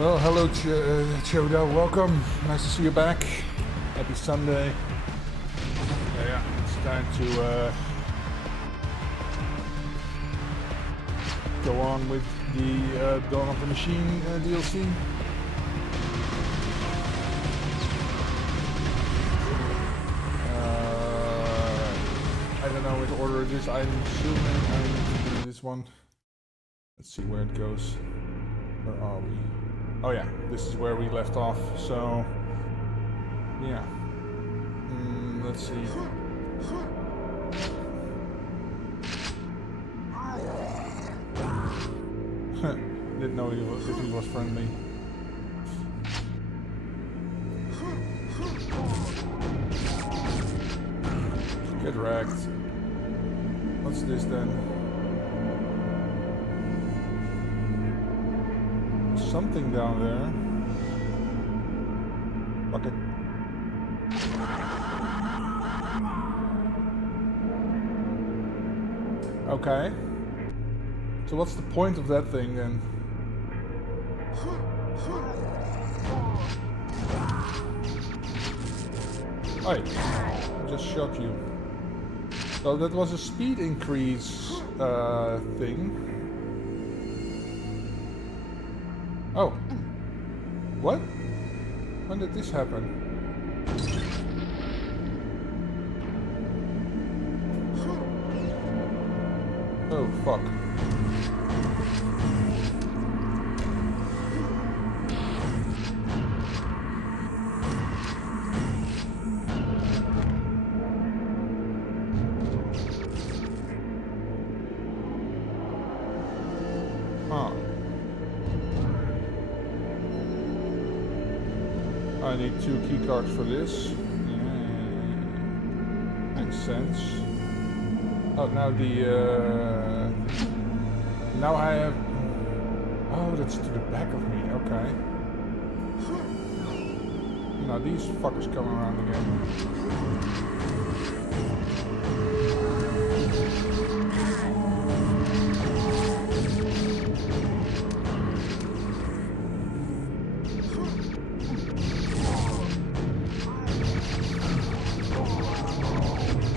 Well, hello, Choda. Welcome. Nice to see you back. Happy Sunday. Yeah, it's time to go on with the Dawn of the Machine DLC. I don't know which order it is. I'm assuming I need to do this one. Let's see where it goes. Where are we? Oh yeah, this is where we left off. So yeah, let's see. Didn't know if he was friendly. Get wrecked. What's this then? Something down there. Bucket. Okay. So what's the point of that thing then? Oi, I just shot you. So that was a speed increase thing. Oh. What? When did this happen? Oh, fuck. Huh. I need 2 key cards for this. Makes sense. Oh, now now I have... Oh, that's to the back of me, okay. Now these fuckers come around again.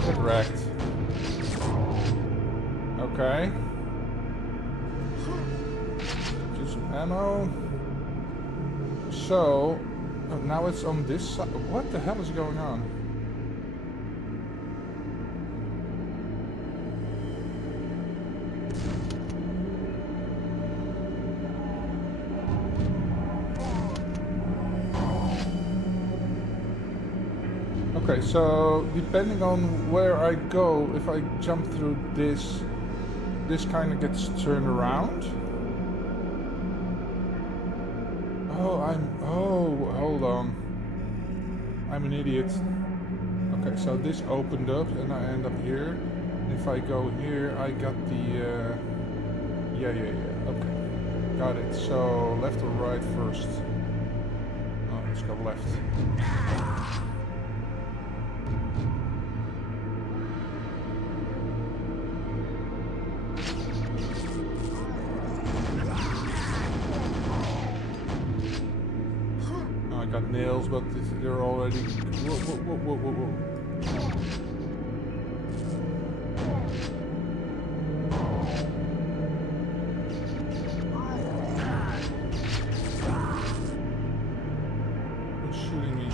Get wrecked. Okay. Get some ammo. So, now it's on this side. What the hell is going on? Okay, so depending on where I go, if I jump through this kind of gets turned around. Oh, hold on. I'm an idiot. Okay, so this opened up and I end up here. If I go here, I got the... Yeah. Okay, got it. So left or right first? Oh, let's go left. Got nails, but they're already... Whoa. Who's shooting me?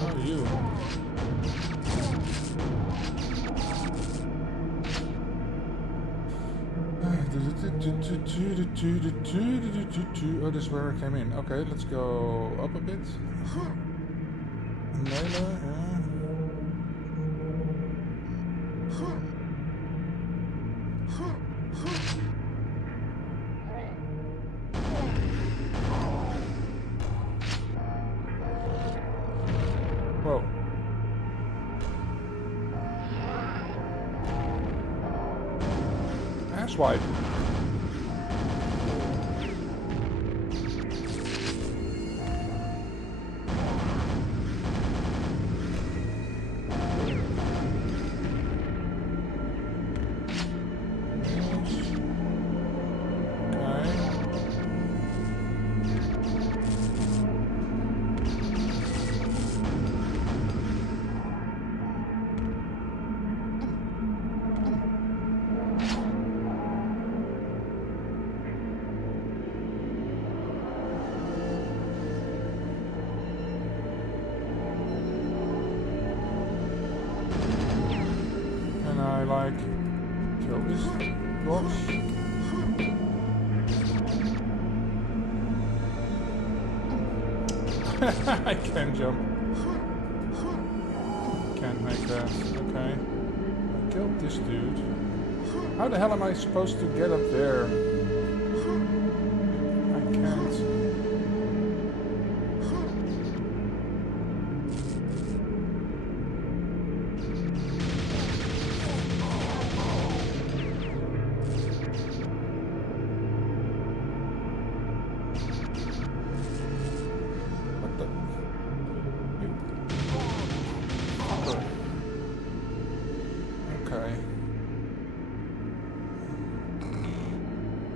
Oh, you. Oh, this is where I came in. Okay, let's go up a bit. Melee, yeah. Whoa. Asswipe. I like kill this box? I can't jump. Can't make that. Okay. I killed this dude. How the hell am I supposed to get up there? I can't. What the? Okay.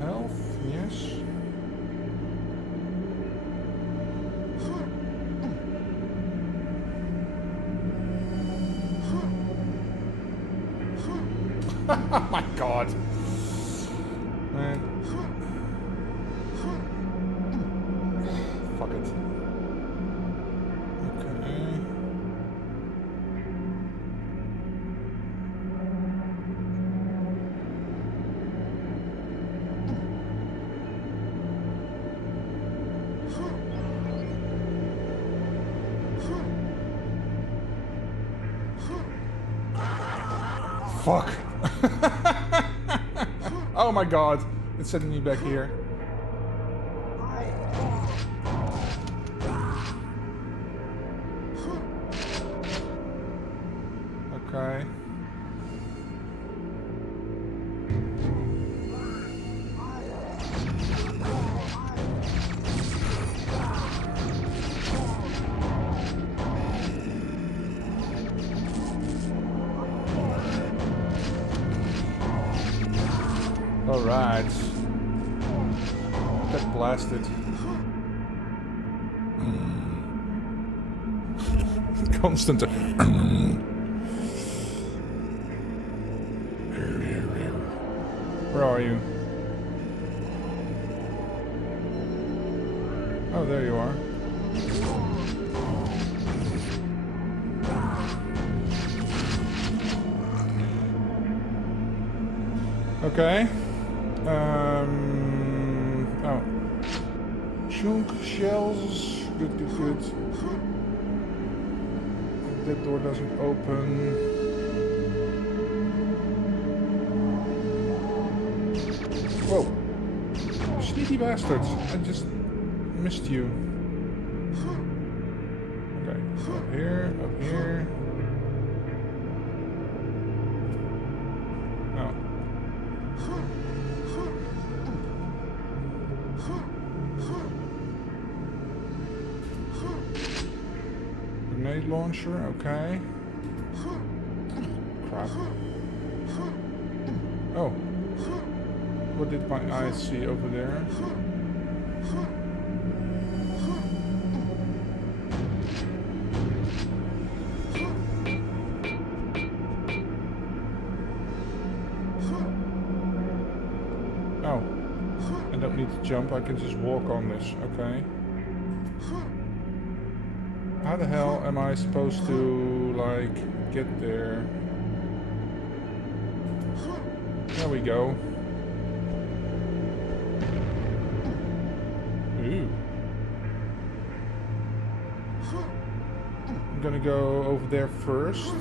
Health, yes. Oh my god. Man. Fuck it. Okay. Fuck. Oh my god. It's sending me back here. Okay. Alright. Get blasted. Constant. Where are you? Oh, there you are. Okay. Oh. Chunk shells. Good, good, good. That door doesn't open. Whoa. Sneaky bastards. I just missed you. Okay. Up here, up here. Oh. Grenade launcher, okay. Crap. Oh. What did my eyes see over there? Oh. I don't need to jump, I can just walk on this, okay. How the hell am I supposed to, like, get there? There we go. Ooh. I'm gonna go over there first.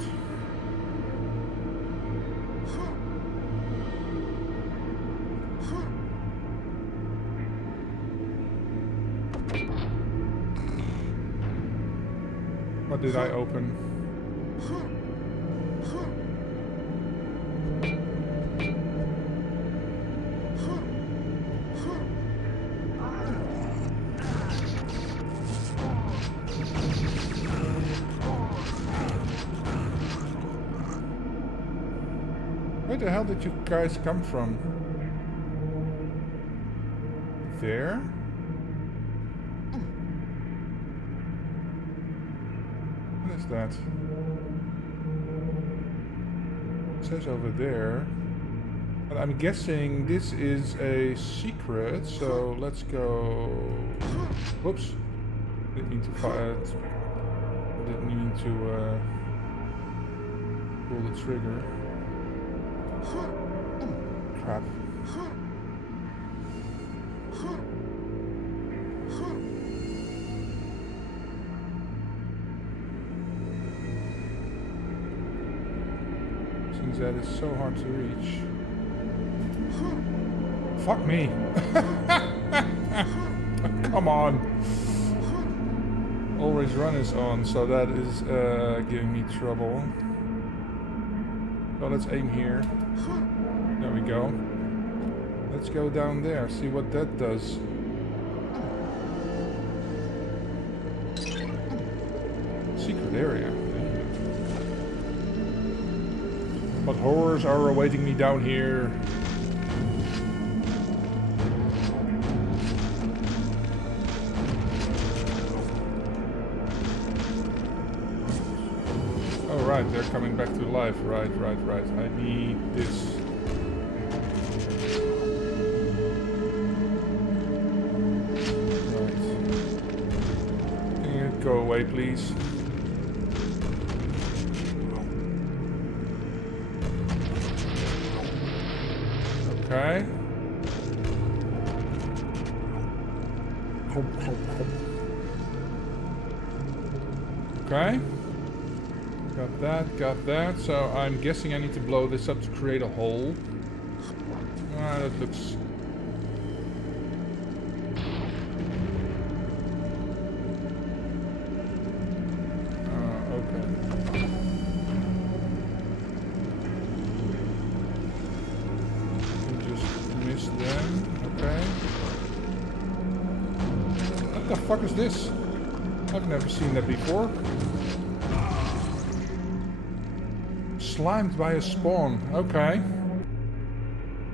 What did I open? Where the hell did you guys come from? There? What is that? It says over there. But I'm guessing this is a secret, so let's go... Whoops. Didn't need to fire it. Didn't need to pull the trigger. Crap. Since that is so hard to reach. Fuck me. Come on. Always run is on, so that is giving me trouble. So let's aim here. There we go. Let's go down there, see what that does. Secret area. But horrors are awaiting me down here. Oh right, they're coming back to life. Right. I need this. Right. Can you go away, please? Okay. Okay. Got that. So I'm guessing I need to blow this up to create a hole. Ah, that looks... okay. Just miss them. Okay. What the fuck is this? I've never seen that before. Slimed by a spawn. Okay.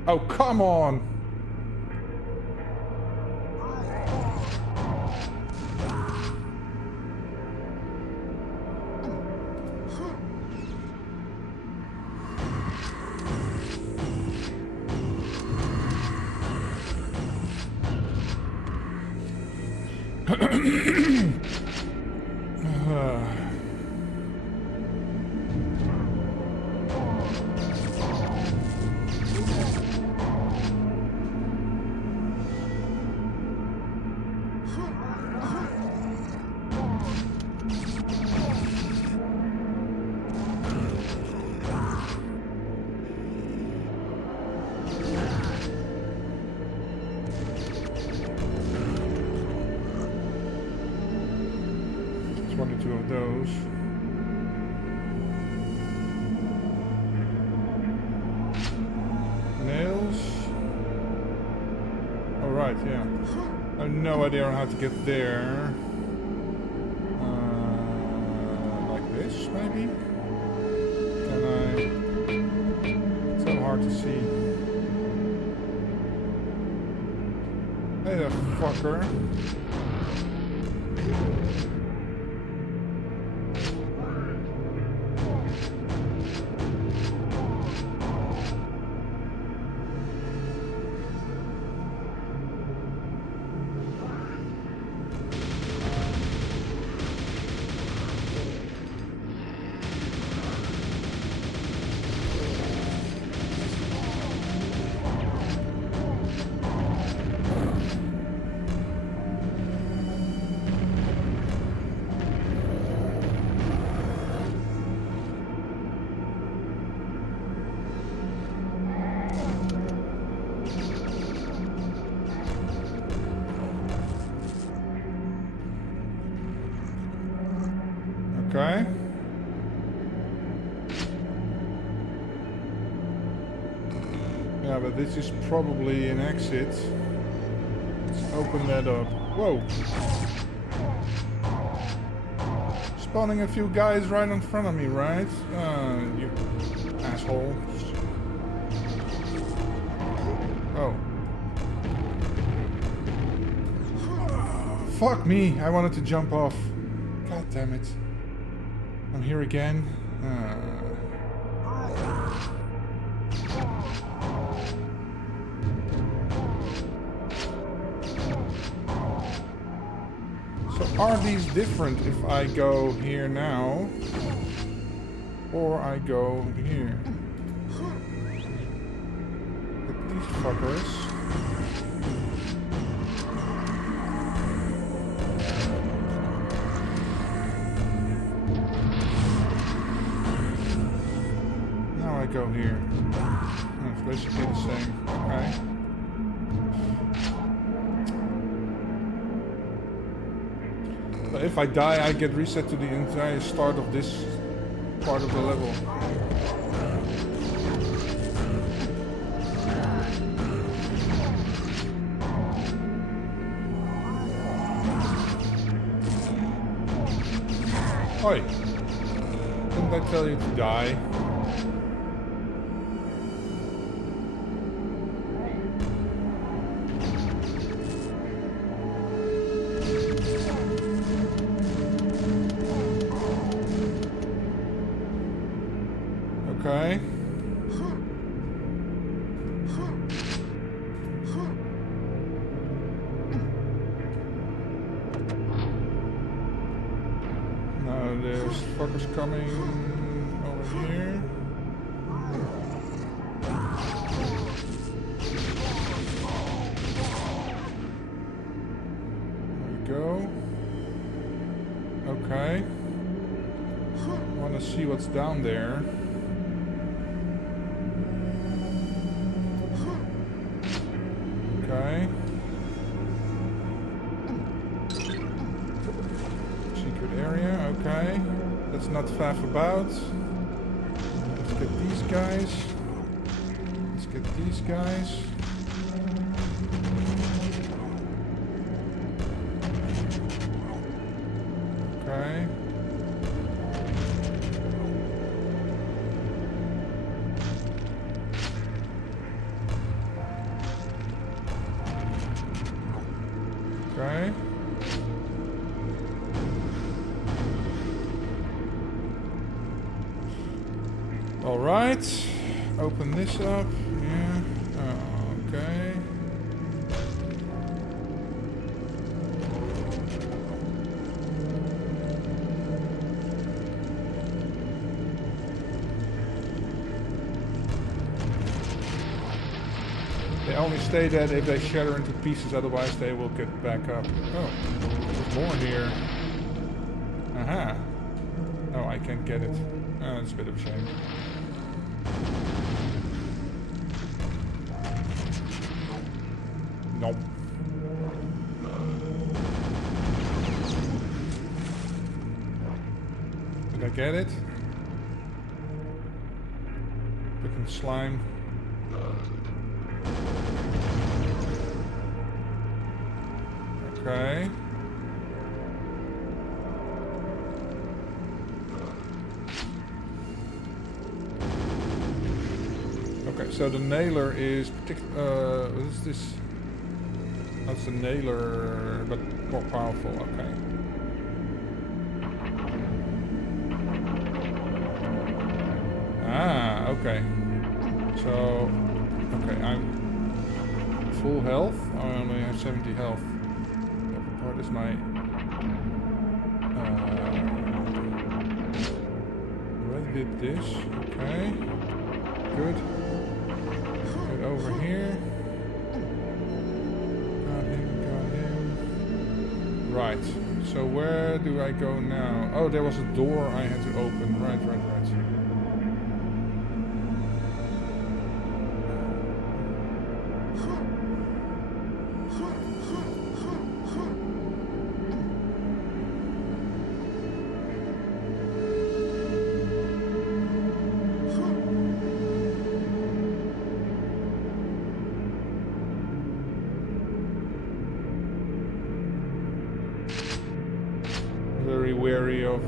Oh, come on! One or two of those. Nails. Oh right, yeah. I have no idea how to get there. Like this, maybe? Can I? It's so hard to see. Hey there, fucker. Okay. Yeah, but this is probably an exit. Let's open that up. Whoa! Spawning a few guys right in front of me, right? You asshole. Oh. Fuck me! I wanted to jump off. God damn it. I'm here again. So are these different if I go here now? Or I go here? fucker is. Now I go here. Oh, it's basically the same. Okay. But if I die, I get reset to the entire start of this part of the level. Oi! Didn't I tell you to die? Okay. Now there's fuckers coming over here. There we go. Okay. I want to see what's down there. Okay. Secret area, okay. Let's not faff about. Let's get these guys. Let's get these guys. Okay. Okay. All right. Open this up. Yeah. Oh, okay. They only stay dead if they shatter into pieces, otherwise they will get back up. Oh, there's more here. Aha. Oh, I can't get it. Oh, it's a bit of a shame. Nope. Did I get it? Freaking slime. Okay. Okay, so the nailer is what is this? That's the nailer, but more powerful. Okay. Ah, okay. So, okay, I'm full health. I only have 70 health. What is my already did this. Okay, good. Get over here. Got him. Right. So where do I go now? Oh, there was a door I had to open. Right. Very wary of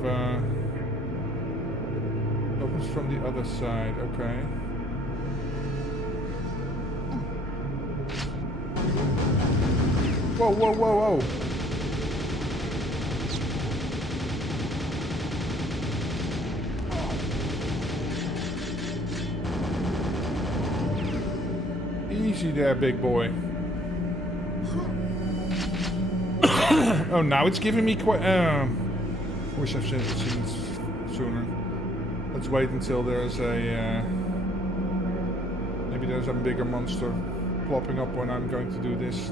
opens from the other side. Okay. Whoa. Easy there, big boy. Oh, now it's giving me quite. Wish I've seen it sooner. Let's wait until there's a. Maybe there's a bigger monster plopping up when I'm going to do this.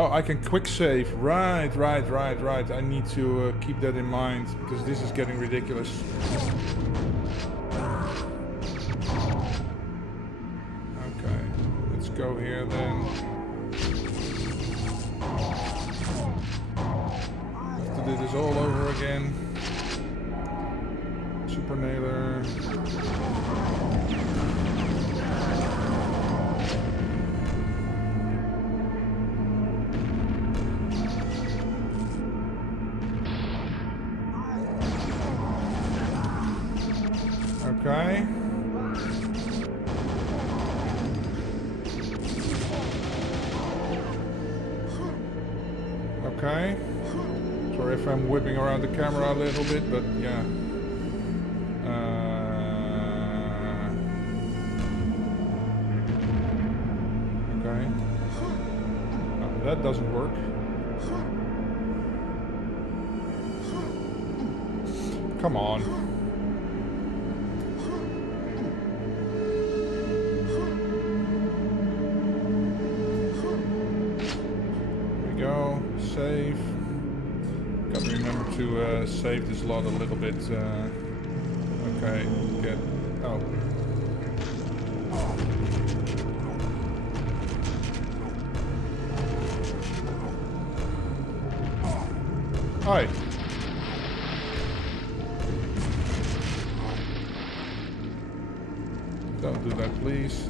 Oh, I can quick save. Right. I need to keep that in mind because this is getting ridiculous. Okay, let's go here then. Have to do this all over again. Super nailer. Okay. Okay. Sorry if I'm whipping around the camera a little bit, but yeah. Okay. Oh, that doesn't work. Come on. Save. Gotta remember to save this lot a little bit. Okay, get. Oh. Hi. Don't do that, please.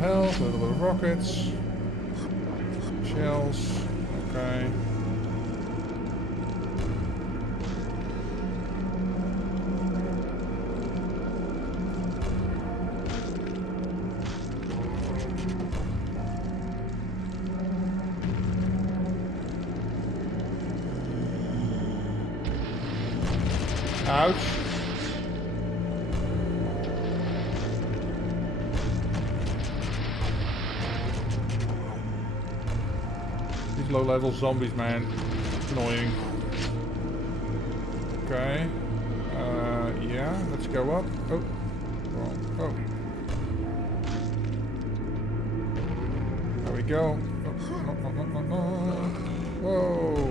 Health, a little bit of rockets, shells, okay. Ouch. Low-level zombies, man. Annoying. Okay. Yeah, let's go up. Oh. Wrong. Oh. There we go. Oh. Whoa.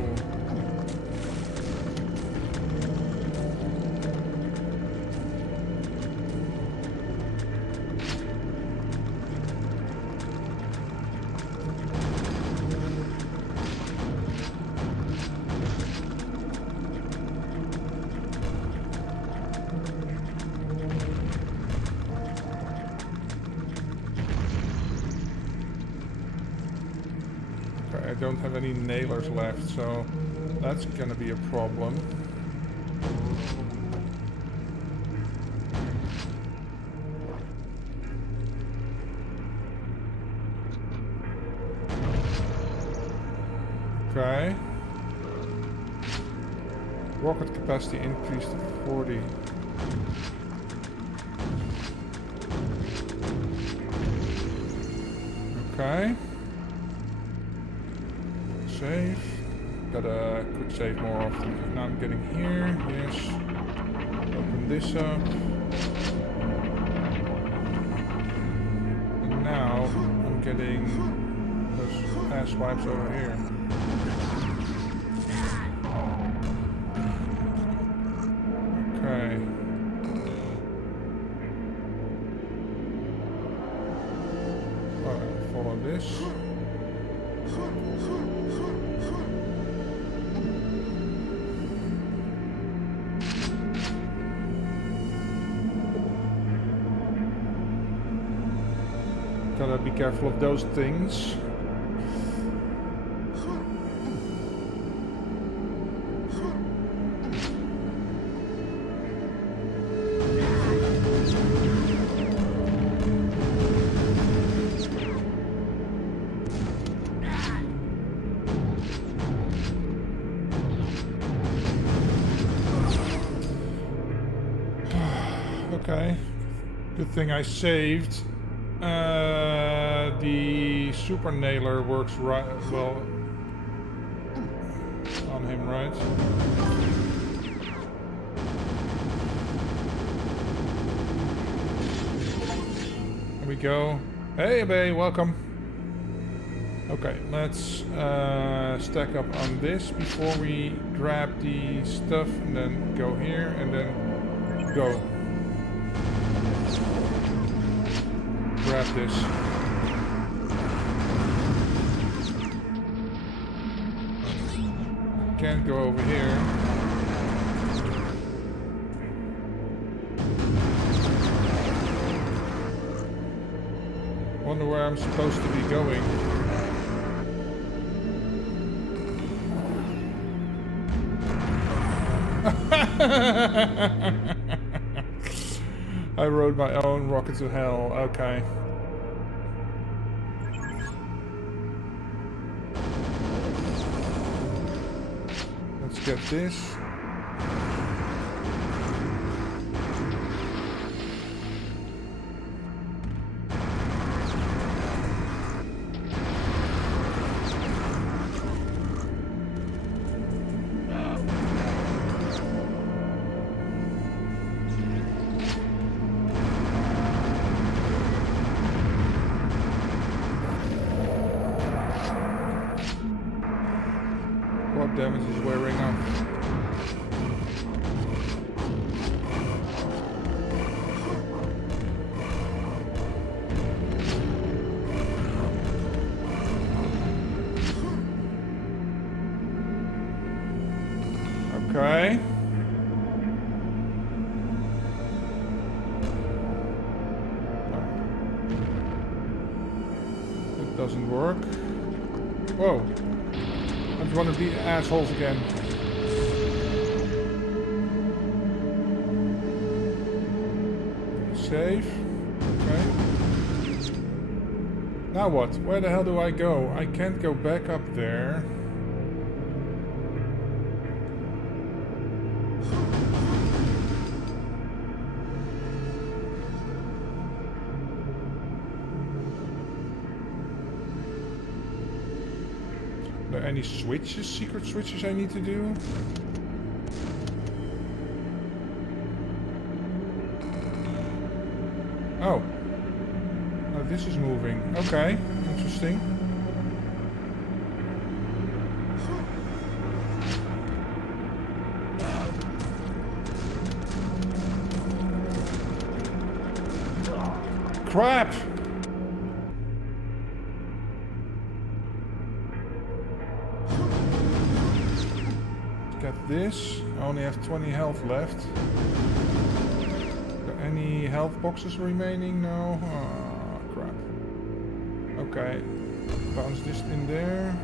I don't have any nailers left, so that's gonna be a problem. Okay. Rocket capacity increased to 40. Okay. Save. Gotta quick save more often. Now I'm getting here. Yes. Open this up. And now I'm getting those ass wipes over here. Okay. Alright, follow this. Gotta be careful of those things. Okay. Good thing I saved. The super nailer works right well on him, right? There we go. Hey, Bay, welcome. Okay, let's stack up on this before we grab the stuff, and then go here, and then go. Grab this. Can't go over here. Wonder where I'm supposed to be going. I rode my own rocket to hell. Okay. Let's get this. What damage is wearing off? Okay. It doesn't work. Whoa. That's one of the assholes again. Save. Okay. Now what? Where the hell do I go? I can't go back up there. Are there any switches, secret switches I need to do? Oh. Oh, this is moving. Okay, interesting. Crap! Get this. I only have 20 health left. Are there any health boxes remaining? No. Oh, crap. Okay. Bounce this in there.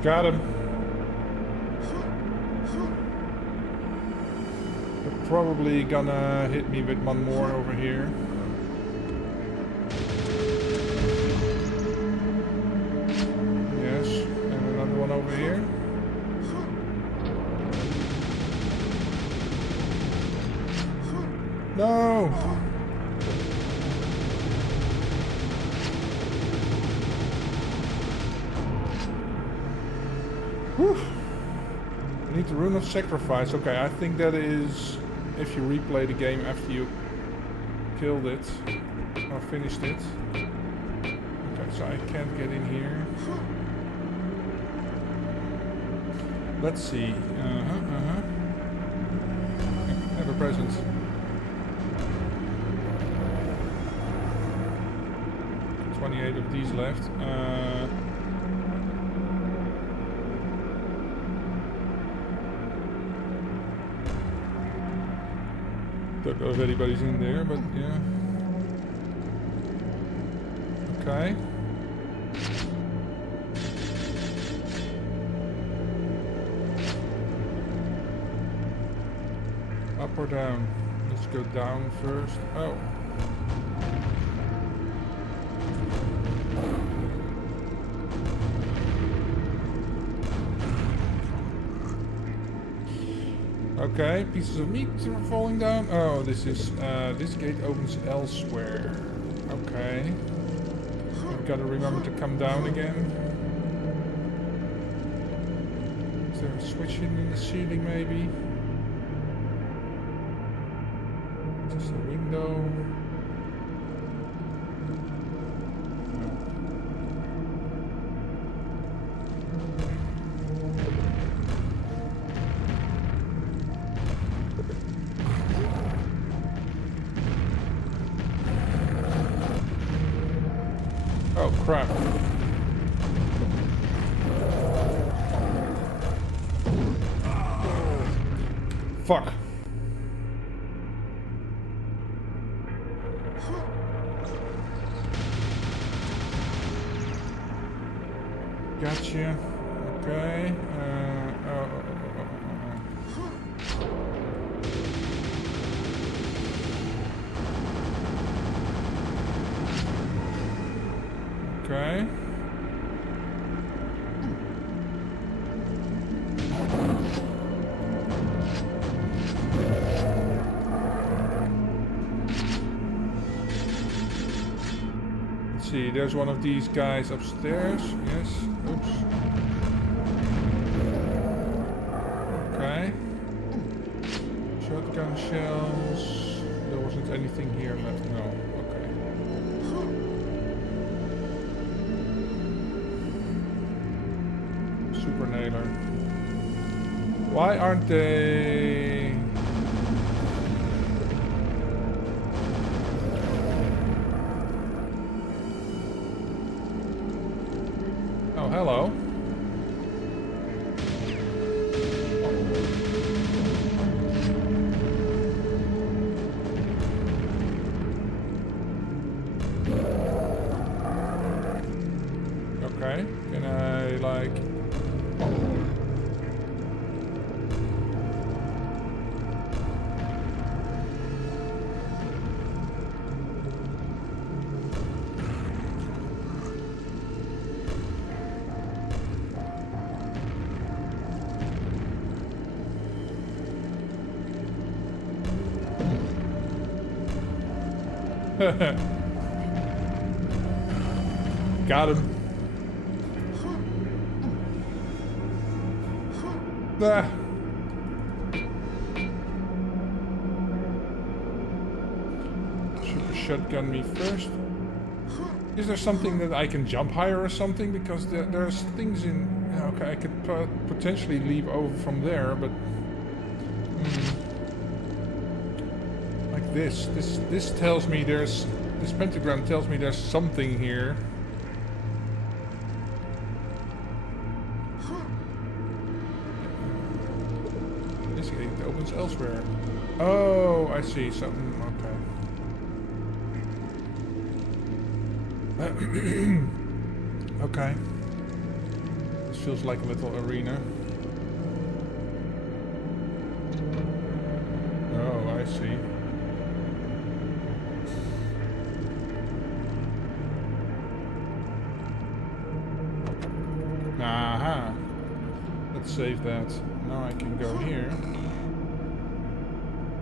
Got him. probably gonna hit me with one more over here. Yes, and another one over here. No! Whew. I need the Rune of Sacrifice. Okay, I think that is if you replay the game after you killed it or finished it. Okay, so I can't get in here. Let's see. Have a present. $28 of these left. Don't know if anybody's in there, but yeah. Okay. Up or down? Let's go down first. Oh. Okay, pieces of meat are falling down. Oh, this is this gate opens elsewhere. Okay. I've got to remember to come down again. Is there a switch in the ceiling maybe? Just a window. Oh crap. Fuck. Gotcha. Okay. Okay. Let's see, there's one of these guys upstairs. Yes. Oops. Okay. Shotgun shells. There wasn't anything here left. No. Okay. Super nailer. Why aren't they? Oh, hello. Okay, can I like... Got him. Ah. Super shotgun me first. Is there something that I can jump higher or something? Because there's things in... Okay, I could potentially leap over from there, but... Like this. This tells me there's... This pentagram tells me there's something here. This gate opens elsewhere. Oh, I see. Something... Okay. Okay. This feels like a little arena. Oh, I see. Aha! Let's save that. Now I can go here.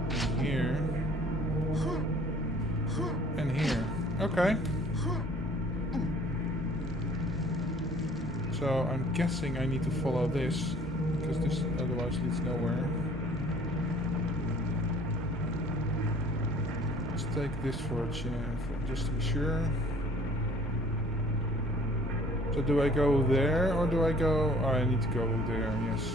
And here. And here. Okay. So I'm guessing I need to follow this, because this otherwise leads nowhere. Let's take this for a chance, just to be sure. So do I go there or do I go... Oh, I need to go there, yes.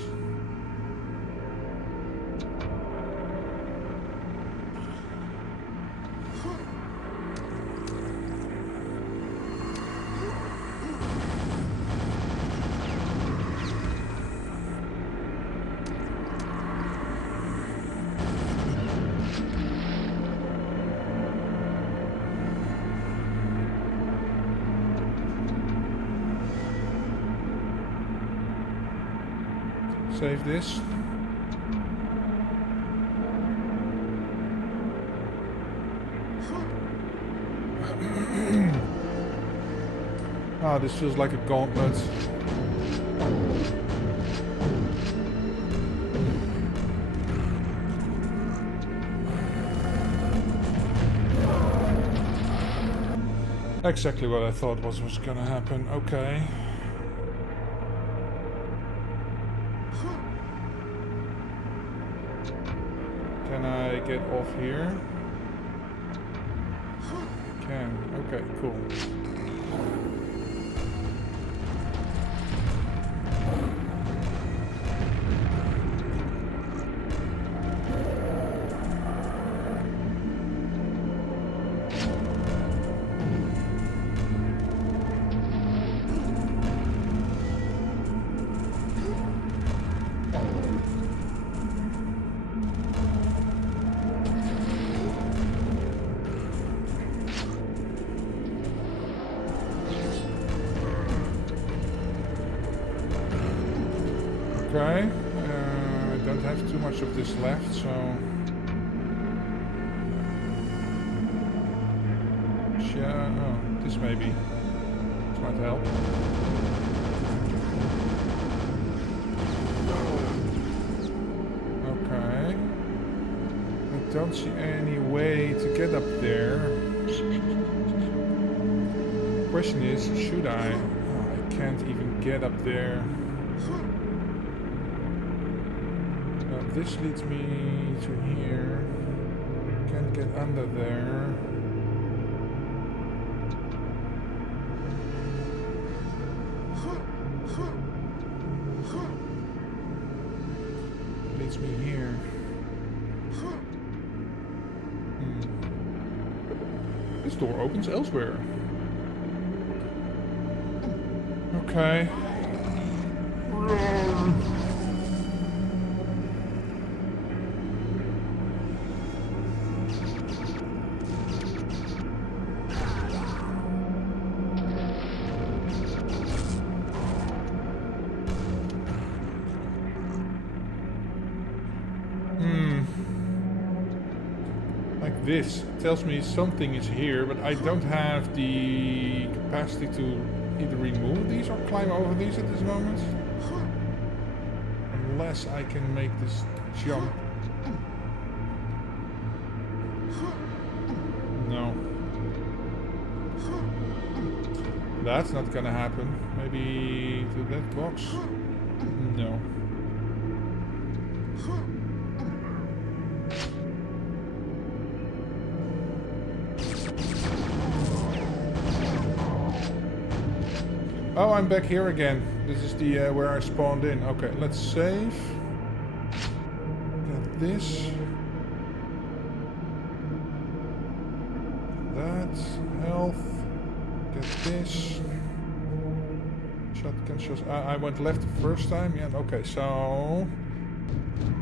Save this. Ah, this feels like a gauntlet. Exactly what I thought was gonna happen. Okay. Can I get off here? Can. Okay, cool. Okay, I don't have too much of this left, so... Yeah, oh, this maybe. This might help. Okay. I don't see any way to get up there. Question is, should I? Oh, I can't even get up there. This leads me to here. Can't get under there. Leads me here. This door opens elsewhere. Okay. Like this tells me something is here, but I don't have the capacity to either remove these or climb over these at this moment. Unless I can make this jump. No. That's not gonna happen. Maybe to that box? No. Oh, I'm back here again. This is the where I spawned in. Okay, let's save. Get this. That. Health. Get this. Shotgun shots. I went left the first time. Yeah, okay, so...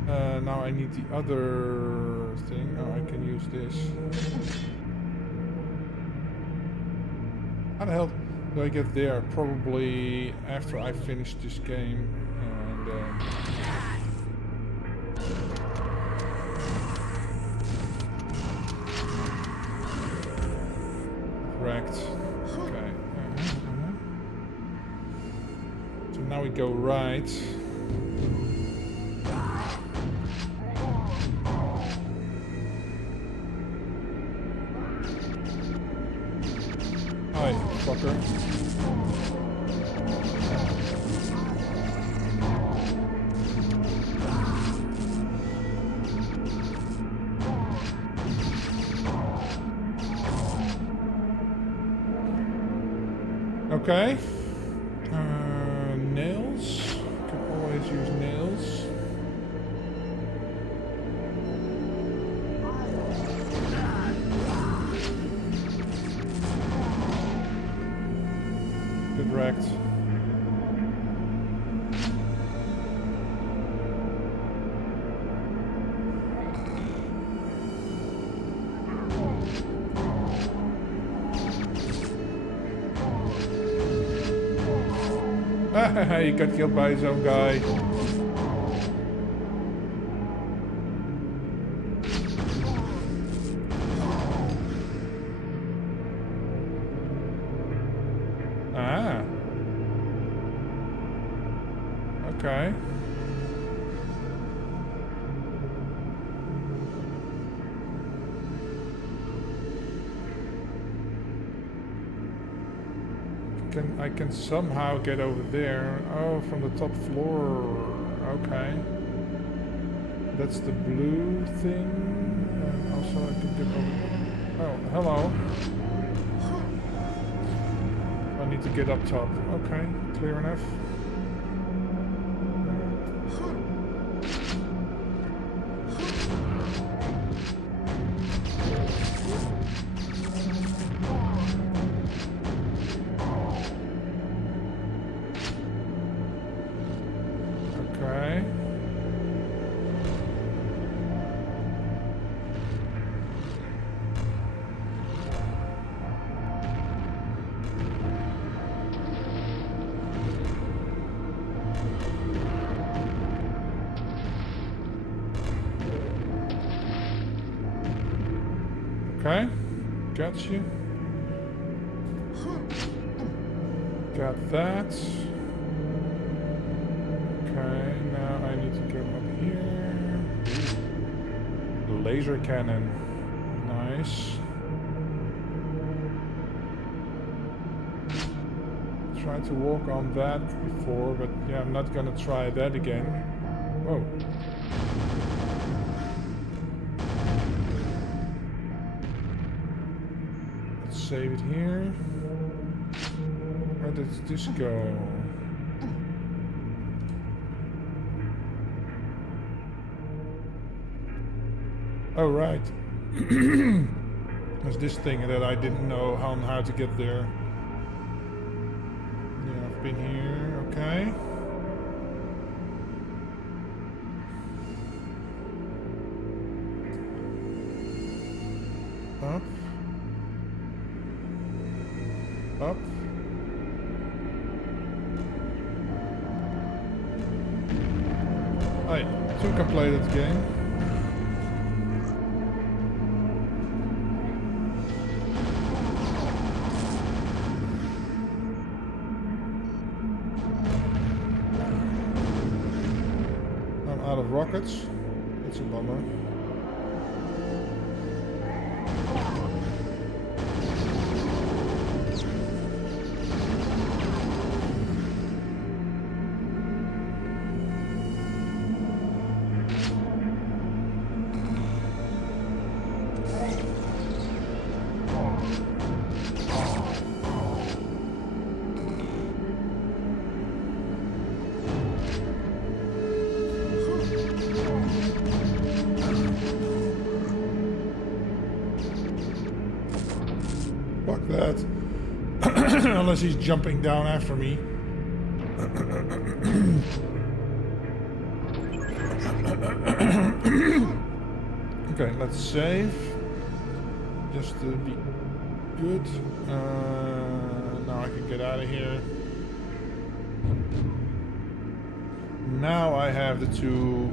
now I need the other thing. Oh, I can use this. How the hell do I get there? Probably after I finish this game. And now we go right. Hi, fucker. Okay. Nails. Can always use nails. Good wrecked. He got killed by his own guy. Ah. Okay. I can somehow get over there. Oh, from the top floor. Okay. That's the blue thing. And also I can get over. Oh, hello. I need to get up top. Okay, clear enough. Okay. Okay, got you. Got that. Okay, now I need to go up here. Laser cannon. Nice. Tried to walk on that before, but yeah, I'm not gonna try that again. Whoa. Save it here. Where does this go? Oh, right. There's this thing that I didn't know how to get there. Yeah, I've been here. Okay. Up. Up. Hey, 2 completed the game. I'm out of rockets. It's a bummer. Fuck that. Unless he's jumping down after me. Okay, let's save. Just to be good. Now I can get out of here. Now I have the 2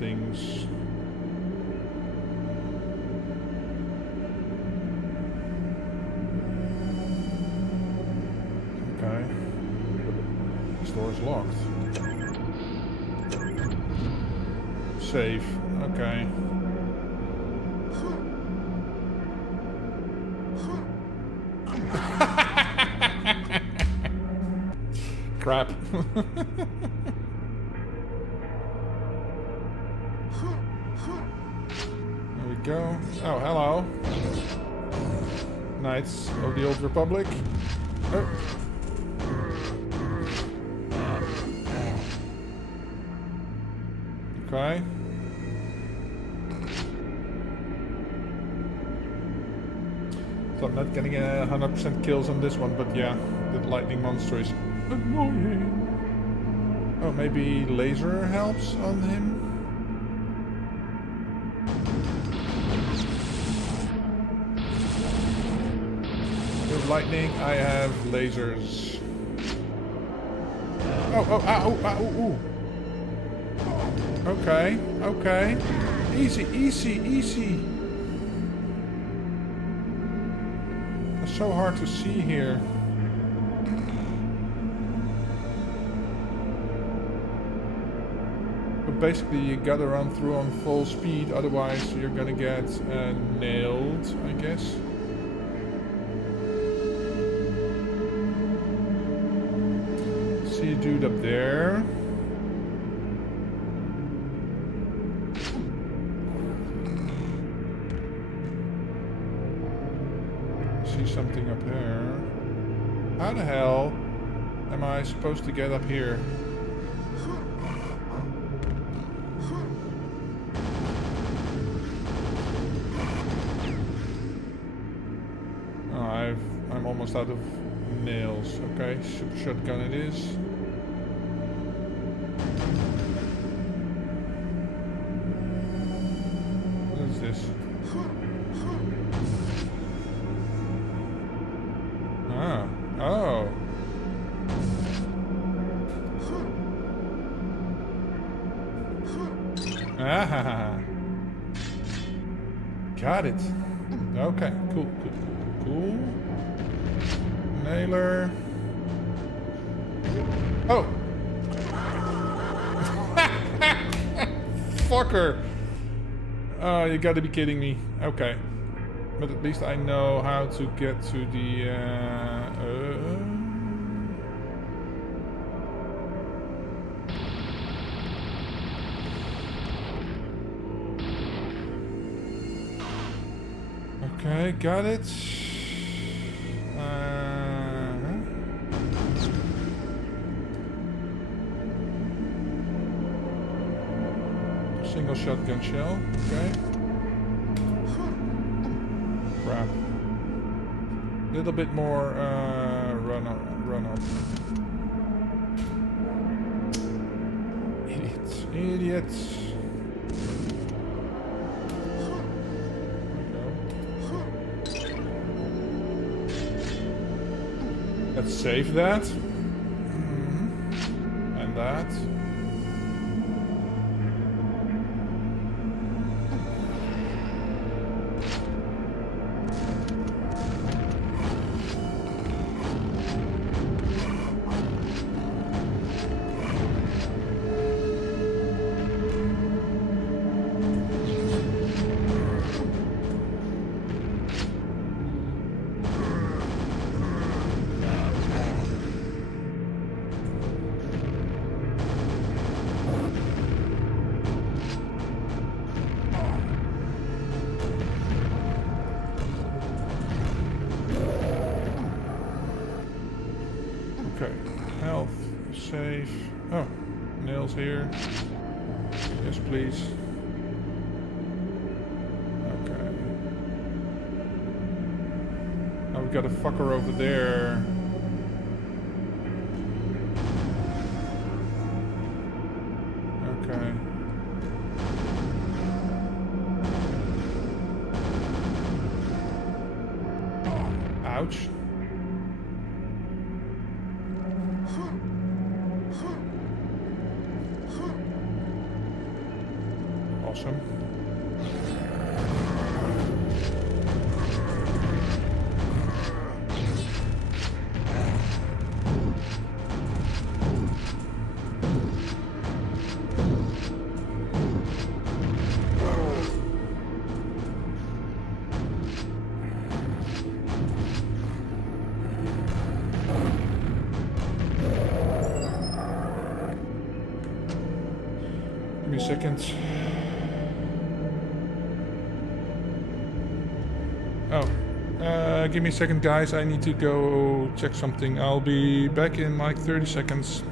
things. Okay. door is locked. Save. Okay. Crap. There we go. Oh, hello. Knights of the Old Republic. Oh. Okay. So I'm not getting 100% kills on this one, but yeah, the lightning monster is annoying. Oh, maybe laser helps on him? With lightning, I have lasers. Oh, oh, ow, ow, ooh. Okay, okay. Easy, easy, easy. It's so hard to see here. But basically you gotta run through on full speed, otherwise you're gonna get nailed, I guess. See a dude up there. See something up there. How the hell am I supposed to get up here? Oh, I'm almost out of nails. Okay, super shotgun it is. What is this? Ah, oh. Ah, got it. Okay, cool, cool, cool, cool. Nailer. Oh! Fucker! Oh, you gotta be kidding me. Okay. But at least I know how to get to the... Okay, got it. Single shotgun shell. Okay. Crap. A little bit more run up. Idiots. Idiots. Let's save that. And that. Okay, health, save. Oh, nails here. Yes, please. Okay. Now we've got a fucker over there. Okay. Ouch. Awesome. me a second. Oh, give me a second, guys. I need to go check something. I'll be back in like 30 seconds.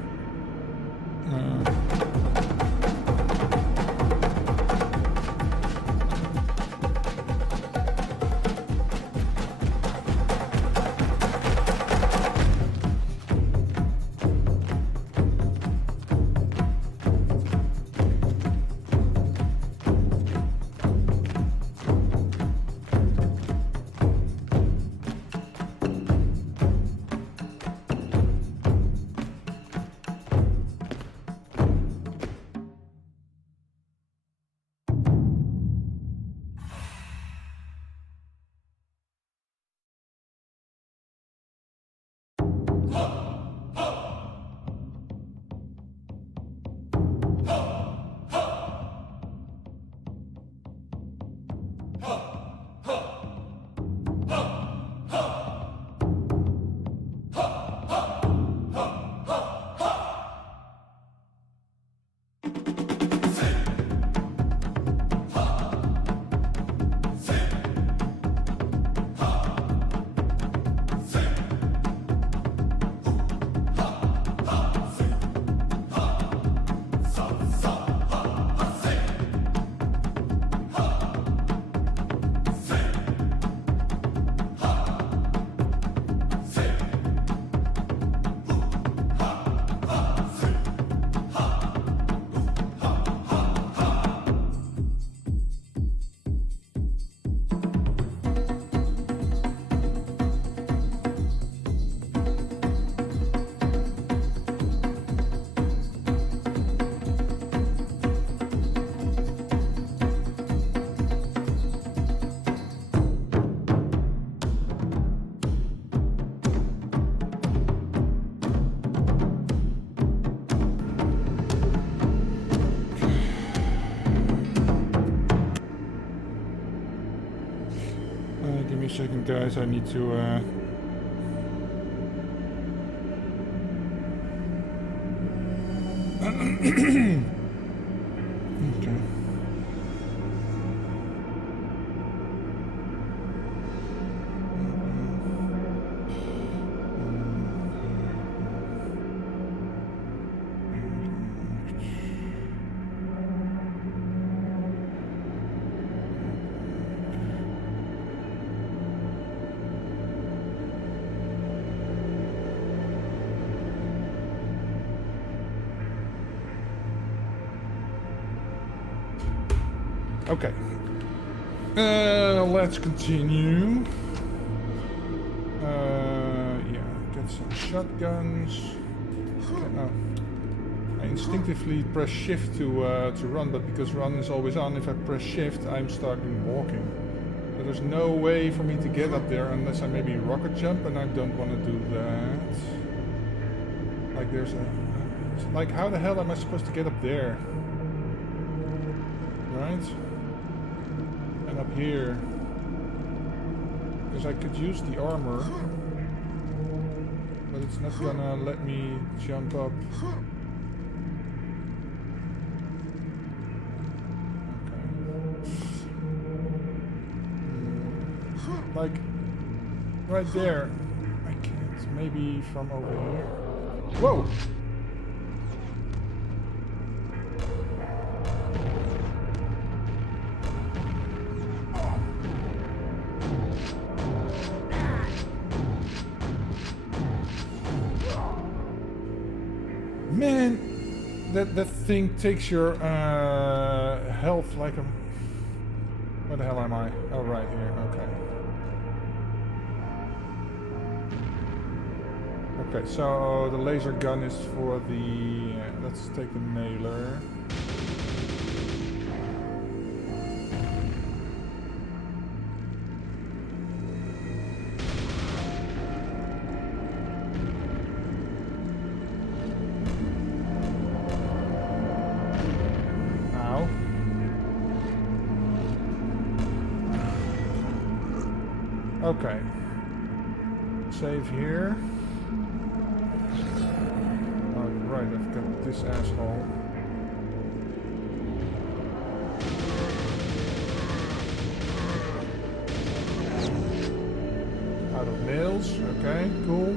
Give me a second, guys. I need to. Okay. Okay. Let's continue. Yeah, get some shotguns. Okay, oh. I instinctively press shift to run, but because run is always on, if I press shift, I'm starting walking. So there's no way for me to get up there unless I maybe rocket jump, and I don't want to do that. Like there's a... Like how the hell am I supposed to get up there? Right? And up here, because I could use the armor, but it's not gonna let me jump up. Okay. Like right there, I can't. Maybe from over here. Whoa! Man, that thing takes your health like a... Where the hell am I? Oh, right here. Okay. Okay, so the laser gun is for the... let's take the nailer. Okay. Save here. Oh, right, I've got this asshole. Okay, cool.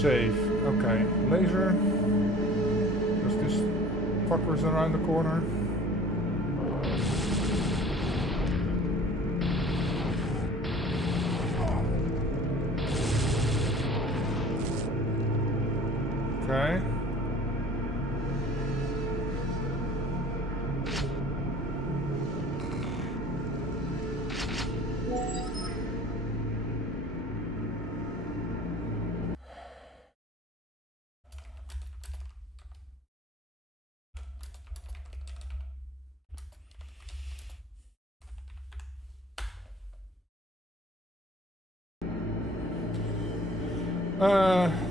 Save. Okay. Laser. There's this fuckers around the corner. Okay.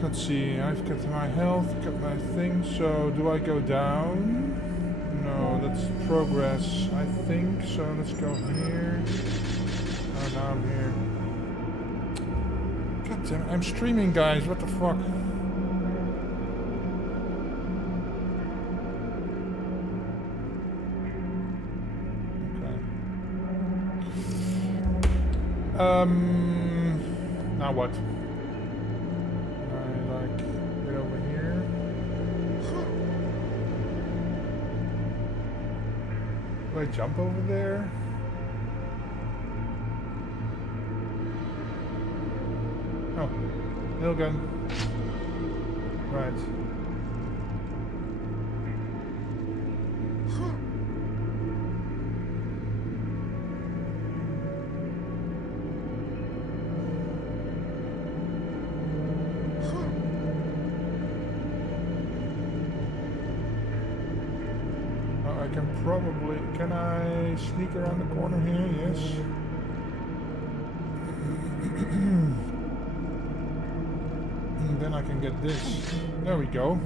Let's see, I've got my health, got my thing, so do I go down? No, that's progress, I think, so let's go here. Oh, now I'm here. God damn it, I'm streaming, guys, what the fuck? Okay. Now what? Do I jump over there? Oh, nail gun. Right. Probably. Can I sneak around the corner here? Yes. And then I can get this. There we go.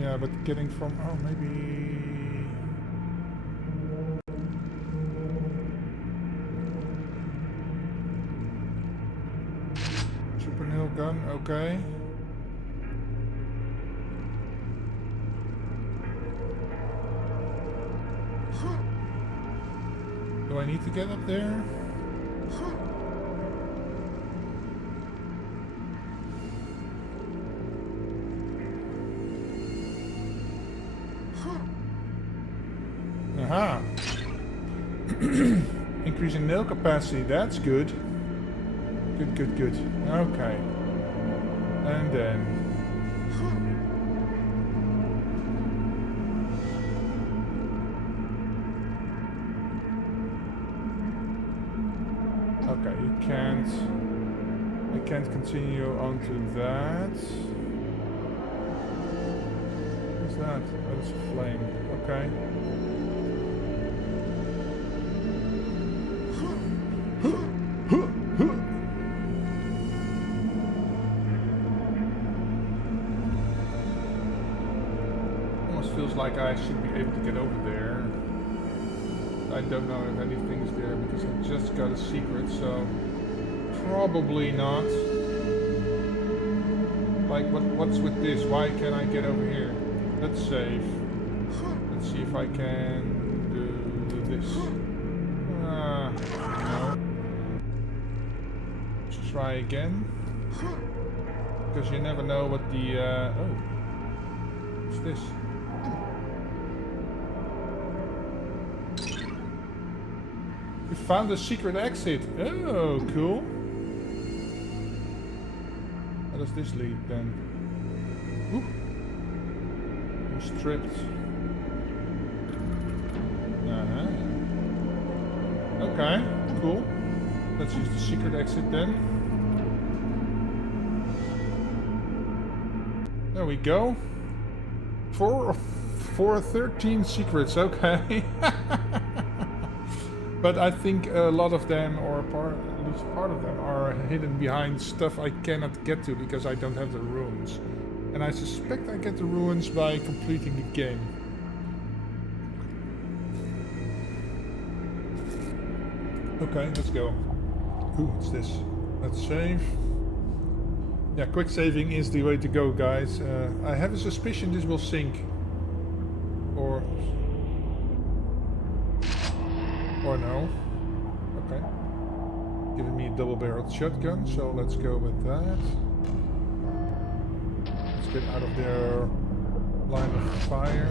Yeah, but getting from... Oh, maybe... Super nail gun, okay. Do I need to get up there? Aha! Increasing nail capacity, that's good. Good, good, good. Okay. And then... Okay, you can't... I can't continue onto that. What's that? Oh, it's a flame. Okay. Almost feels like I should be able to get over there. I don't know if anything's there because I just got a secret, so probably not. Like, what's with this? Why can't I get over here? Let's save. Let's see if I can do this. No. Let's try again. Because you never know what the... oh. What's this? We found a secret exit. Oh, cool. Where does this lead then? Ooh. I'm stripped. Okay, cool. Let's use the secret exit then. There we go. 4 of 13 secrets, okay. But I think a lot of them, or at least part of them, are hidden behind stuff I cannot get to because I don't have the runes. And I suspect I get the runes by completing the game. Okay, let's go. Ooh, what's this? Let's save. Yeah, quick saving is the way to go, guys. I have a suspicion this will sink. Or no. Okay. Giving me a double-barreled shotgun, so let's go with that. Let's get out of their line of fire.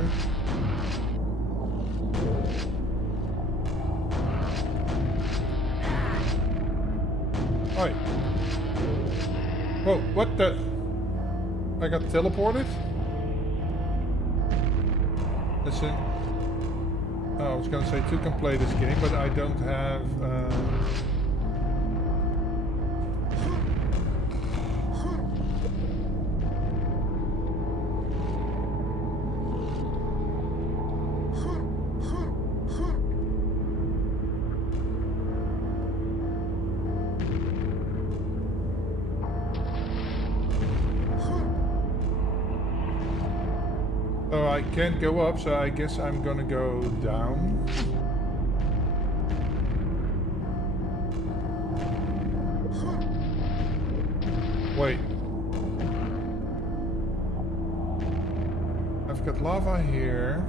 Oi. Whoa, what the? I got teleported? Listen. Oh, I was gonna say 2 can play this game, but I don't have... Oh, I can't go up, so I guess I'm gonna go down. Wait. I've got lava here.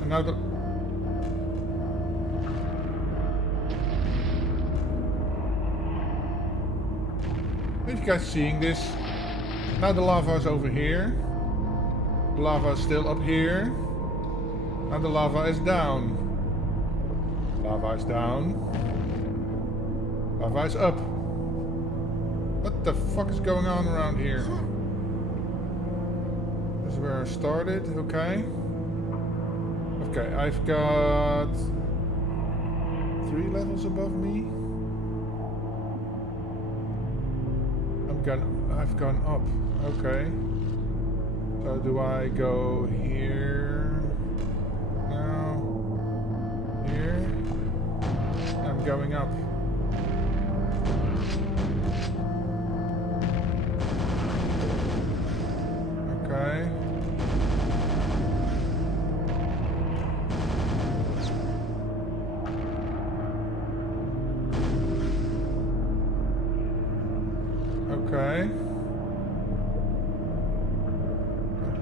And now the... Are you guys seeing this? Now the lava is over here. The lava is still up here. Now the lava is down. Lava is down. Lava is up. What the fuck is going on around here? This is where I started, okay. Okay, I've got 3 levels above me. I've gone up. Okay. So do I go here? No. Here? I'm going up. Okay. Okay.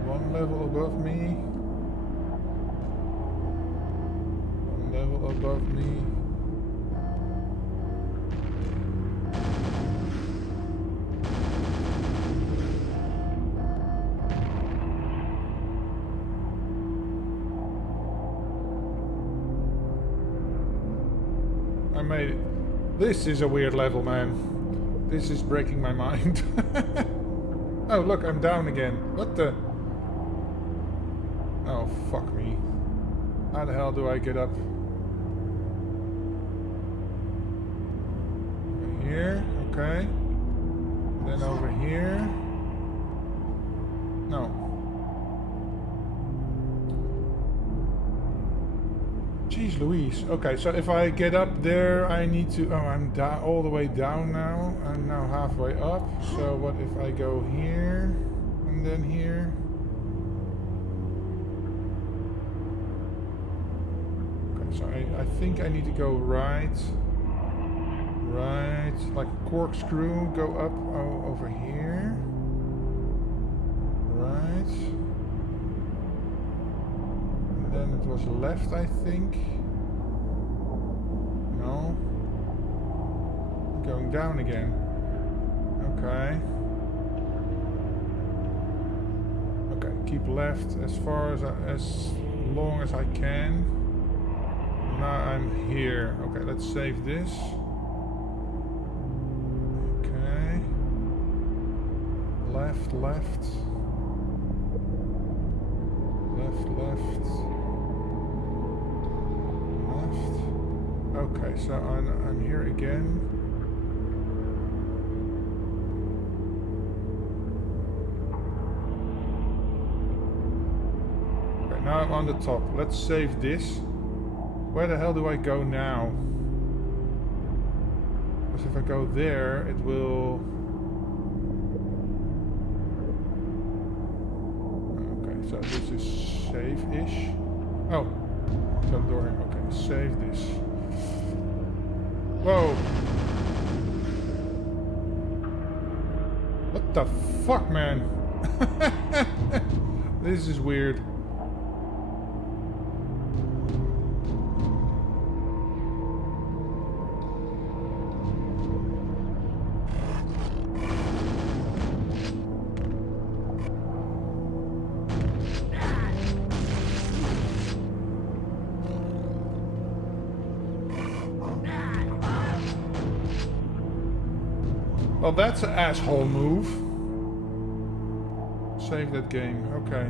One level above me. One level above me. I made it. This is a weird level, man. This is breaking my mind. Oh, look, I'm down again. What the? Oh, fuck me. How the hell do I get up? Over here, okay. Then over here. No. Jeez Louise. Okay, so if I get up there, I need to... Oh, I'm down, all the way down now. I'm now halfway up. So what if I go here and then here? Okay, so I think I need to go right. Right. Like a corkscrew. Go up over here. Right. Then it was left, I think. No. Going down again. Okay. Okay, keep left as far as long as I can. Now I'm here. Okay, let's save this. Okay. Left, left. Left, left. Okay, so I'm here again. Okay, now I'm on the top. Let's save this. Where the hell do I go now? Because if I go there, it will... Okay, so this is safe-ish. Oh. Got a door here. Okay, save this. Whoa! What the fuck, man? This is weird. Well, that's an asshole move. Save that game. Okay.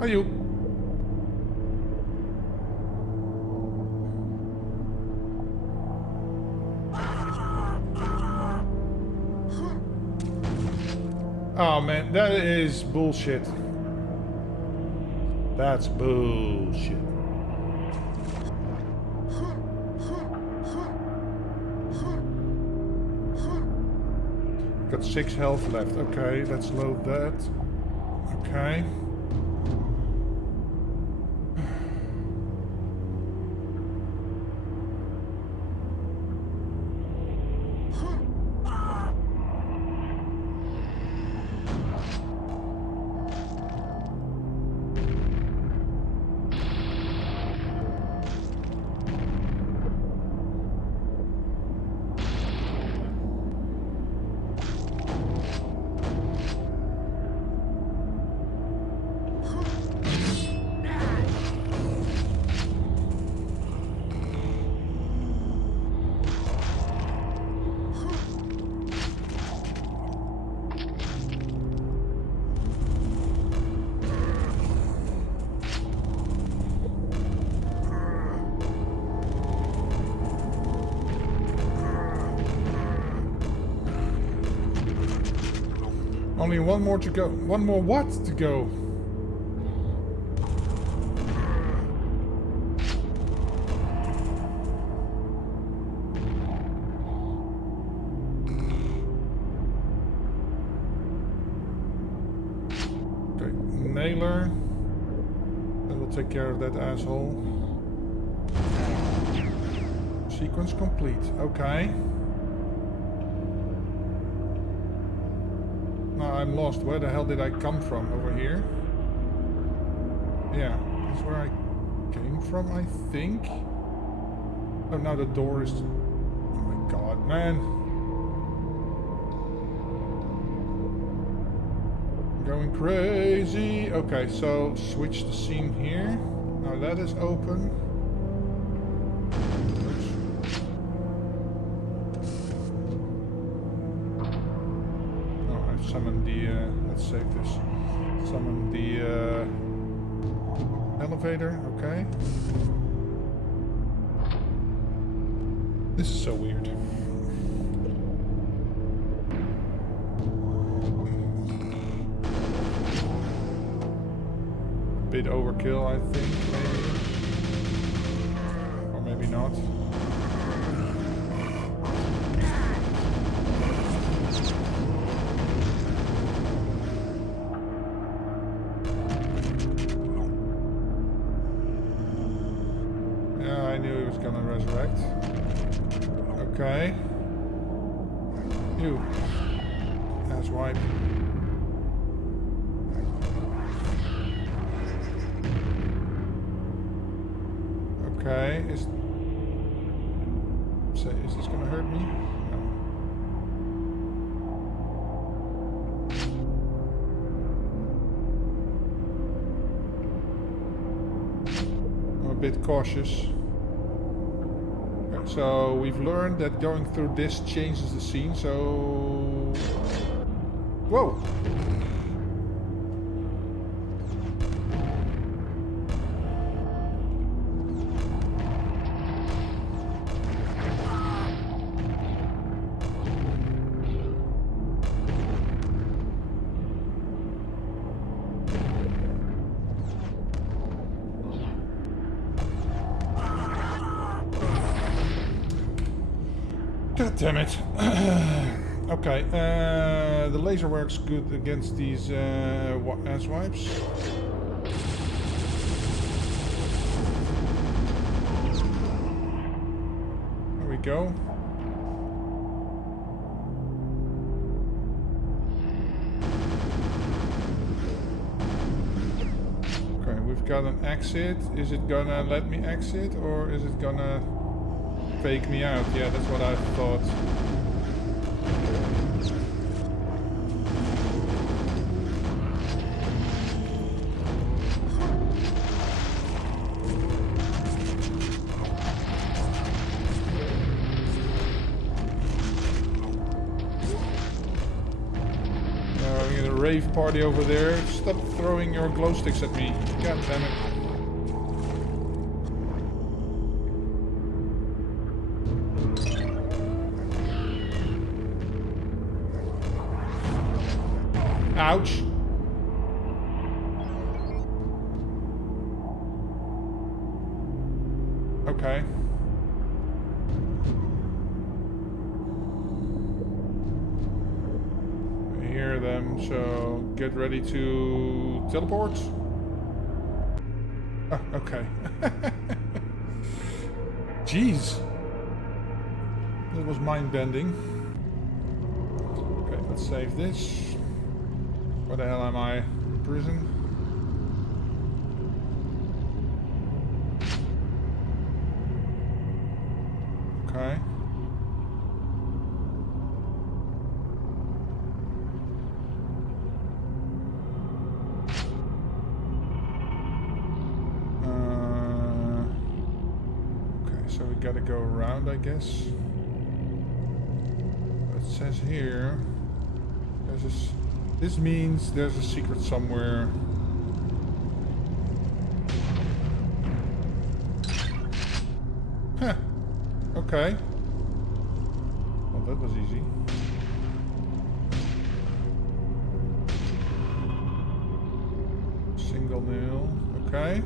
Are you? Oh man, that is bullshit. That's bullshit. Got 6 health left. Okay, let's load that. Okay. Only one more to go. One more what to go? Okay, nailer. That will take care of that asshole. Sequence complete. Okay. I'm lost. Where the hell did I come from? Over here? Yeah, that's where I came from, I think. Oh, now the door is... Oh my god, man. I'm going crazy. Okay, so switch the scene here. Now that is open. Summon the, let's save this. Summon the elevator, okay. This is so weird. A bit overkill, I think, maybe. Or maybe not. Gonna resurrect. Okay. You. Asswipe. Okay. Is this gonna hurt me? No. I'm a bit cautious. So we've learned that going through this changes the scene, so... Whoa! God damn it. Okay, the laser works good against these ass wipes. There we go. Okay, we've got an exit. Is it gonna let me exit or is it gonna fake me out? Yeah, that's what I thought. Rave party over there. Stop throwing your glow sticks at me. God damn it. Ouch. Okay. Them, so get ready to teleport. Oh, okay. Jeez, that was mind-bending. Okay, let's save this. Where the hell am I? In prison? Okay. So we gotta go around, I guess. It says here, this means there's a secret somewhere. Huh. Okay. Well, that was easy. Single nail. Okay.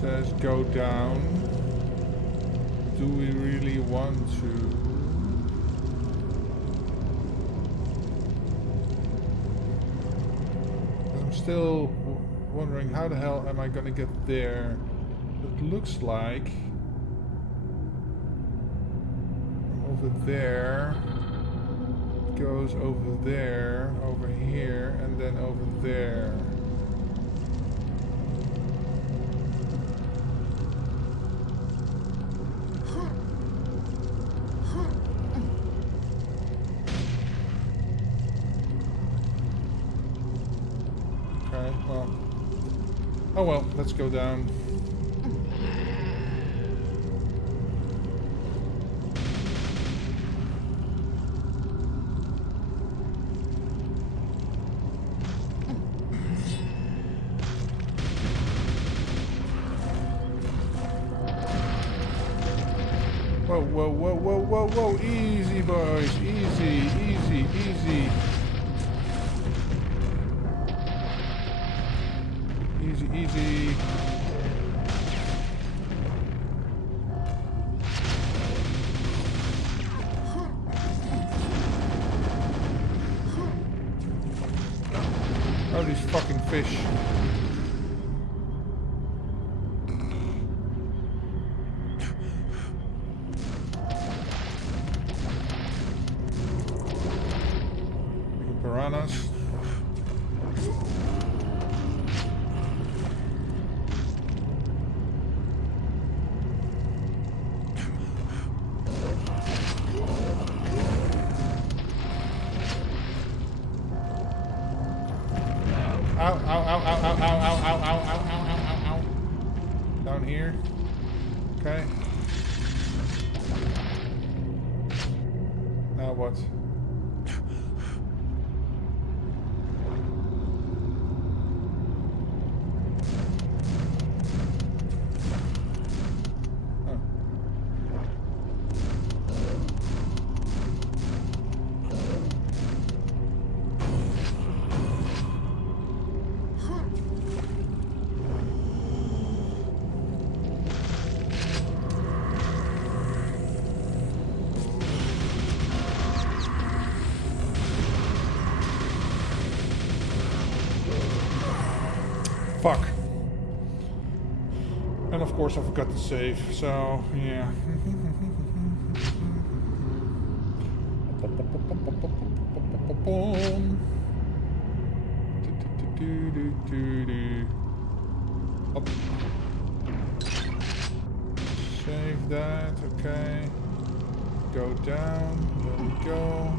Says go down. Do we really want to? I'm still wondering how the hell am I gonna get there? It looks like from over there it goes over there, over here, and then over there. Well, oh well, let's go down. Whoa, whoa, whoa, whoa, whoa, whoa, easy boys, easy, easy, easy. Easy, easy. Oh, these fucking fish. Piranhas. Ow, ow, ow, ow, ow, ow, ow, ow, ow, ow, ow, ow, ow. Down here. Okay. Now what? Fuck. And of course I forgot to save, so yeah. Up. Save that, okay. Go down, there we go.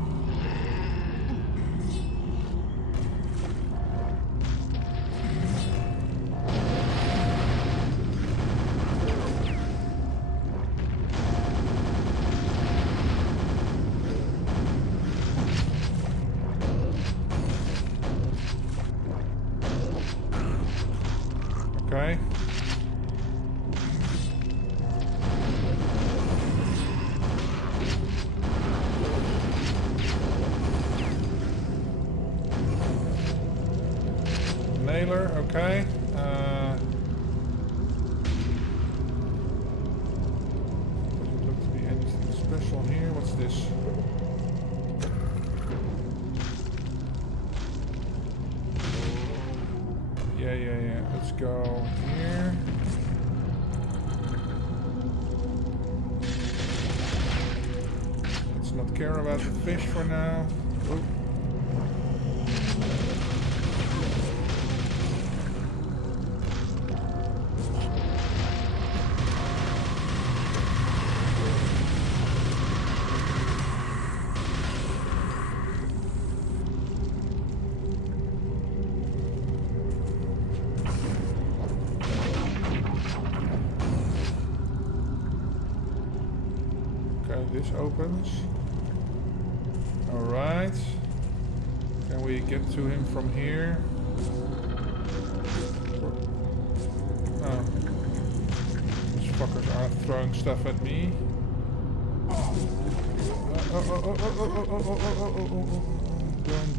Okay. Nailer, okay. Doesn't look to be anything special here. What's this? Yeah. Let's go here. Let's not care about the fish for now. Oop. This opens. Alright. Can we get to him from here? Oh. These fuckers are throwing stuff at me.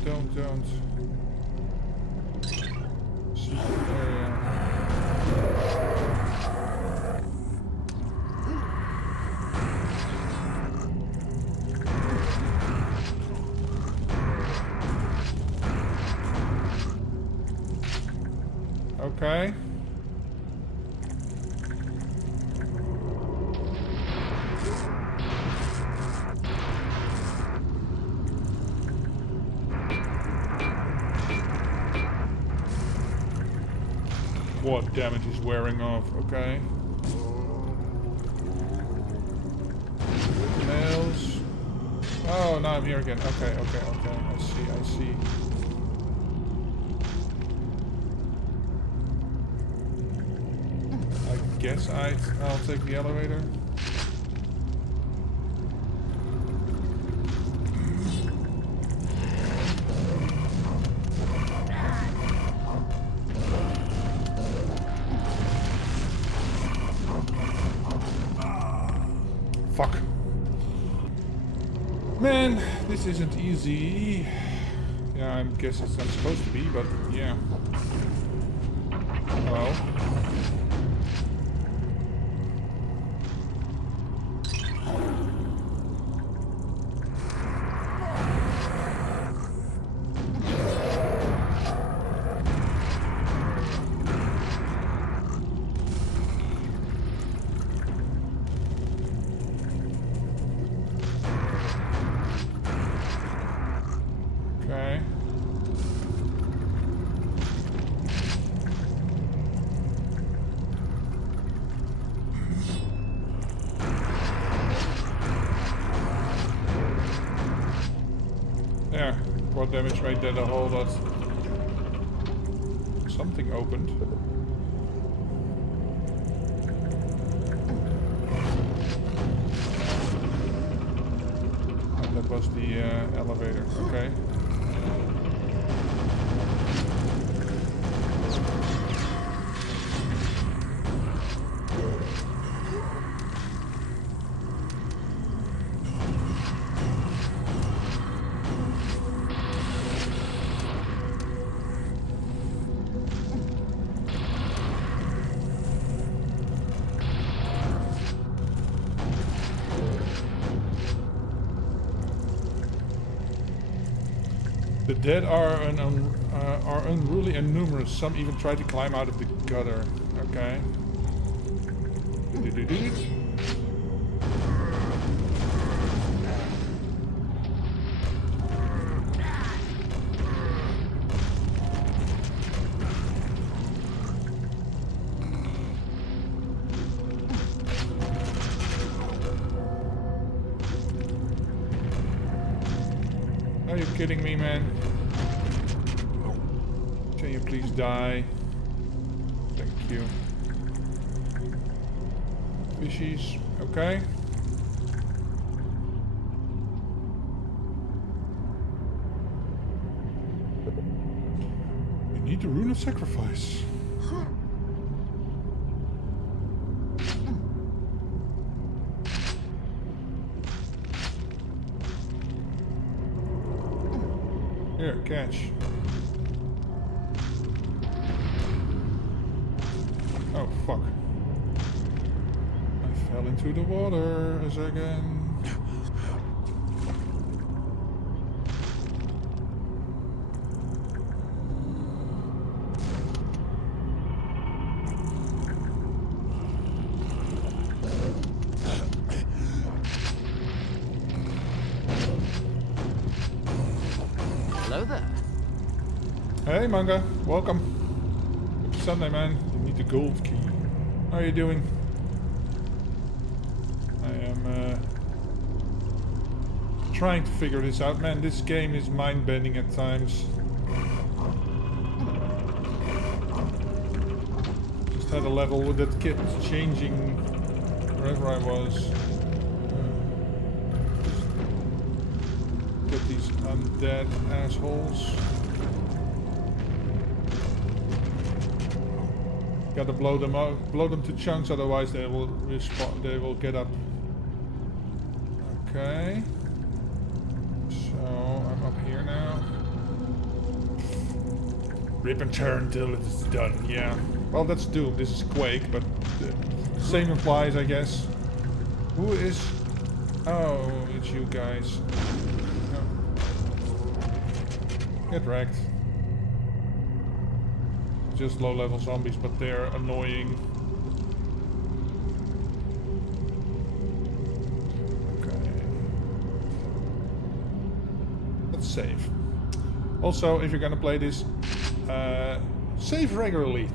Don't. Secret area. Okay. What damage is wearing off? Okay. Nails. Oh, now I'm here again. Okay. I see. I guess I'll take the elevator. Fuck. Man, this isn't easy. Yeah, I guess it's not supposed to be, but yeah. Hello. Okay. Yeah, quad damage right there, the whole lot. Something opened. Oh, that was the elevator, okay. dead are unruly and numerous. Some even try to climb out of the gutter. Okay. Are you kidding me, man? Can you please die? Thank you. Fishies, okay. We need the Rune of Sacrifice. Here, catch. Oh, fuck. I fell into the water again. Hello there. Hey, Manga. Welcome. Happy Sunday, man. You need the gold key. How are you doing? I am trying to figure this out. Man, this game is mind-bending at times. Just had a level that kept changing wherever I was. Get these undead assholes. Gotta blow them out, blow them to chunks, otherwise they will respond. They will get up. Okay. So I'm up here now. Rip and tear until it is done. Yeah. Well, that's Doom. This is Quake, but the same applies, I guess. Who is? Oh, it's you guys. Get wrecked. Just low-level zombies, but they're annoying. Okay. Let's save. Also, if you're gonna play this, save regularly.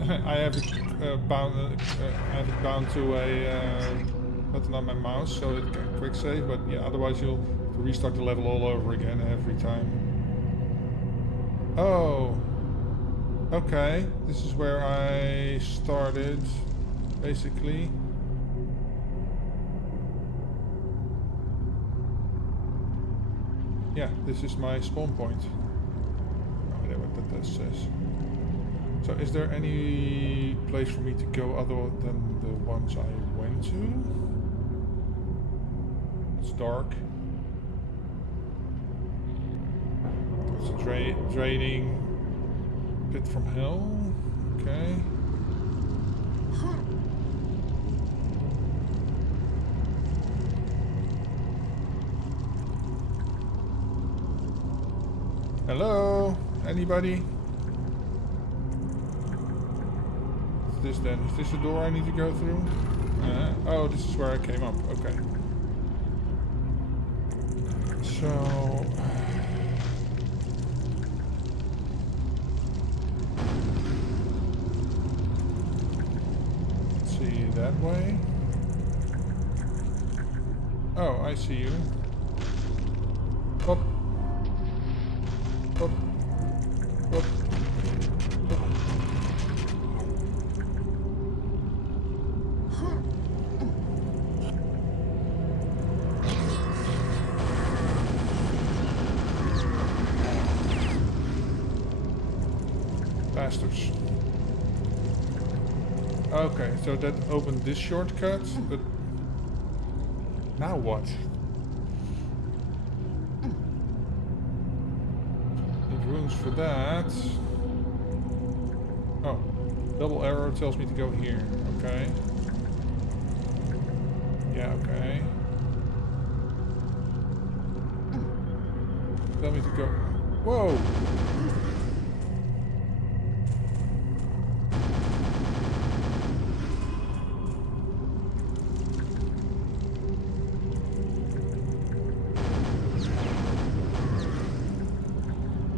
I have it bound. I have it bound to a button on my mouse, so it can quick save. But yeah, otherwise you'll restart the level all over again every time. Oh, okay. This is where I started, basically. Yeah, this is my spawn point. Oh, that's what that says. So, is there any place for me to go other than the ones I went to? It's dark. It's a draining pit from hell. Okay. Hello? Anybody? What's this then? Is this a door I need to go through? Oh, this is where I came up. Okay. So... that way. Oh, I see you. Up. Up. Up. Bastards. Okay, so that opened this shortcut, but now what? Need runes for that. Oh, double arrow tells me to go here. Okay. Yeah, okay. Tell me to go. Whoa!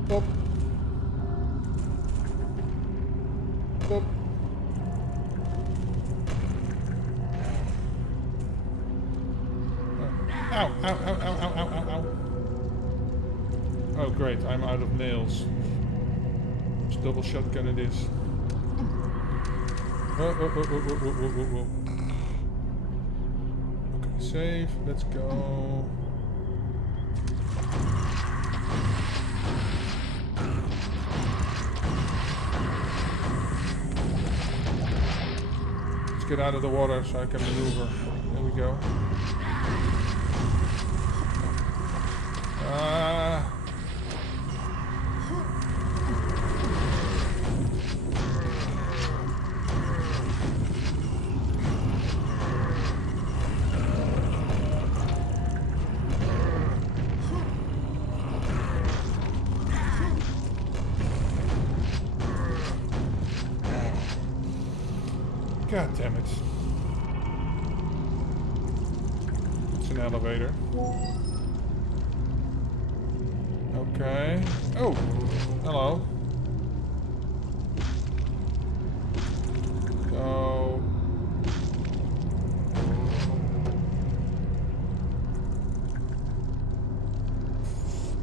Stop. Stop. Ow, ow, ow, ow, ow, ow, ow, ow. Oh great, I'm out of nails. Just double shotgun it is. Oh, oh, oh, oh, oh, oh, oh, oh. Okay, save, let's go. Let's get out of the water so I can maneuver. There we go. God damn it. It's an elevator. Okay. Oh! Hello. So...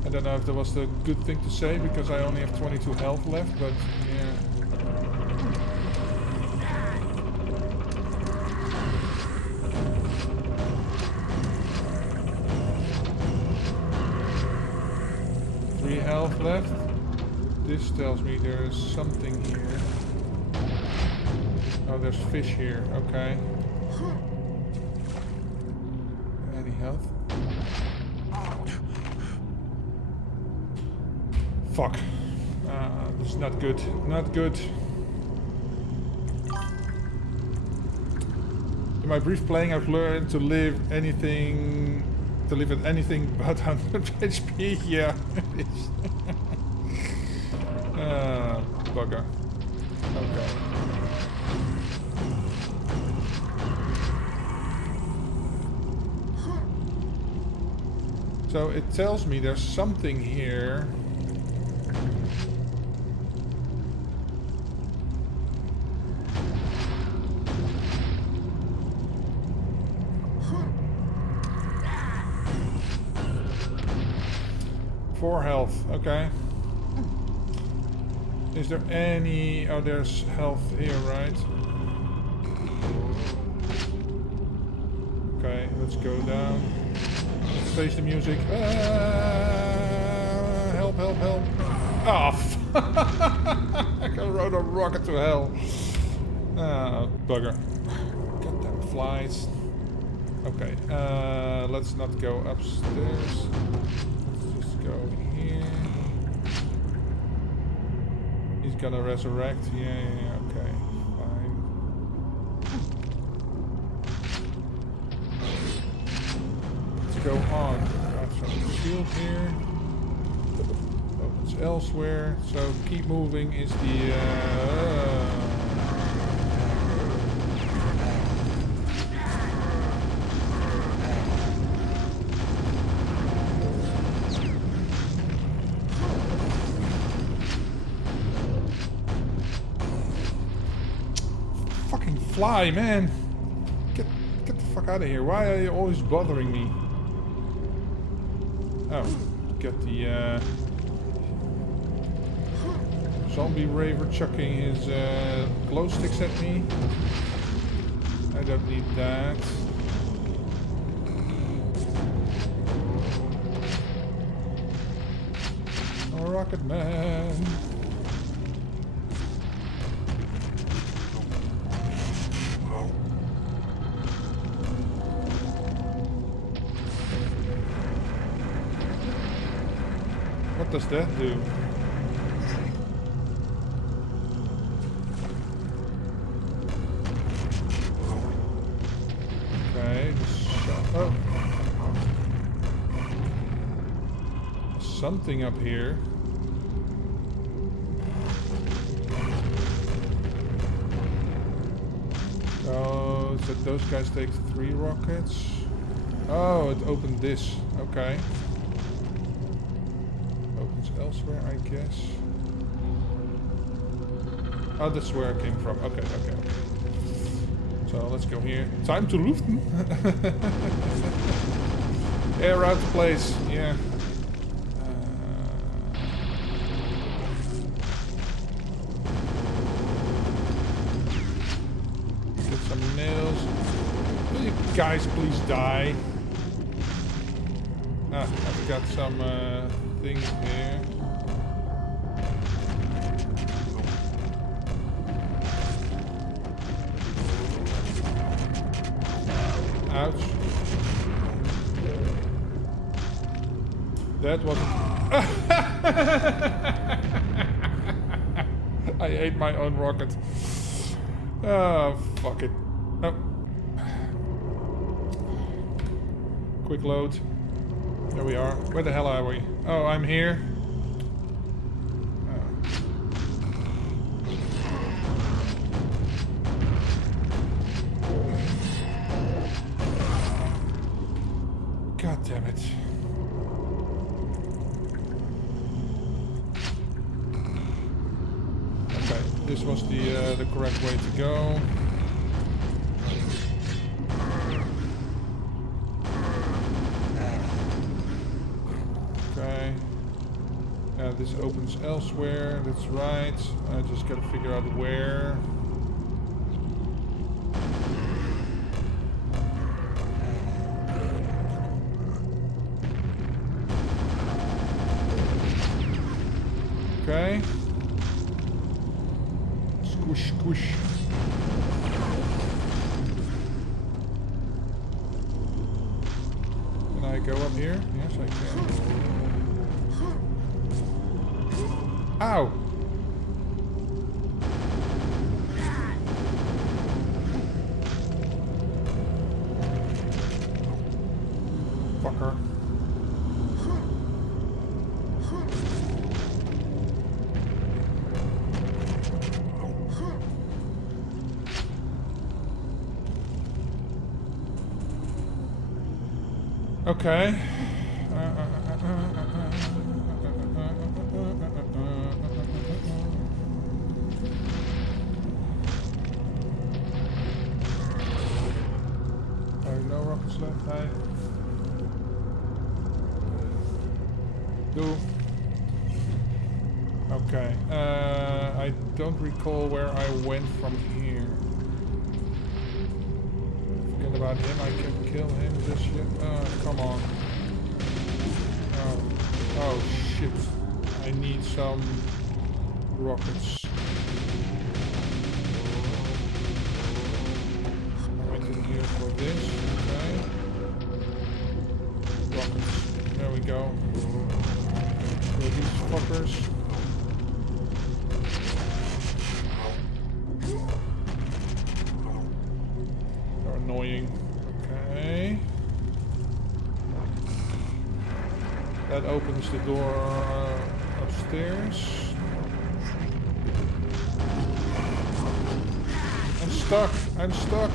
I don't know if that was the good thing to say because I only have 22 health left, but yeah. 3 health left. This tells me there's something here. Oh, there's fish here. Okay. Any health? Fuck. This is not good. Not good. In my brief playing, I've learned to live at anything but 100 HP. Yeah. Bugger. Okay. So it tells me there's something here. Four health, okay. Is there any... Oh, there's health here, right? Okay, let's go down. Let's face the music. Help, help, help. Oh, I rode a rocket to hell. Bugger. Goddamn flies. Okay, let's not go upstairs. Let's just go here. He's gonna resurrect. Yeah, okay, fine. Let's go on. Got some shield here. Opens elsewhere. So keep moving is the. Fly, man! Get the fuck out of here. Why are you always bothering me? Oh, get the zombie raver chucking his glow sticks at me. I don't need that. Oh, Rocket Man. What does that do? Okay, oh. Something up here. that those guys take 3 rockets. Oh, it opened this. Okay. Opens elsewhere, I guess. Oh, that's where it came from. Okay. So let's go here. Time to looten. Air out the place. Yeah. Get some nails. Will you guys please die? Ah, I've got some things here. Ouch. That wasn't... I ate my own rocket. Oh, fuck it. Oh. Quick load. There we are. Where the hell are we? Oh, I'm here. God damn it. Okay, this was the correct way to go. Okay. This opens elsewhere, that's right. I just gotta figure out where. Okay. Squish, squish. Can I go up here? Yes, I can. Ow! Fucker. Okay. No rockets left. Hi. Do. Okay. I don't recall where I went from here. Forget about him. I can kill him just yet. Come on. Oh shit. I need some rockets. I went in here for this. Okay. Rockets. There we go. For these fuckers. They're annoying. Okay. That opens the door upstairs. I'm stuck. I'm stuck.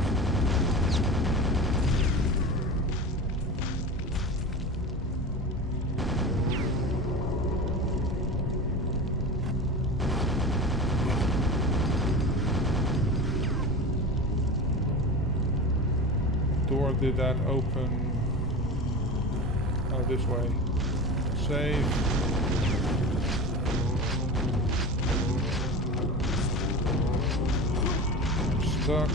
Door did that open? Oh, this way. Save. I'm stuck.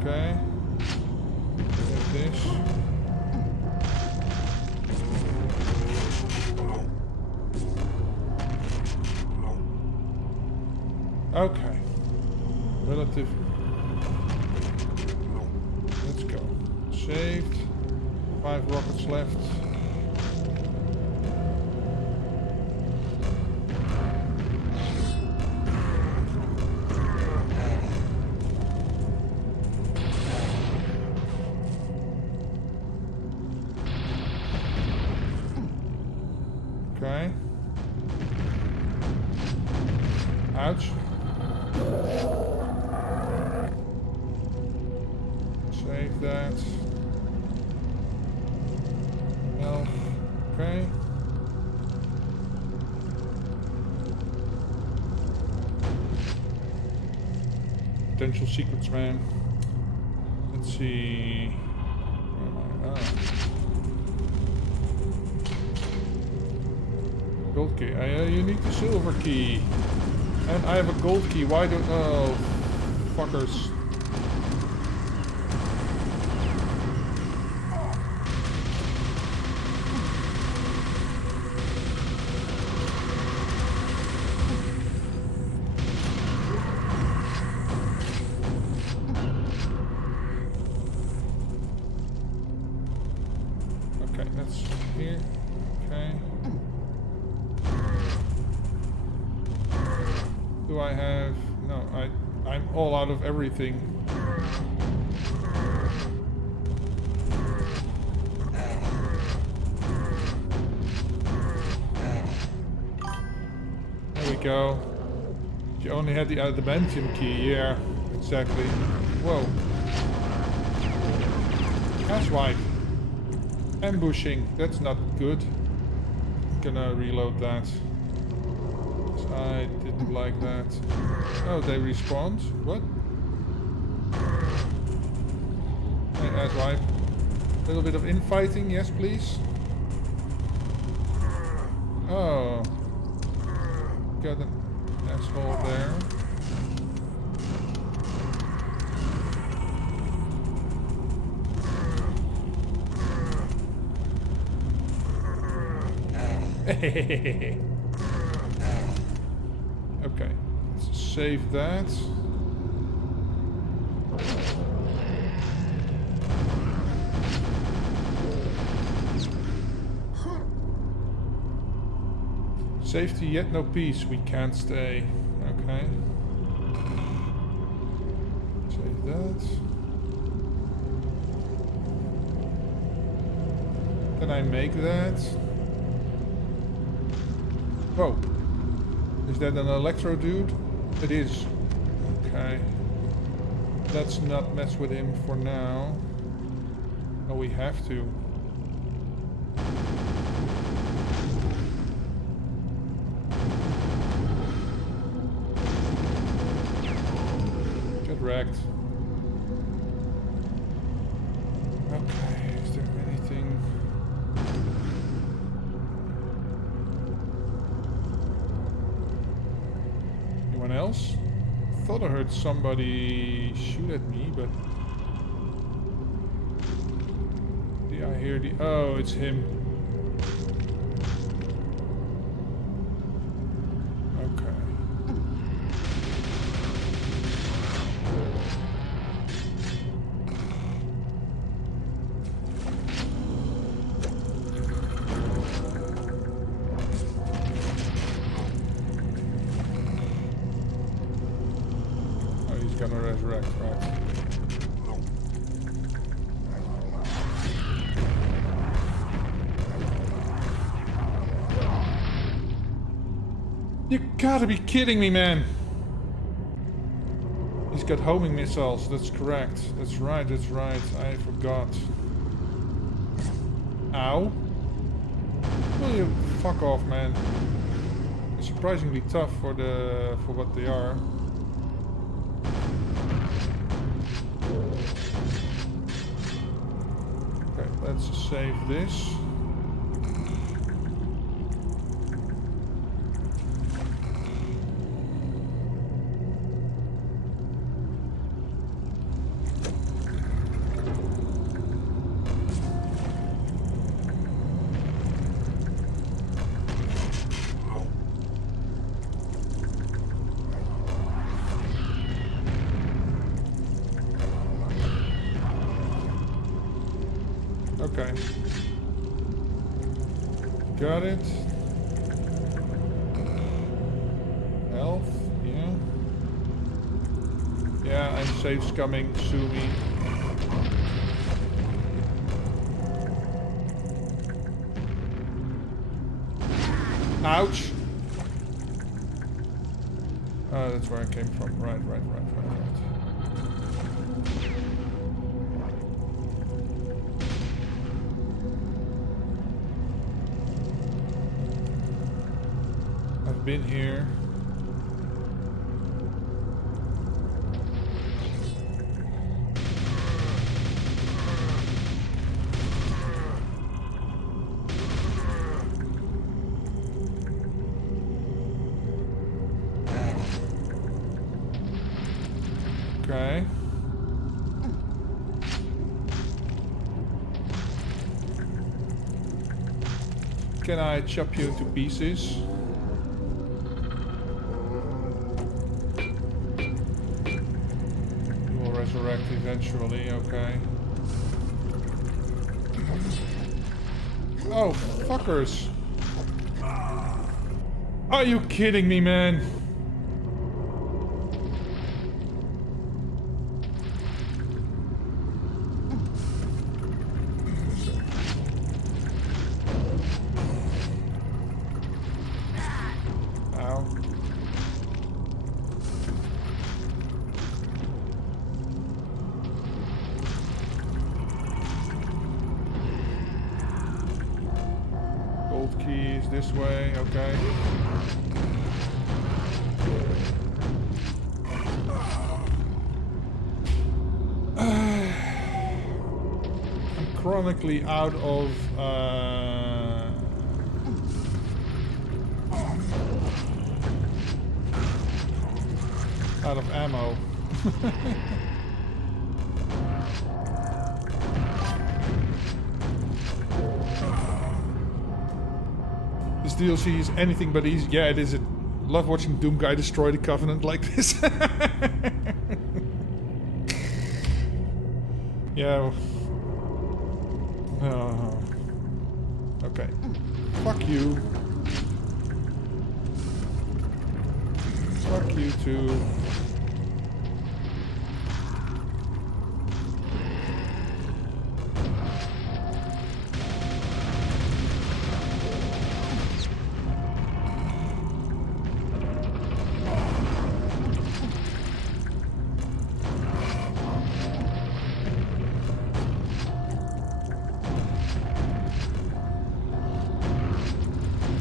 Okay. Get this. Okay. Relative. Let's go. Saved. 5 rockets left. Save that. Health. Okay. Potential secrets, man. Let's see. Where am I? Ah. Gold key. You need the silver key. And I have a gold key. Why don't... Oh, fuckers. Okay, that's here. Okay. Do I have... No, I'm all out of everything. There we go. You only had the adamantium key, yeah, exactly. Whoa. Asswipe. Ambushing, that's not good. Gonna reload that. I didn't like that. Oh, they respawned? What? Hey, asswipe. A little bit of infighting, yes please. Oh. Got an asshole there. Okay, let's save that. Safety yet no peace, we can't stay. Okay. Save that. Can I make that? Whoa. Is that an electro dude? It is. Okay. Let's not mess with him for now. Oh, we have to. Get wrecked. Okay, is there anything... Anyone else? Thought I heard somebody shoot at me, but... Did I hear the... Oh, it's him. Okay. Oh, he's gonna resurrect, right? You gotta be kidding me, man! He's got homing missiles, that's correct. That's right, I forgot. Ow. Will you fuck off, man. They're surprisingly tough for what they are. Okay, let's save this. Okay. Got it. Health, yeah. Yeah, I'm safe coming, sue me. Ouch! Oh, that's where I came from. Right. been here. Okay. Can I chop you into pieces? You will resurrect eventually, okay. Oh, fuckers. Are you kidding me, man? Ow. Gold keys this way, okay. I'm chronically out of ammo. This DLC is anything but easy. Yeah, it is. I love watching Doom Guy destroy the Covenant like this. Yeah. Okay. Fuck you. Fuck you too.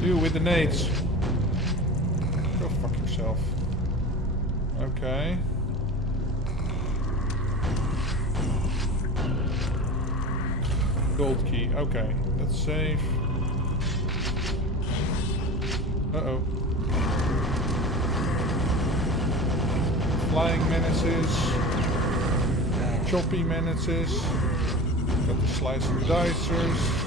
You with the nades. Go fuck yourself. Okay. Gold key. Okay. That's safe. Uh-oh. Flying menaces. Choppy menaces. Got the slicing dicers.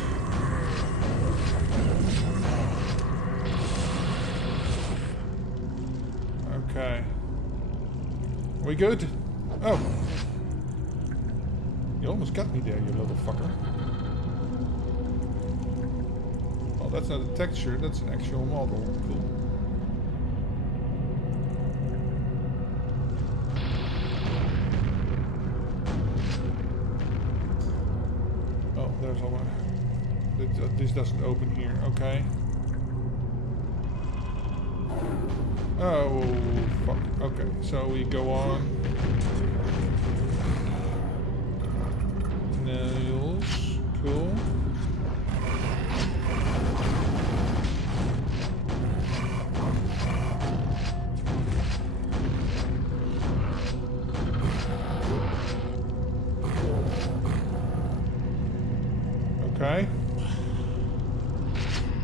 Okay. We good? Oh. You almost got me there, you little fucker. Oh, that's not a texture, that's an actual model. Cool. Oh, there's all my... This doesn't open here, okay. Oh, fuck. Okay, so we go on. Nails. Cool. Okay.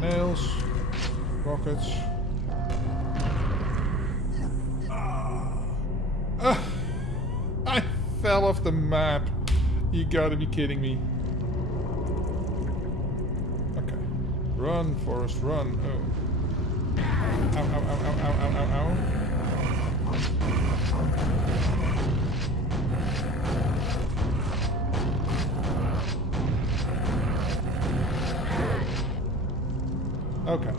Nails. Rockets. I fell off the map. You gotta be kidding me. Okay. Run, Forrest, run. Oh. Ow, ow, ow, ow, ow, ow, ow, ow. Okay.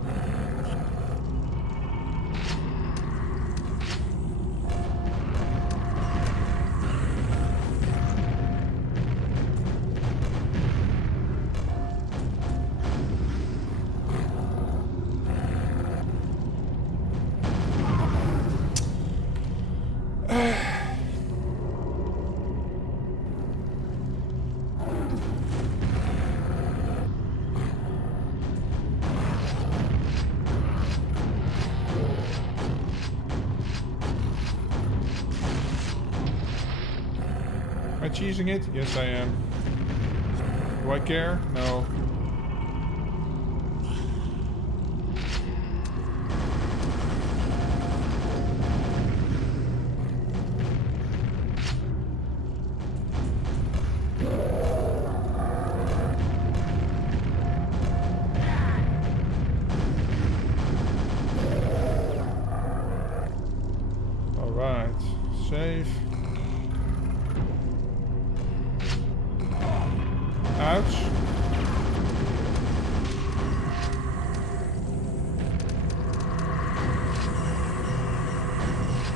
I cheesing it? Yes, I am. Do I care? No. Alright. Save. Ouch.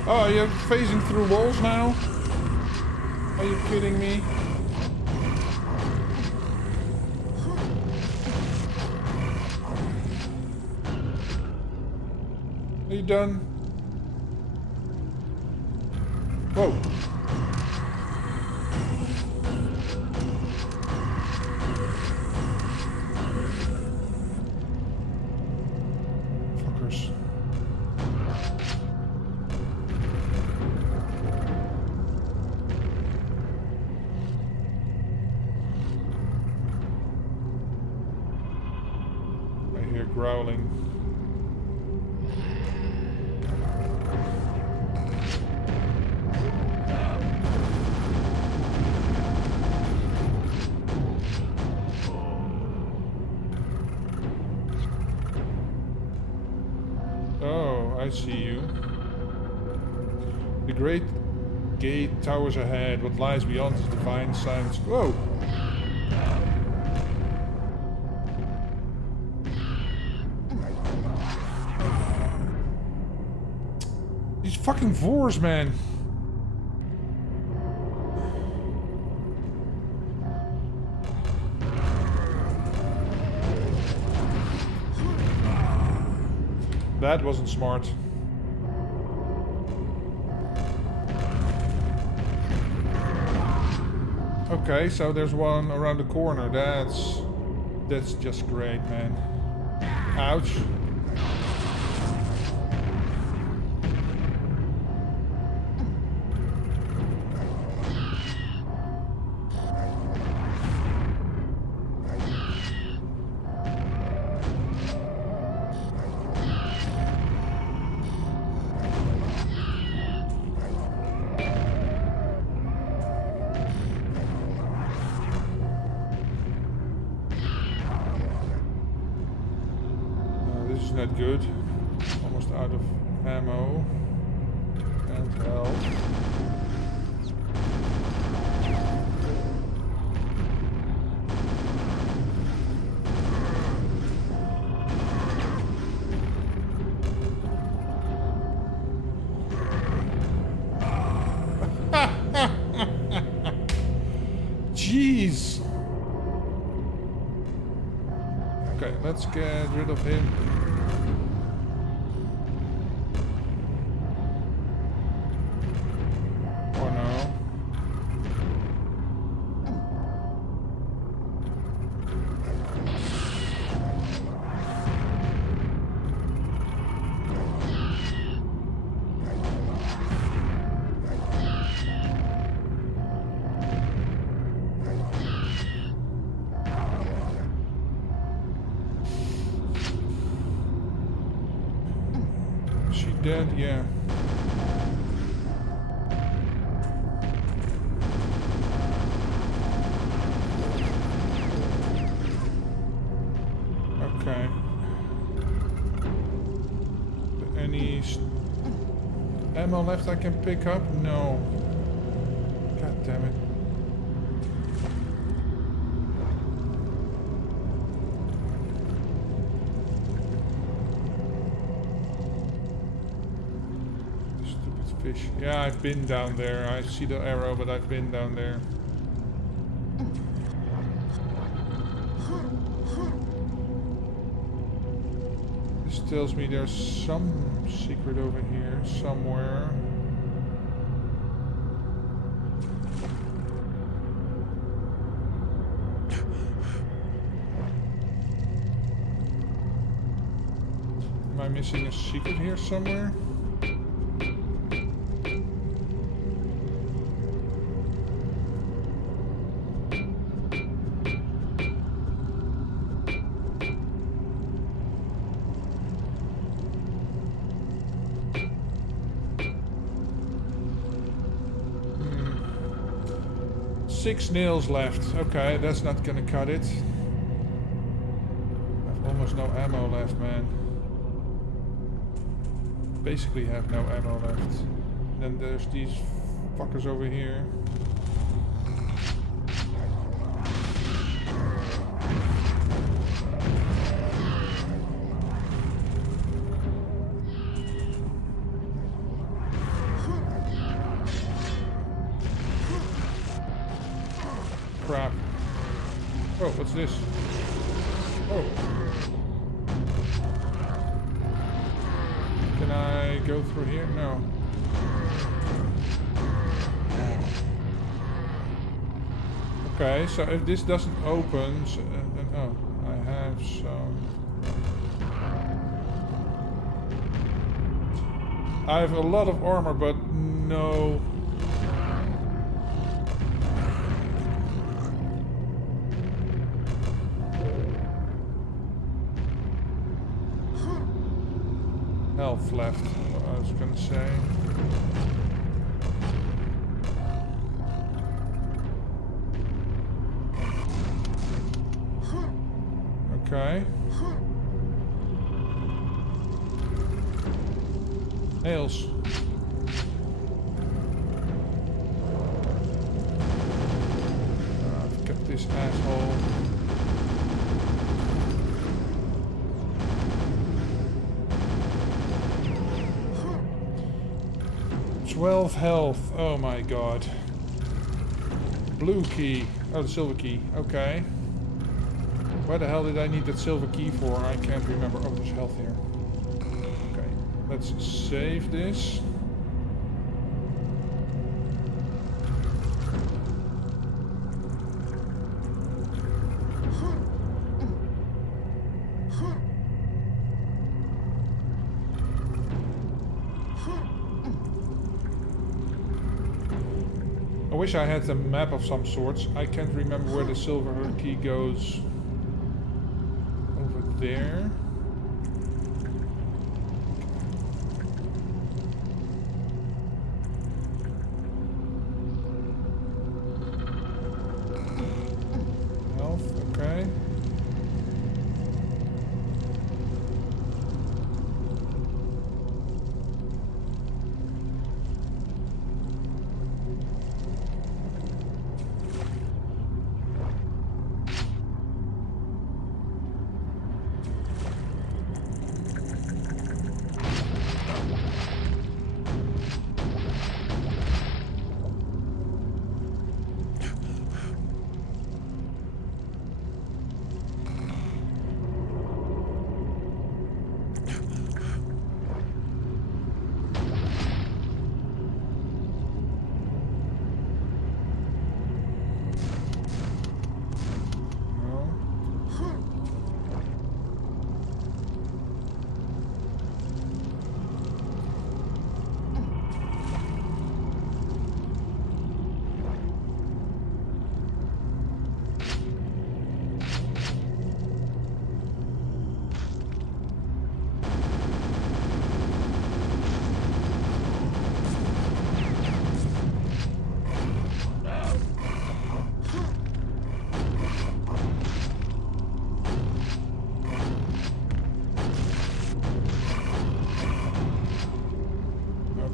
Oh, you're phasing through walls now? Are you kidding me? Are you done? Whoa. Fuckers. I hear growling. Oh, I see you. The great gate towers ahead. What lies beyond is divine silence. Whoa! These fucking Vors, man. That wasn't smart. Okay, so there's one around the corner. That's just great, man. Ouch. This is not good. Almost out of ammo and health. Jeez. Okay, let's get rid of him. Or no. Is she dead? Yeah. Okay. Any ammo left I can pick up? No. God damn it. Stupid fish. Yeah, I've been down there. I see the arrow, but I've been down there. This tells me there's some secret over here somewhere. Am I missing a secret here somewhere? 6 nails left. Okay, that's not gonna cut it. I've almost no ammo left, man. Basically have no ammo left. Then there's these fuckers over here. Crap. Oh, what's this? Oh. Can I go through here? No. Okay, so if this doesn't open, then oh, I have some. I have a lot of armor, but no. Health left, I was gonna say. Okay. Nails. I've got this asshole. 12 health. Oh my god. Blue key. Oh, the silver key. Okay. Where the hell did I need that silver key for? I can't remember. Oh, there's health here. Okay. Let's save this. I wish I had a map of some sorts. I can't remember where the silver key goes. Over there. Health, okay.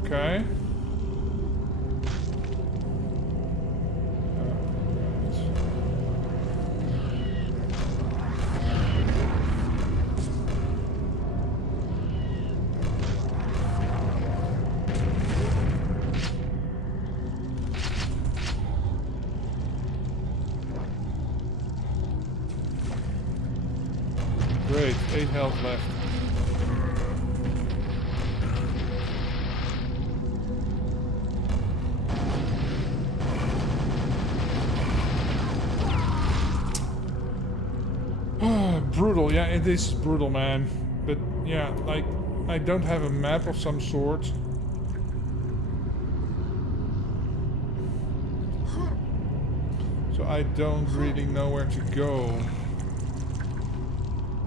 Okay. Great, 8 health left. Brutal, yeah, it is brutal, man. But yeah, like, I don't have a map of some sort. So I don't really know where to go.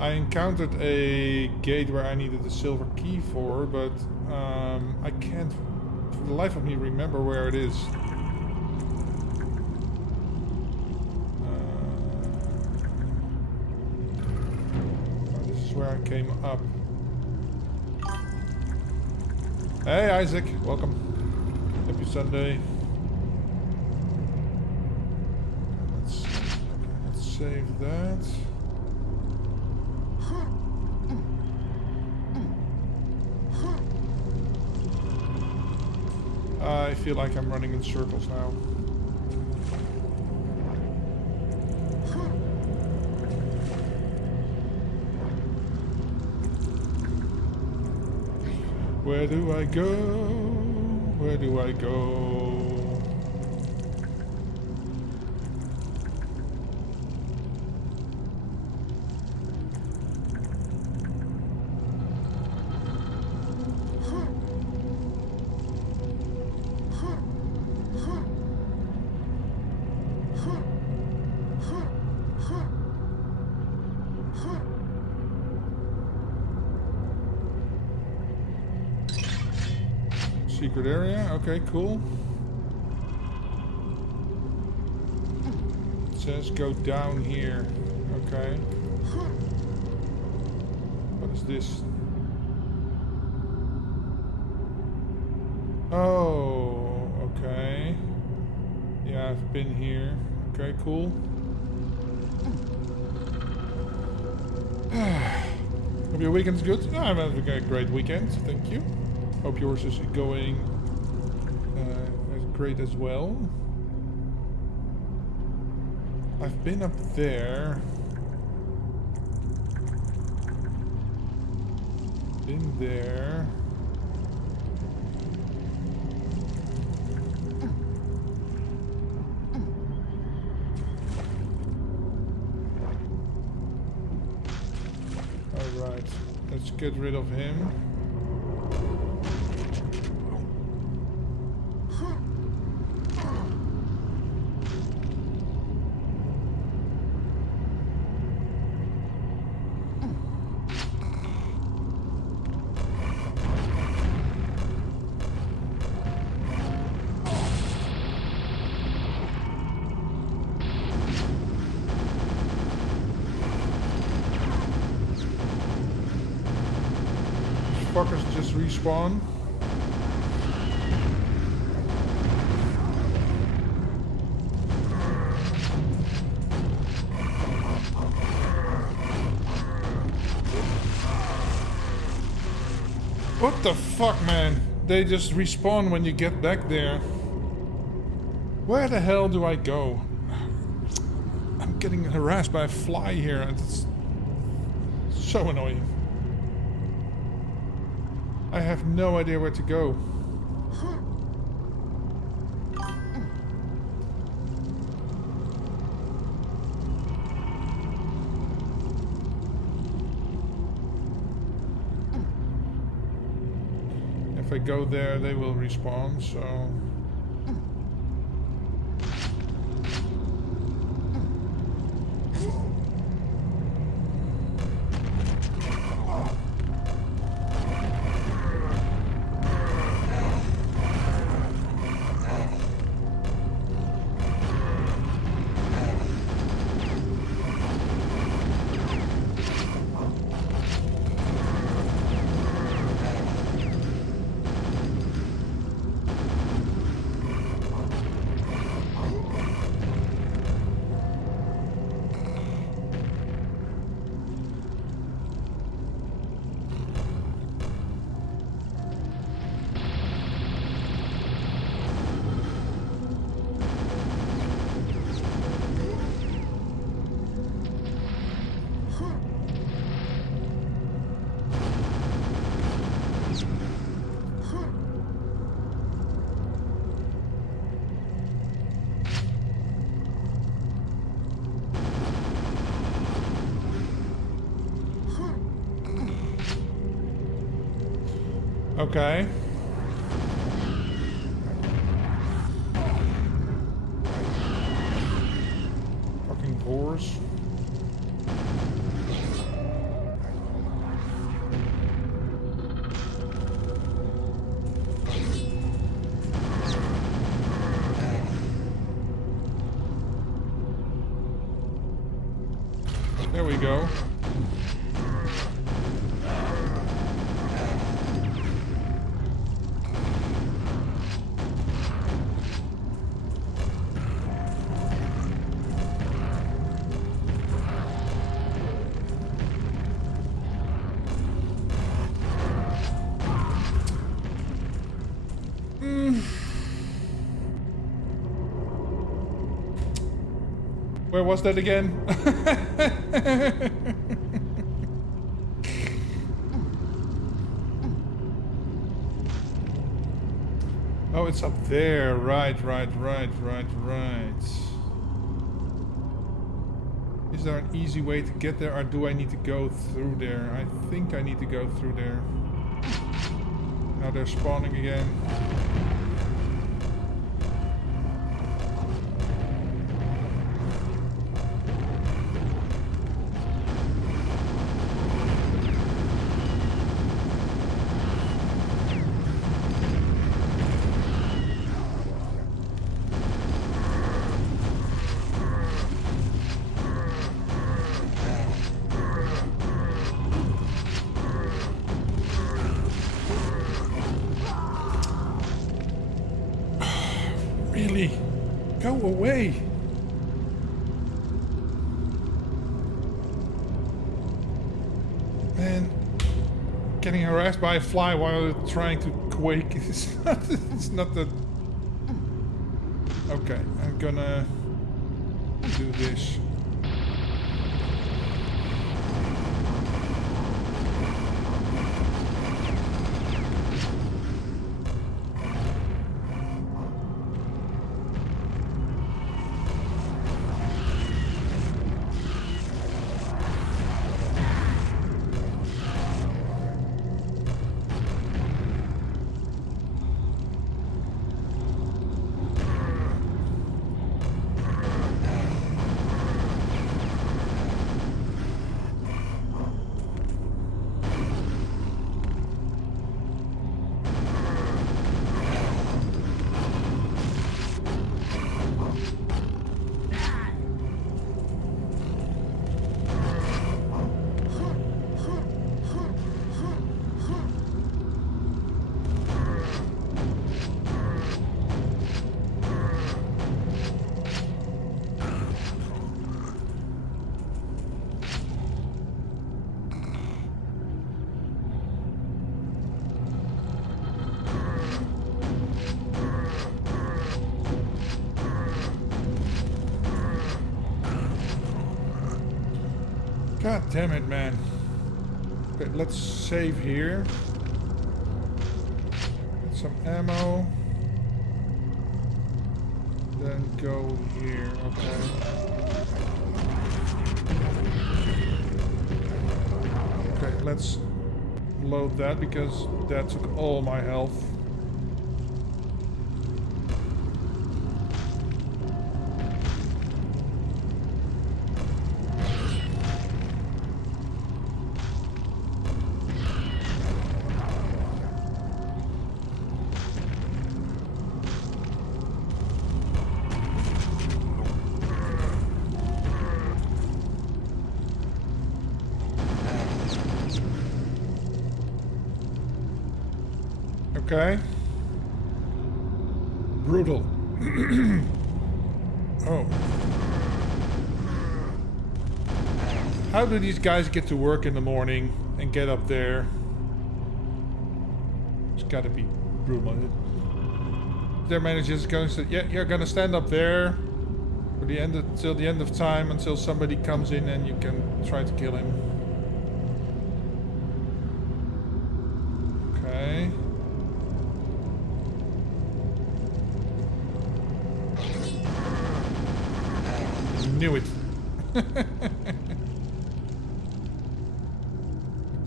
I encountered a gate where I needed a silver key for, but I can't for the life of me remember where it is. where I came up. Hey Isaac, welcome. Happy Sunday. Let's save that. I feel like I'm running in circles now. Where do I go? Where do I go? Secret area, okay, cool. It says go down here, okay. What is this? Oh, okay. Yeah, I've been here. Okay, cool. Hope your weekend's good. I'm having a great weekend, thank you. Hope yours is going as great as well. I've been up there. Been there. Alright, let's get rid of him. Fuckers just respawn. What the fuck, man? They just respawn when you get back there. Where the hell do I go? I'm getting harassed by a fly here. It's so annoying. I have no idea where to go. If I go there, they will respawn, so... Okay. Fucking whores. There we go. Where was that again? Oh, it's up there. Right. Is there an easy way to get there, or do I need to go through there? I think I need to go through there. Now they're spawning again. Really? Go away! Man, getting harassed by a fly while trying to quake is not, it's not the... Okay, I'm gonna do this. God damn it, man. Okay, let's save here. Get some ammo. Then go here, okay. Okay, let's load that because that took all my health. Okay. Brutal. Oh. How do these guys get to work in the morning and get up there? It's gotta be brutal. Their manager is going to say, yeah, you're gonna stand up there for the end till the end of time until somebody comes in and you can try to kill him. Okay. Knew it.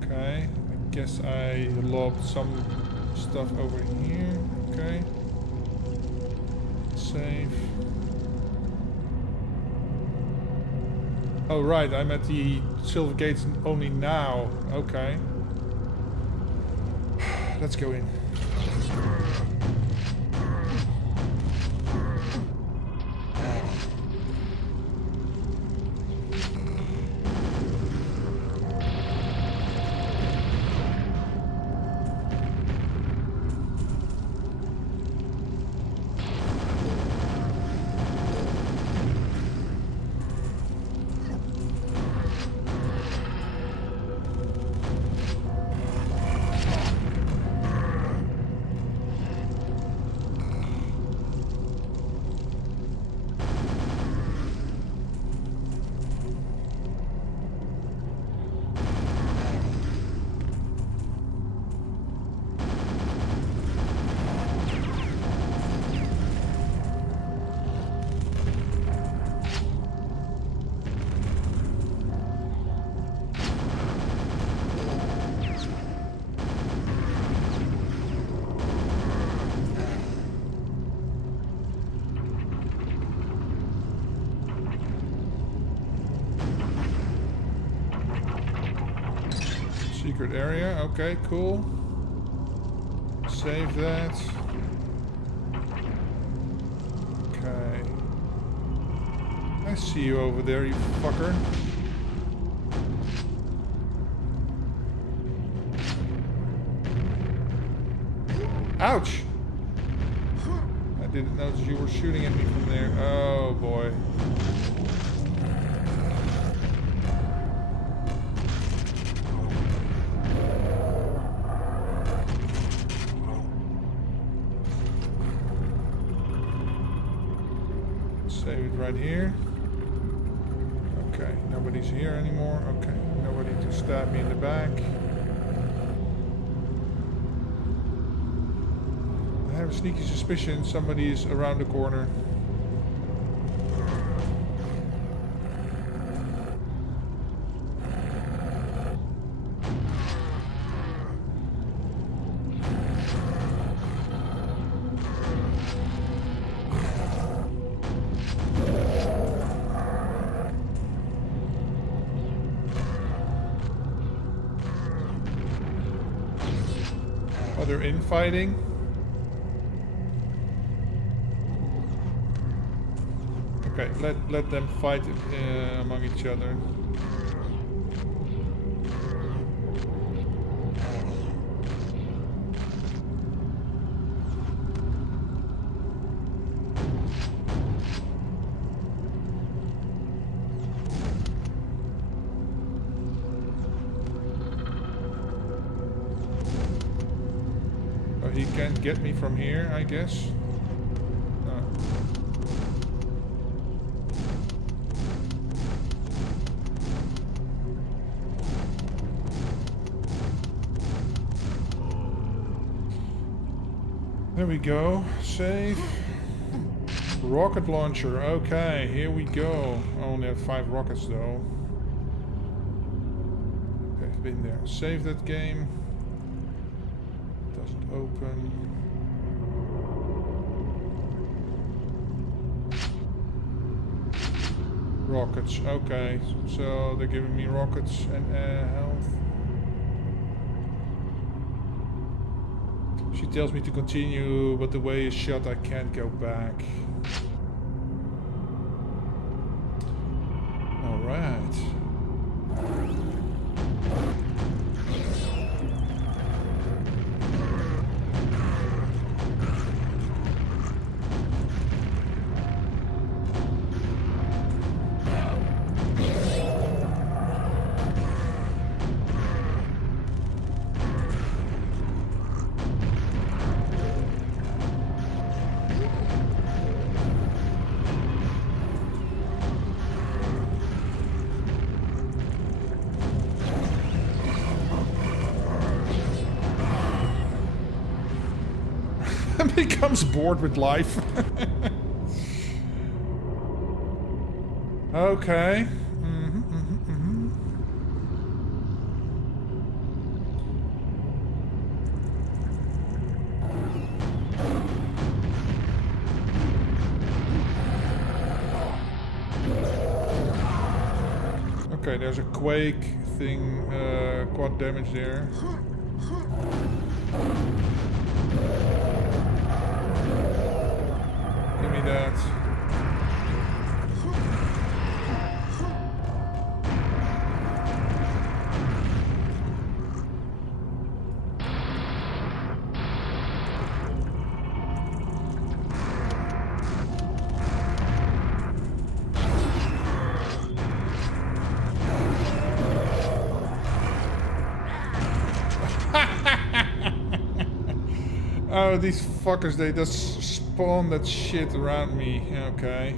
Okay, I guess I logged some stuff over here. Okay. Save. Oh right, I'm at the Silver Gates only now. Okay. Let's go in. Secret area. Okay, cool. Save that. Okay. I see you over there, you fucker. Ouch! I didn't notice you were shooting at me from there. Oh boy. Save it right here. Okay, nobody's here anymore. Okay, nobody to stab me in the back. I have a sneaky suspicion somebody is around the corner. Oh, they're infighting? Okay, let them fight among each other. Oh, he can't get me from here, I guess. There we go. Save. Rocket launcher. Okay, here we go. I only have 5 rockets though. Okay, I've been there. Save that game. Doesn't open. Rockets. Okay, so they're giving me rockets and health. She tells me to continue, but the way is shut, I can't go back. Alright. Becomes bored with life. Okay. Okay, there's a quake thing, quad damage there. Give me that. Oh, these fuckers, they just spawn that shit around me. Okay.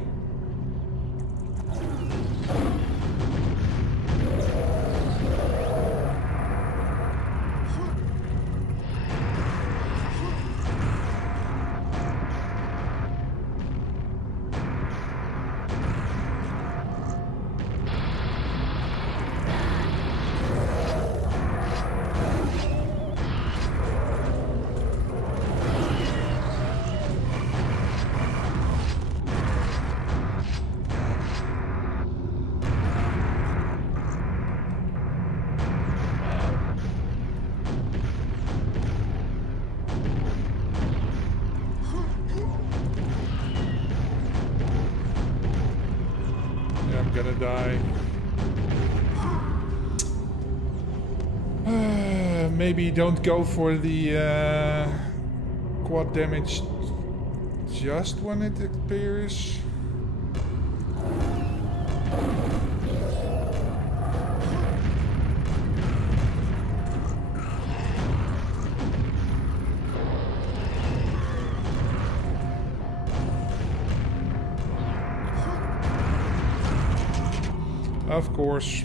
gonna die. Maybe don't go for the quad damage just when it appears. Of course.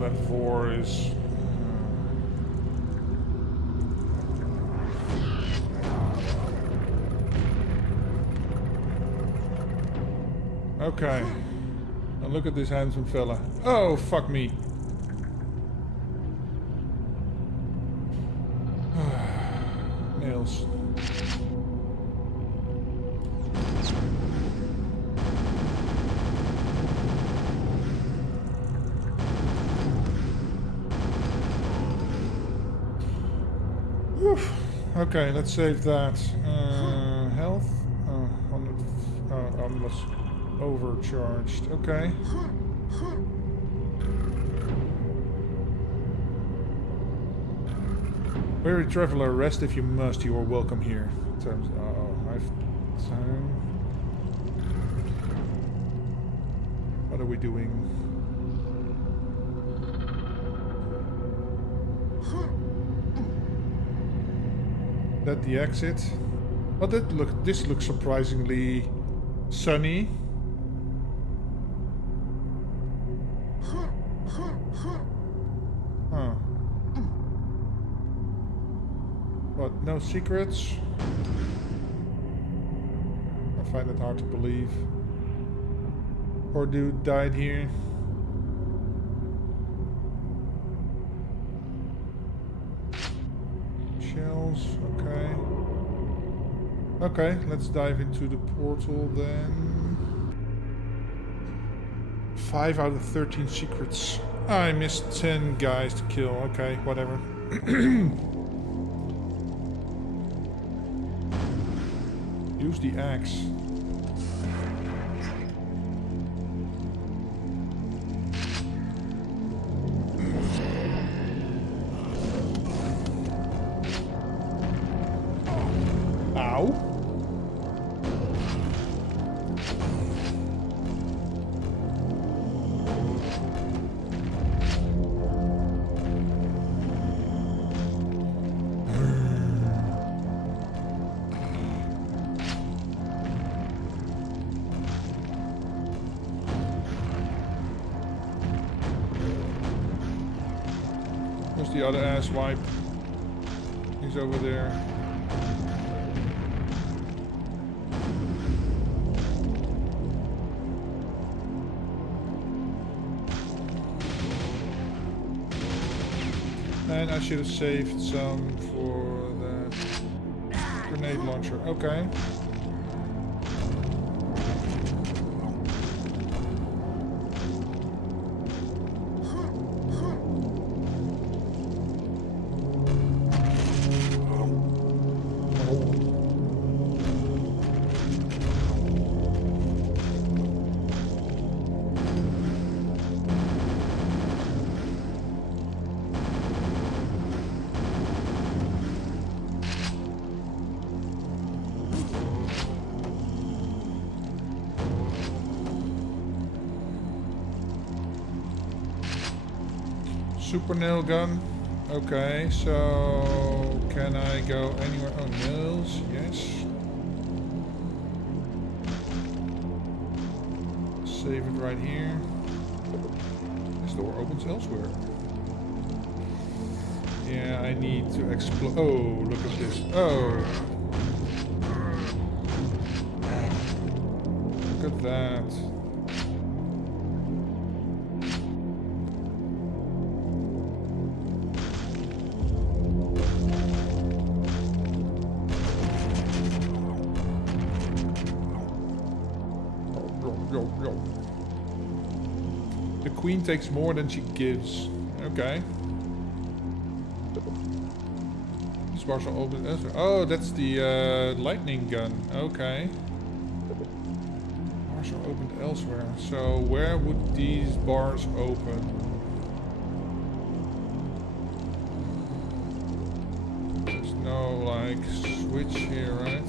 That vor is... Okay. Now look at this handsome fella. Oh, fuck me. Nails. Okay, let's save that. Health? 100. Almost overcharged. Okay. Weary traveler, rest if you must. You are welcome here. Terms. I've time. What are we doing? That the exit. Oh, this looks surprisingly sunny. Huh. What? No secrets? I find it hard to believe. Poor dude died here. Shells, okay. Okay, let's dive into the portal then. 5 out of 13 secrets. I missed 10 guys to kill. Okay, whatever. Use the axe. Ow. Where's the other ass wipe? He's over there. And I should have saved some for the grenade launcher. Okay. Super nail gun. Okay, so can I go anywhere? Oh, nails, yes. Save it right here. This door opens elsewhere. Yeah, I need to explore. Oh, look at this. Oh. Look at that. The queen takes more than she gives. Okay. These bars are open elsewhere. Oh, that's the lightning gun. Okay. Bars are opened elsewhere. So where would these bars open? There's no like switch here, right?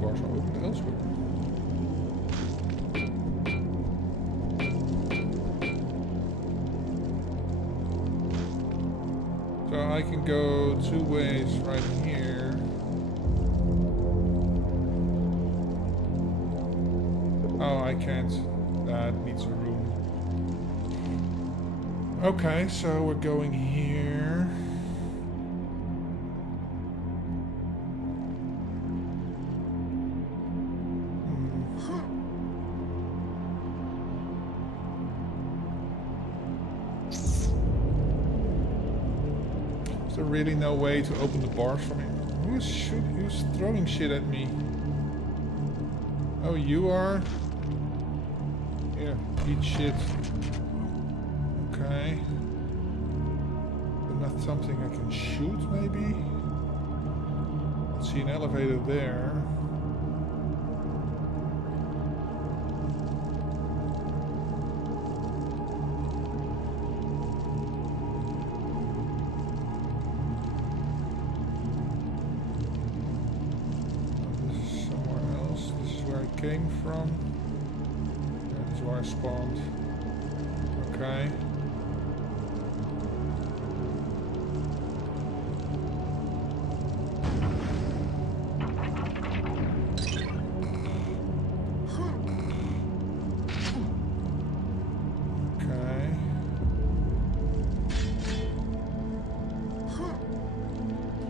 Bars are opened elsewhere. So I can go two ways right here. Oh, I can't. That needs a room. Okay, so we're going here. Is there really no way to open the bars for me? Who's throwing shit at me? Oh, you are? Yeah, eat shit. Okay. But not something I can shoot, maybe? I see an elevator there. Came from. That is where I spawned. Okay. Okay.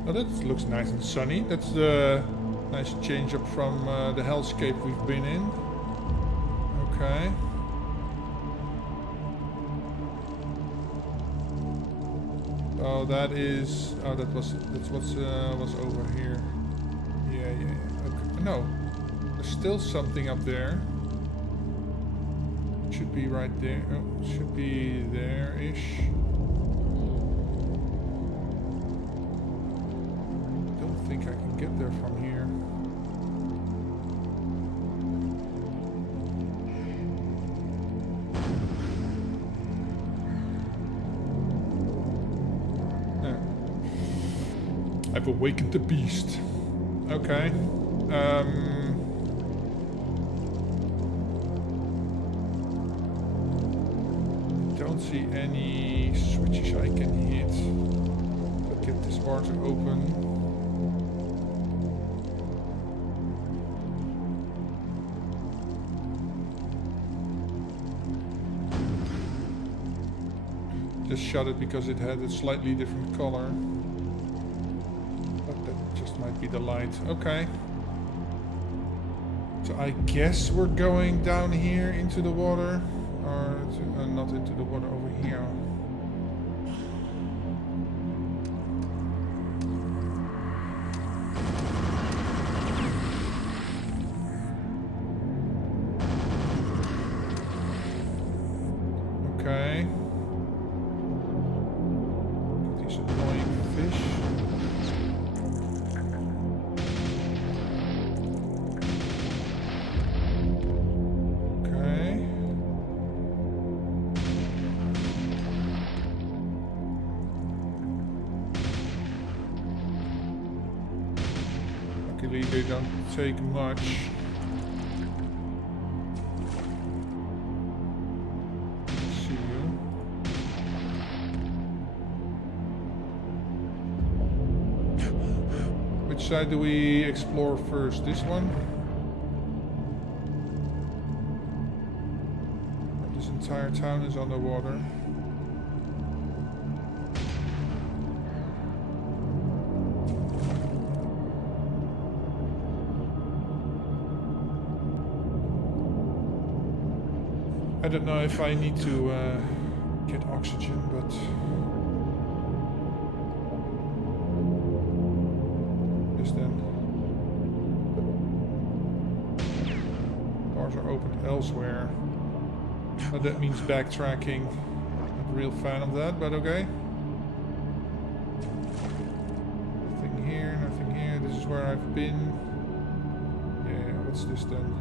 Oh, that looks nice and sunny. That's the nice change up from the hellscape we've been in. Okay. Oh, that is. Oh, that's what's over here. Yeah. Okay. No, there's still something up there. Should be right there. Oh, should be there-ish. Don't think I can get there from here. I've awakened the beast. Okay. Don't see any switches I can hit. Get this bar to open. Just shut it because it had a slightly different color. Might be the light. Okay. So I guess we're going down here into the water. Or not into the water, over here. Okay. These annoying fish. Luckily they don't take much. Which side do we explore first? This one? This entire town is underwater. I don't know if I need to get oxygen, but yes then. Doors are opened elsewhere. But that means backtracking. Not a real fan of that, but okay. Nothing here, nothing here. This is where I've been. Yeah, what's this then?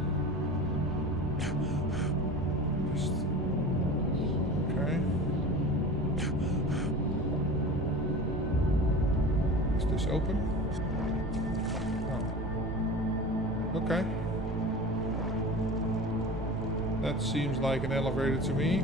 Okay. Is this open? Oh. Okay. That seems like an elevator to me.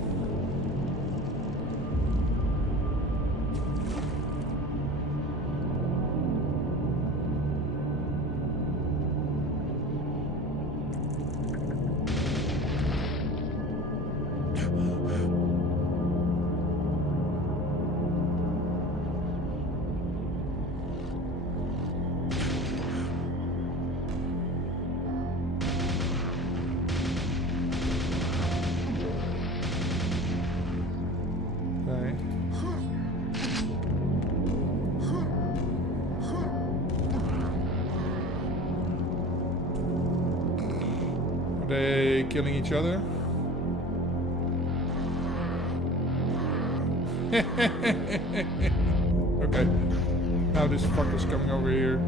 Are they killing each other? Okay. Now this fucker's coming over here.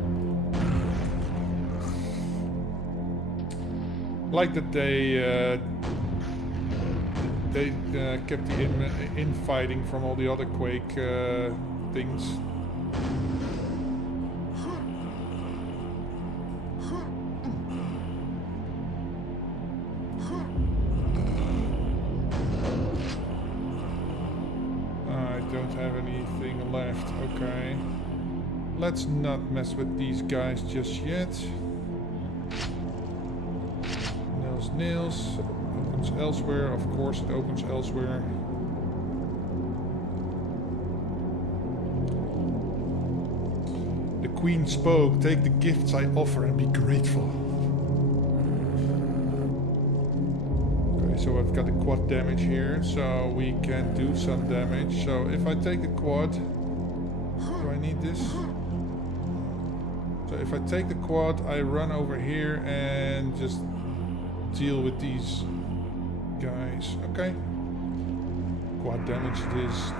Like that they kept the infighting from all the other Quake things. Okay. Let's not mess with these guys just yet. Nails, nails. Opens elsewhere. Of course it opens elsewhere. The Queen spoke. Take the gifts I offer and be grateful. Okay, so I've got the quad damage here, so we can do some damage. So if I take the quad... Do I need this? So if I take the quad, I run over here and just deal with these guys. Okay. Quad damage it is.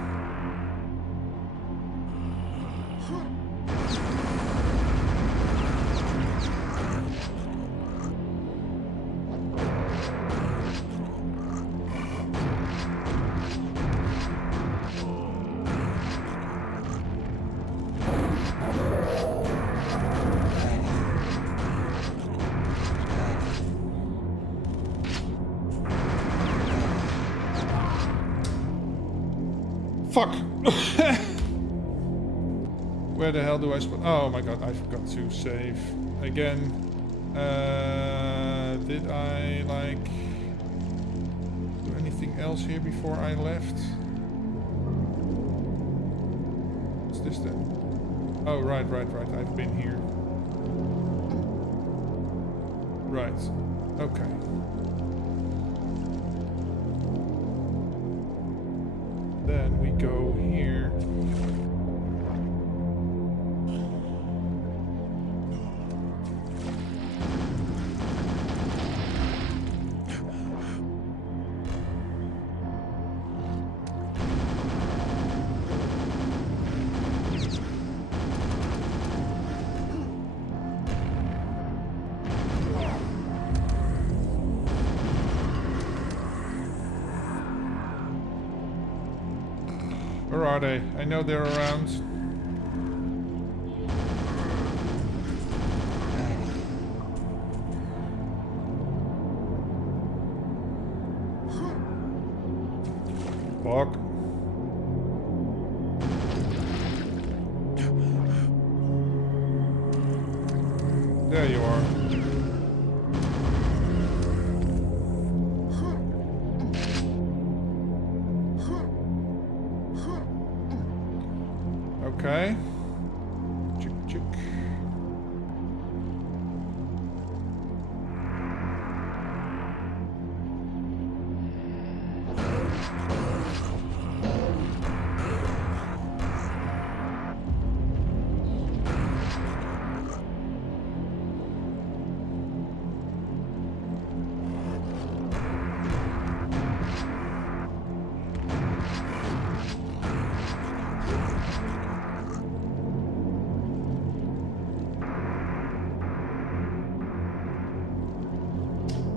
Fuck! Where the hell do I spawn? Oh my god, I forgot to save again. Did I like do anything else here before I left? What's this then? Oh right, I've been here. Right. Okay. Then we go here. Where are they? I know they're around. Fuck. There you are. Okay. Chick, chick.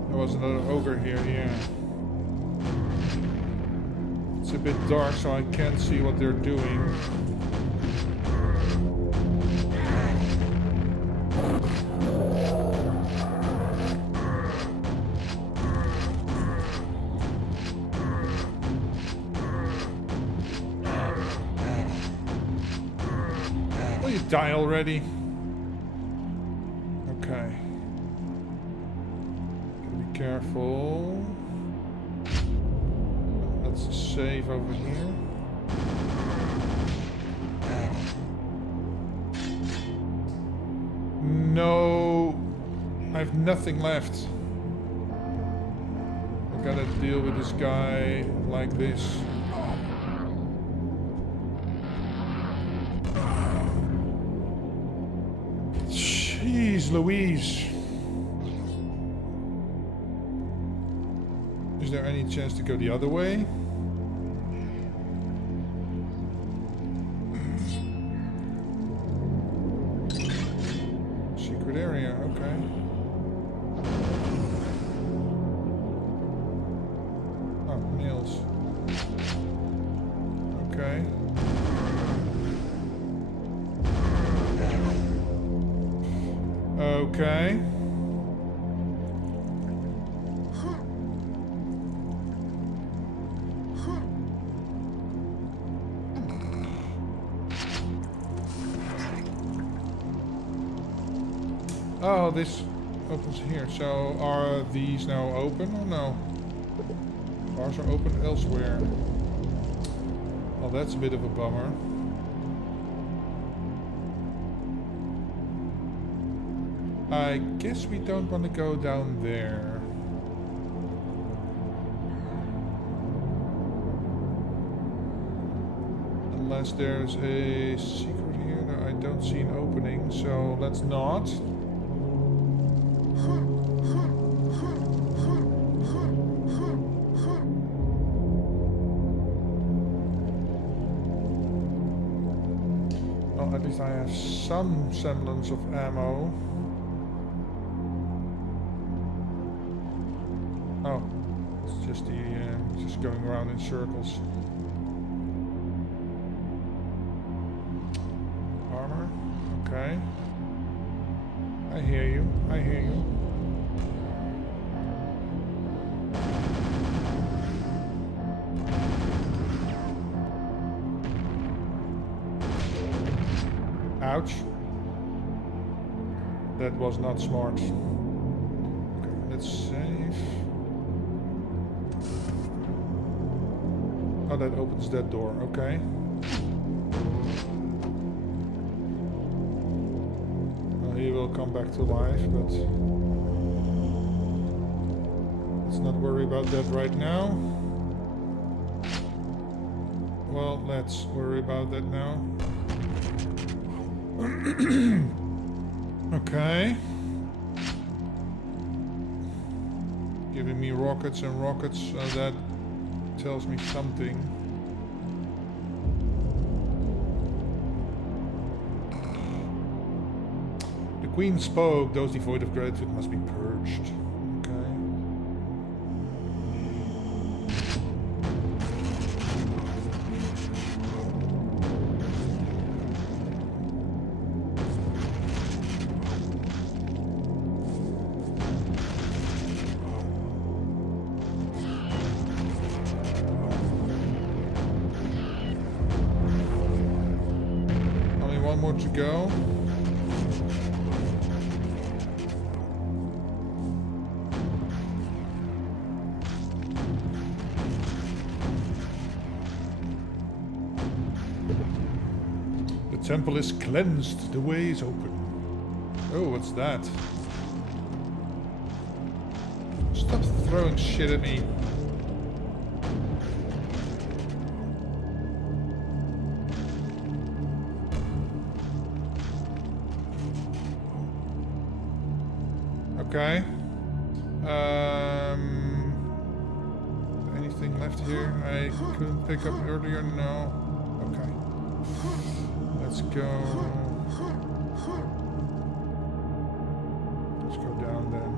There was another ogre here, yeah. It's a bit dark, so I can't see what they're doing. Will you die already? Okay. Be careful. That's a save over here. No, I have nothing left. I gotta deal with this guy like this. Jeez Louise. Is there any chance to go the other way? Secret area, okay. Oh, nails. Okay. Okay. Oh, this opens here. So are these now open or no? Bars are open elsewhere. Well, that's a bit of a bummer. I guess we don't want to go down there. Unless there's a secret here. No, I don't see an opening, so let's not. Well, at least I have some semblance of ammo. Oh, it's just the just going around in circles. Armor, okay. I hear you. I hear you. Ouch. That was not smart. Okay, let's save. Oh, that opens that door. Okay. Well, he will come back to life, but let's not worry about that right now. Well, let's worry about that now. Okay. Giving me rockets and rockets, so that tells me something. The Queen spoke, those devoid of gratitude must be purged. Okay. Only one more to go. temple is cleansed. The way is open. Oh, what's that? Stop throwing shit at me. Okay. Anything left here I couldn't pick up earlier? No. Okay. Let's go. Let's go down then.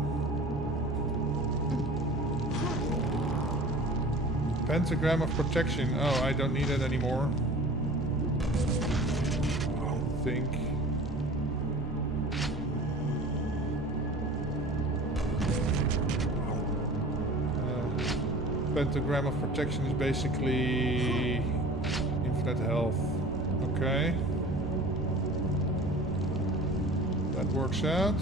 Pentagram of protection. Oh, I don't need it anymore. I don't think. Pentagram of protection is basically infinite health. Okay. That works out.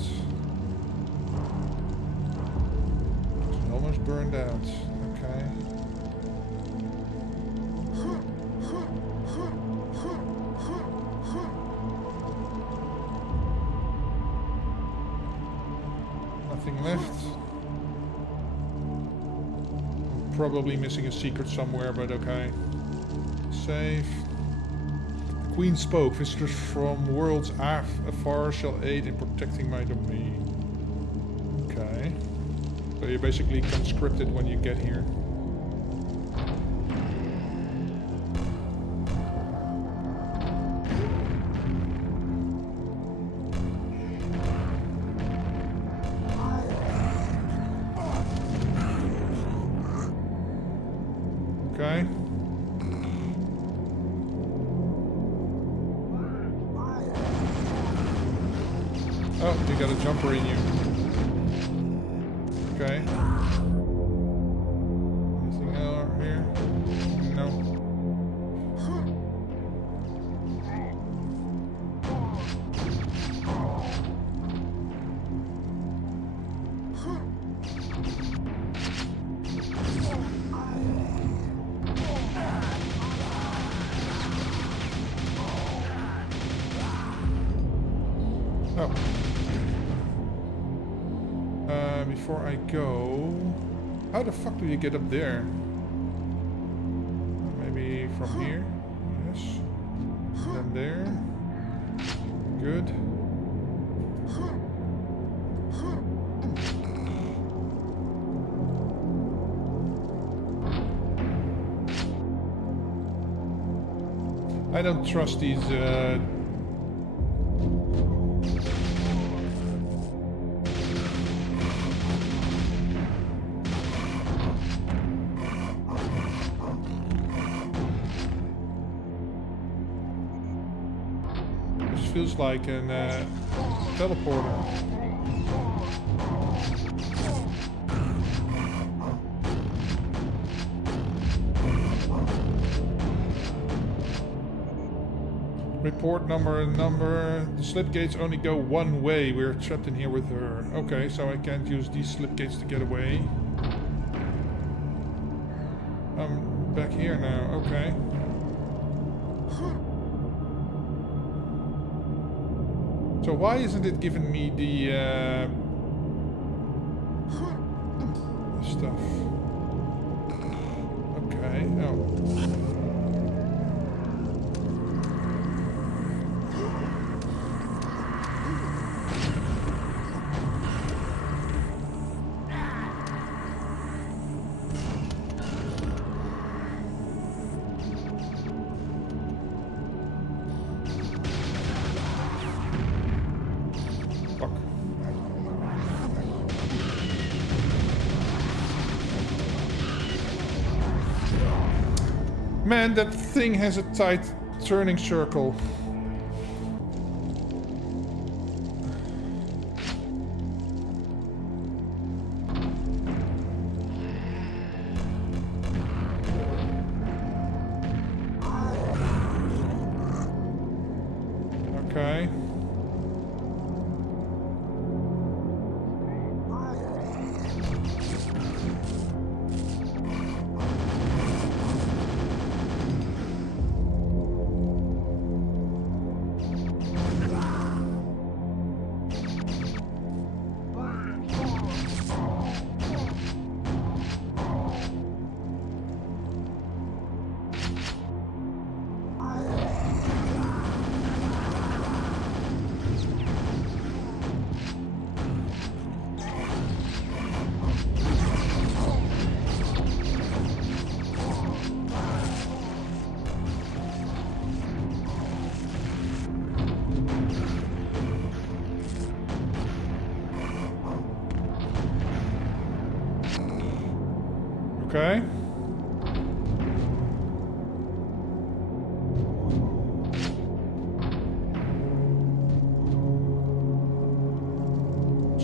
It's almost burned out. Okay. Nothing left. Probably missing a secret somewhere, but okay. Save. The Queen spoke. Visitors from worlds afar shall aid in protecting my domain. Okay. So you're basically conscripted when you get here. Okay. Oh, you got a jumper in you. Okay. Anything else here? No. Oh. Before I go... How the fuck do you get up there? Maybe from here? Yes. Then there. Good. I don't trust these feels like an teleporter. Report number. The slip gates only go one way. We're trapped in here with her. Okay, so I can't use these slip gates to get away. I'm back here now. Okay. So why isn't it giving me the stuff? Okay. Oh. Man, that thing has a tight turning circle. Okay. Okay.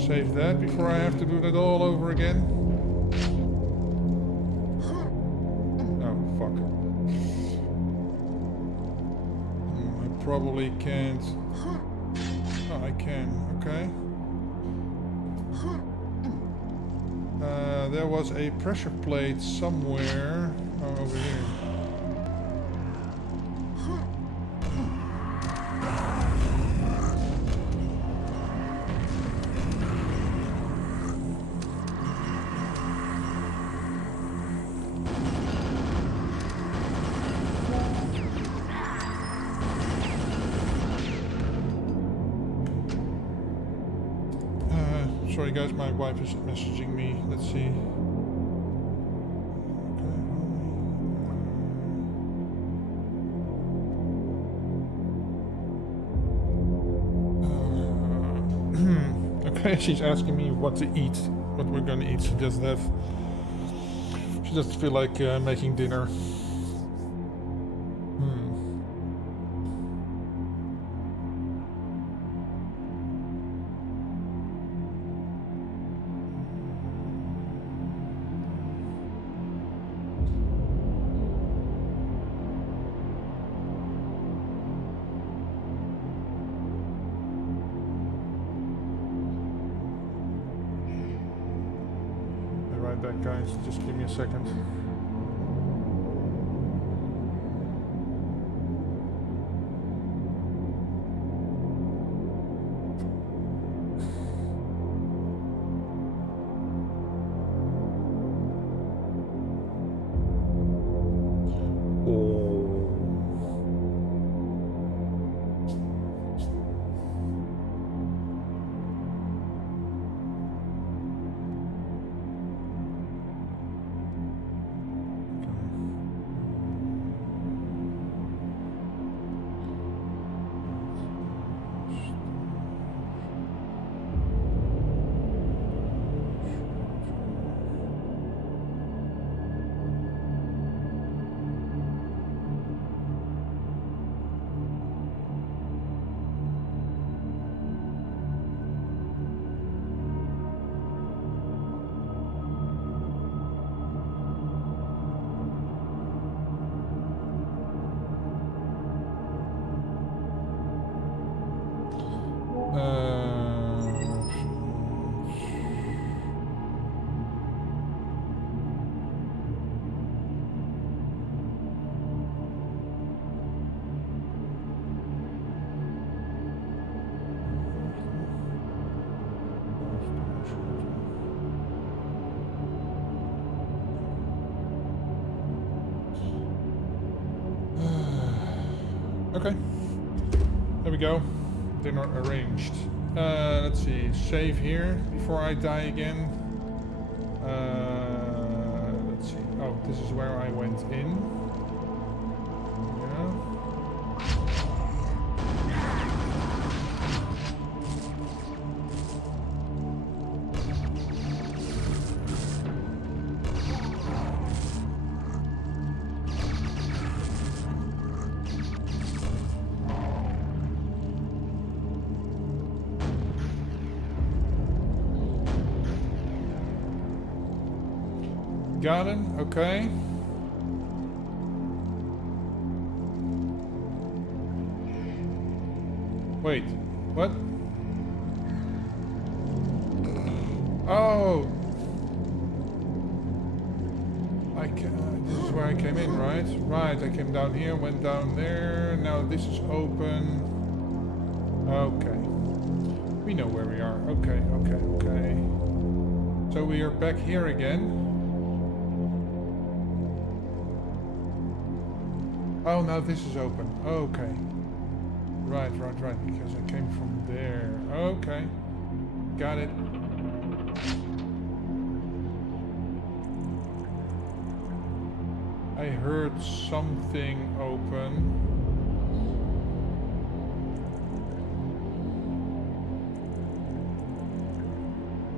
Save that before I have to do that all over again. Oh, fuck. I probably can't. Oh, I can. Okay. There was a pressure plate somewhere. Oh, over here. Sorry guys, my wife is messaging me. Let's see. Okay, she's asking me what to eat, what we're gonna eat. She doesn't feel like making dinner. Back, guys, just give me a second. Okay, there we go. Dinner arranged. Let's see, save here before I die again. Let's see. Oh, this is where I went in. Yeah. Got it, okay. Wait, what? Oh! This is where I came in, right? Right, I came down here, went down there, now this is open. Okay. We know where we are. Okay, okay, okay. So we are back here again. Oh, now this is open. Okay. Right, because I came from there. Okay. Got it. I heard something open.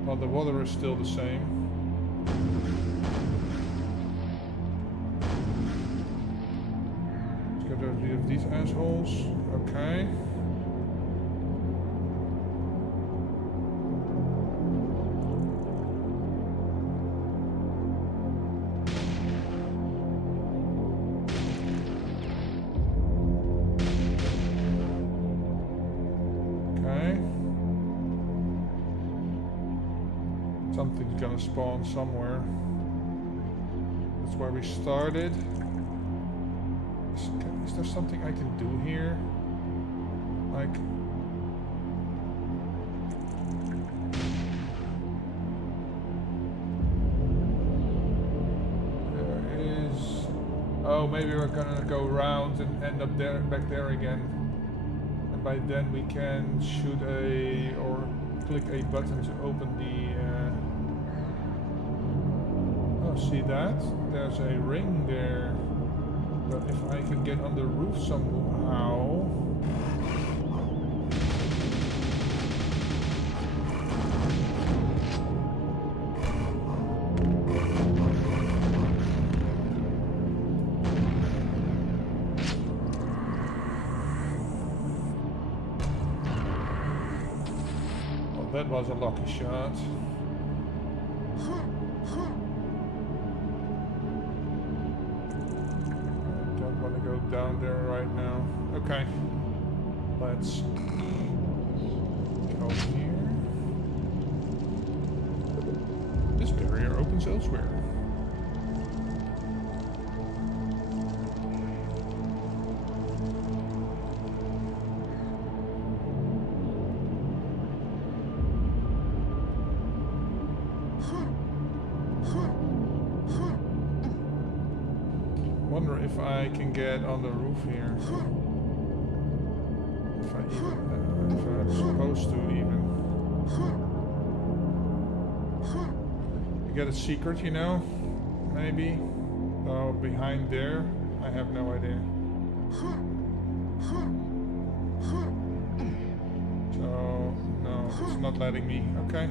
Well, the water is still the same. assholes. Okay. Okay. Something's gonna spawn somewhere. That's where we started. Is there something I can do here? Like... There is... Oh, maybe we're gonna go around and end up there, back there again. And by then we can shoot a... or click a button to open the... Oh, see that? There's a ring there. But if I can get on the roof somehow... Well, that was a lucky shot. Down there right now. Okay. Let's go here. This barrier opens elsewhere. Wonder if I can get on the roof here. If I even, if I'm supposed to even. You get a secret, you know? Maybe. Oh, behind there? I have no idea. So, no, it's not letting me. Okay.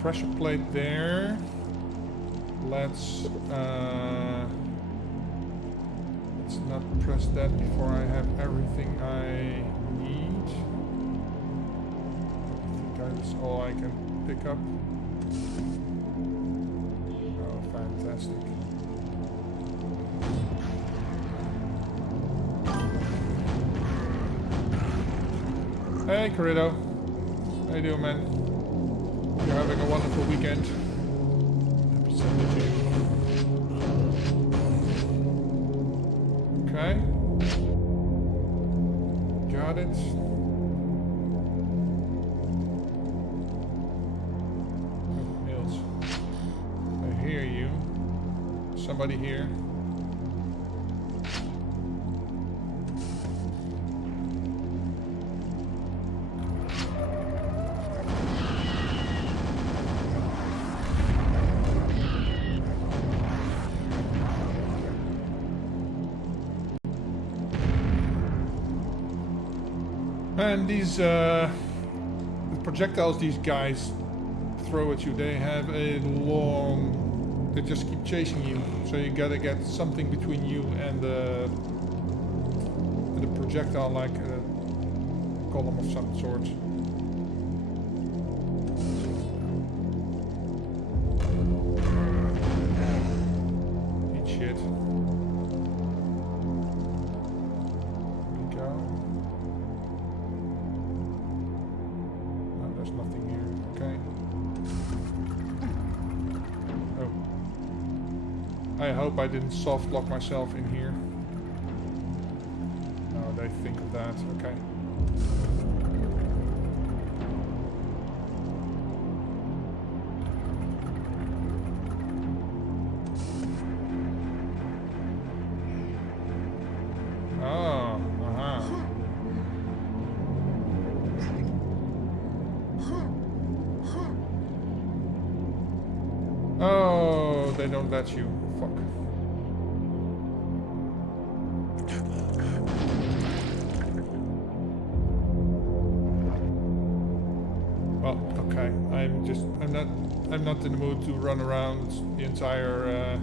Pressure plate there. Let's not press that before I have everything I need. I think that's all I can pick up. Oh, fantastic. Hey, Corrido. How you doing, man? You're having a wonderful weekend. Happy Sunday to you. Okay. Got it. Oh, Mills. I hear you. Somebody here. And these the projectiles these guys throw at you, they have a long... They just keep chasing you, so you gotta get something between you and the projectile, like a column of some sort. Eat shit. I hope I didn't soft lock myself in here. No, they think of that. Okay. they don't let you. Fuck. Well, okay. I'm not in the mood to run around the entire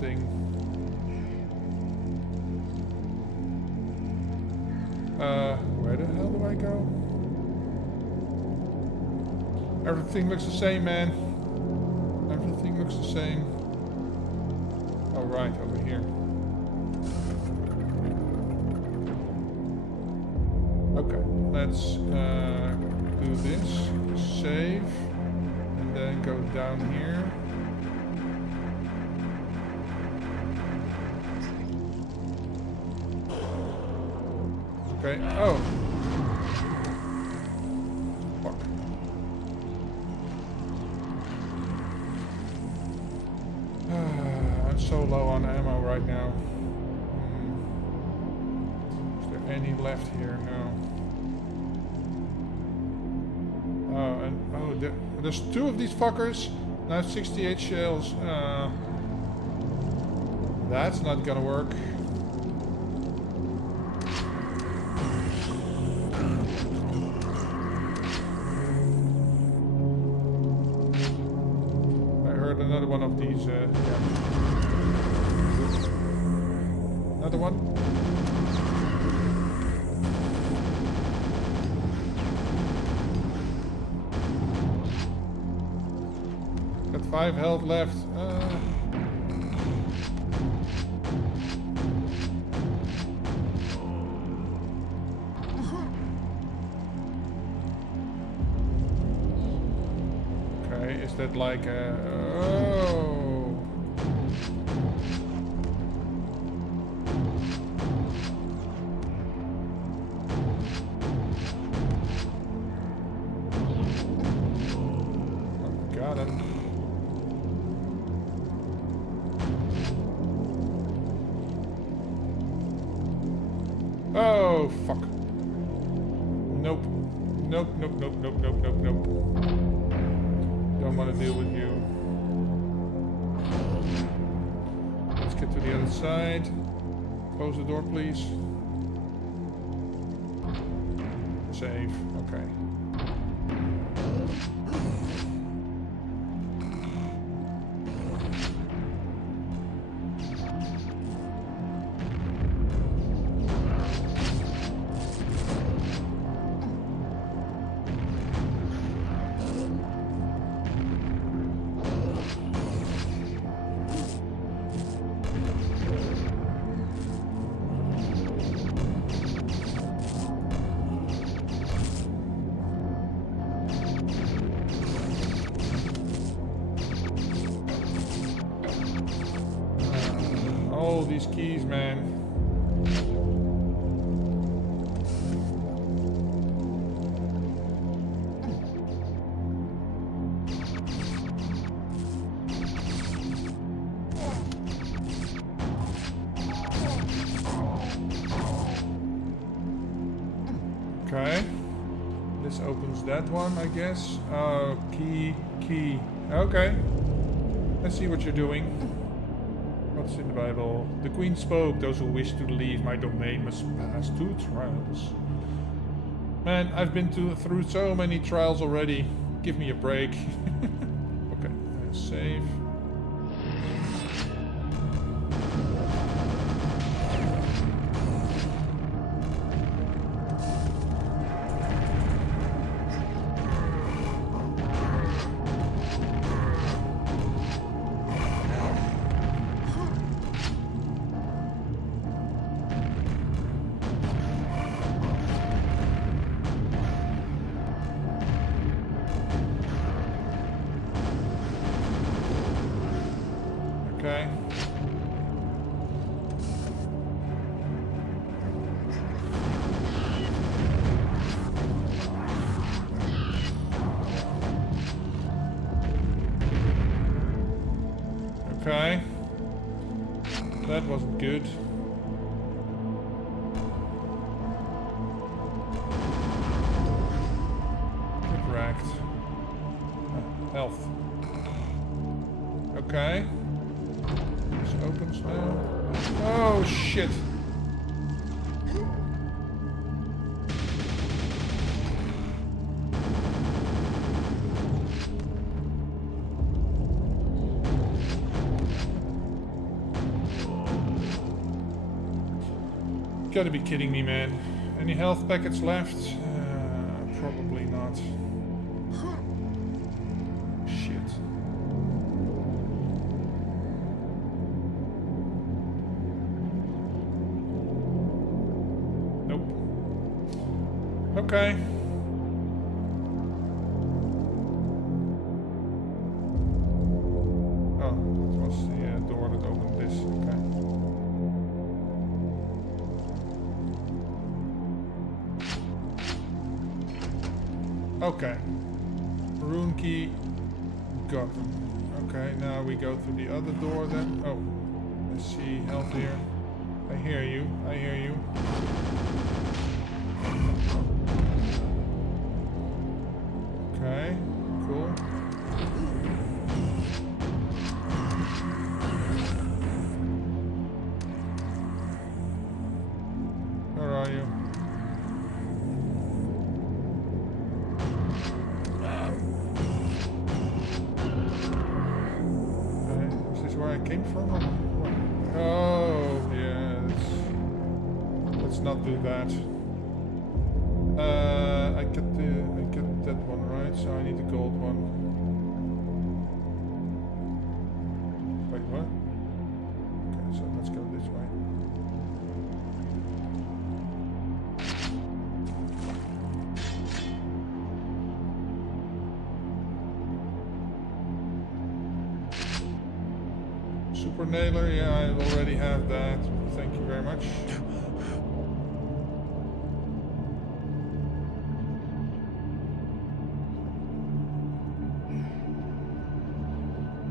thing. Where the hell do I go? Everything looks the same, man. Everything looks the same. Oh, right, over here. Okay, let's do this. Save. And then go down here. Okay, oh. Fuck. I'm so low on ammo right now. Is there any left here? No. Oh, and oh, there's two of these fuckers. Now 68 shells. That's not gonna work. Another one of these, yeah. Another one. Got 5 health left. Okay, is that like a... Oh. Got him. Oh, fuck. Nope. Nope, nope, nope, nope, nope, nope, nope. Don't want to deal with you. Let's get to the other side. Close the door, please. Save. Okay. All these keys, man. Okay. This opens that one, I guess. Oh, key. Okay. Let's see what you're doing. What's in the Bible? The Queen spoke. Those who wish to leave my domain must pass 2 trials. Man, I've been through so many trials already. Give me a break. Okay, save. Okay. Okay. That wasn't good. Get wrecked. Health. Okay. This opens now. Oh shit! You gotta be kidding me, man. Any health packets left? Probably not. Shit. Nope. Okay. Oh, that was the door that opened this. Okay. Okay. Rune key. Got them. Okay, now we go through the other door then. Oh, let's see health here. I hear you. I hear you. Okay, cool. Where are you? Okay, is this where I came from? Oh, yeah. Let's not do that. I get that one right, so I need the gold one. Wait, what? Okay, so let's go this way. Super nailer, yeah, I already have that. Thank you very much.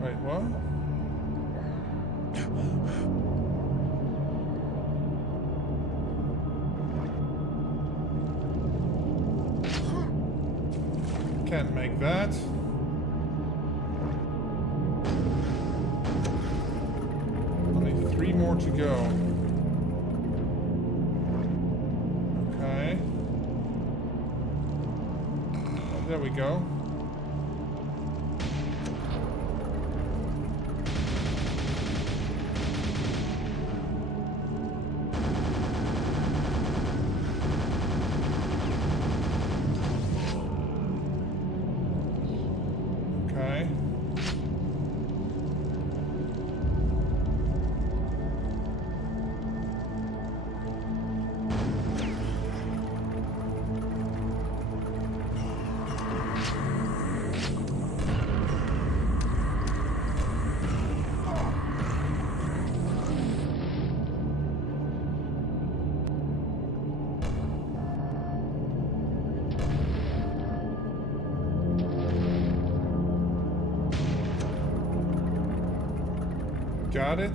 Wait, what? Can't make that. Only 3 more to go. Okay. Oh, there we go. Okay. Got it.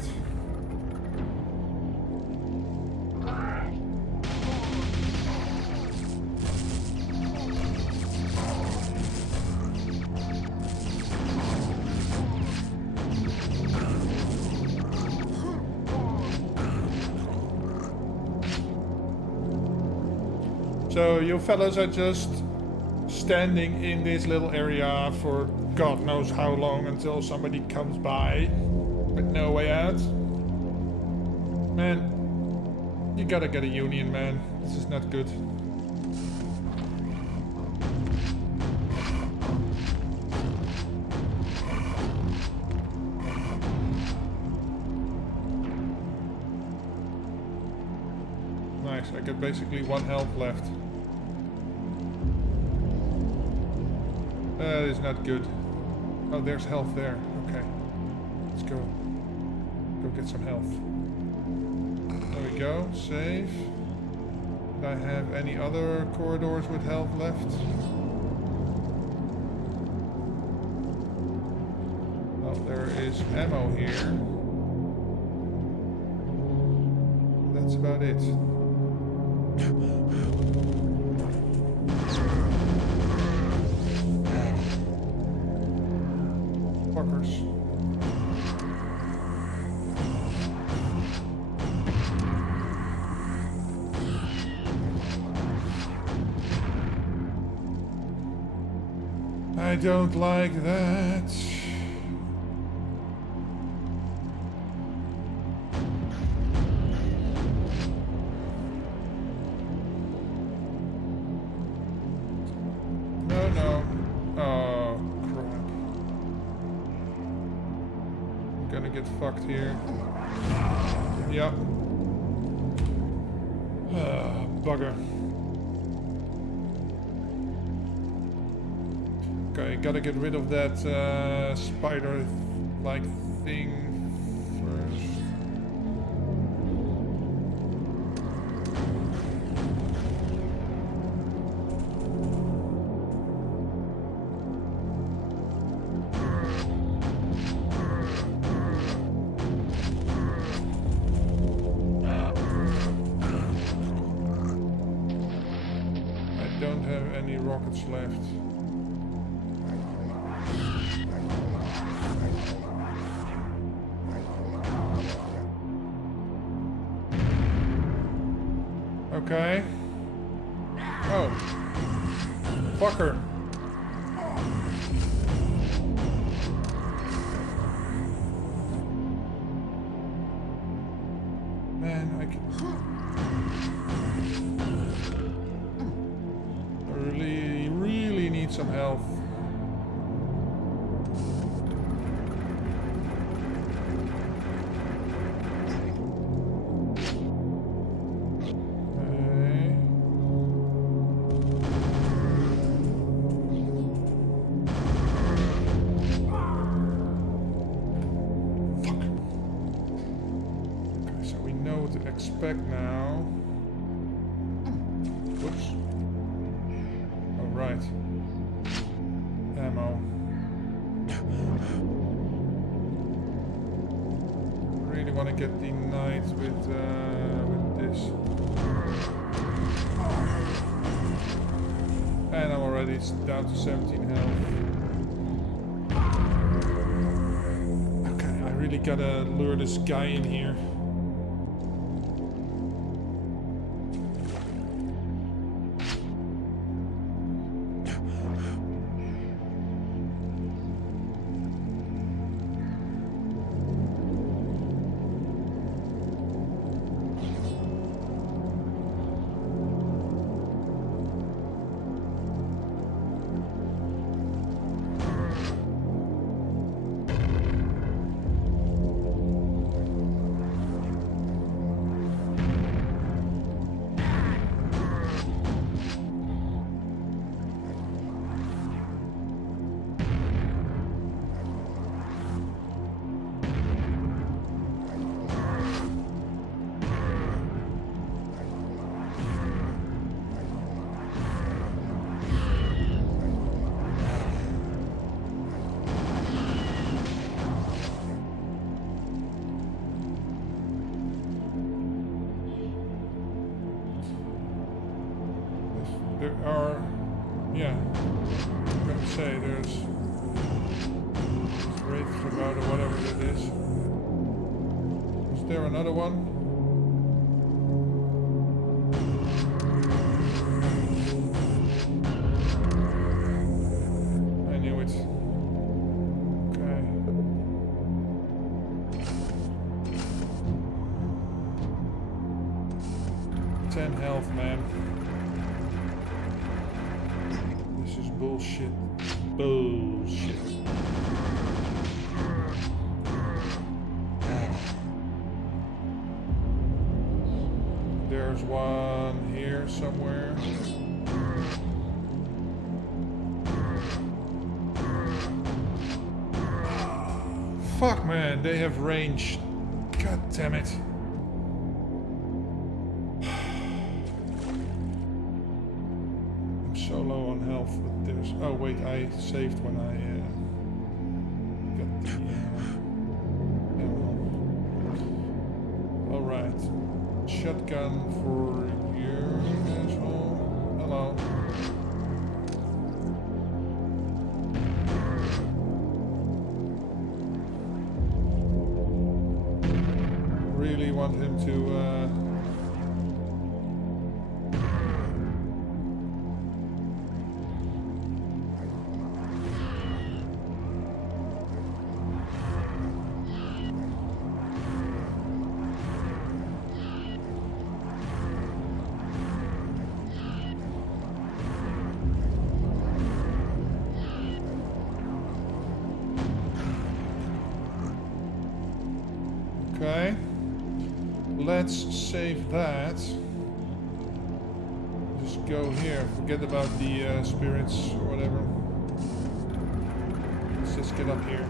So you fellas are just standing in this little area for God knows how long until somebody comes by with no way out. Man, you gotta get a union, man. This is not good. Nice, I got basically 1 health left. That is not good. Oh, there's health there. Okay. Let's go. Go get some health. There we go. Save. Do I have any other corridors with health left? Oh, there is ammo here. That's about it. Fuckers. I don't like that. No, no. Oh, crap. I'm gonna get fucked here. Yep. Bugger. Okay, gotta get rid of that spider-like thing first. I don't have any rockets left. Okay. Oh. Fucker. Man, I really need some health. Expect now. Whoops. Oh, right. Ammo. Really want to get the knight with this. And I'm already down to 17 health. Okay, I really gotta lure this guy in here. There are, yeah, I'm gonna say there's wraiths about or whatever that is. Is there another one? I knew it. Okay. 10 health, man. This is bullshit. Bullshit. There's one here somewhere. Fuck, man, they have range. God damn it. I'm so low on health, but there's... Oh wait, I saved when I got the ammo. Alright. Shotgun for you, asshole. Hello. Really want him to let's save that. Just go here. Forget about the spirits or whatever. Let's just get up here.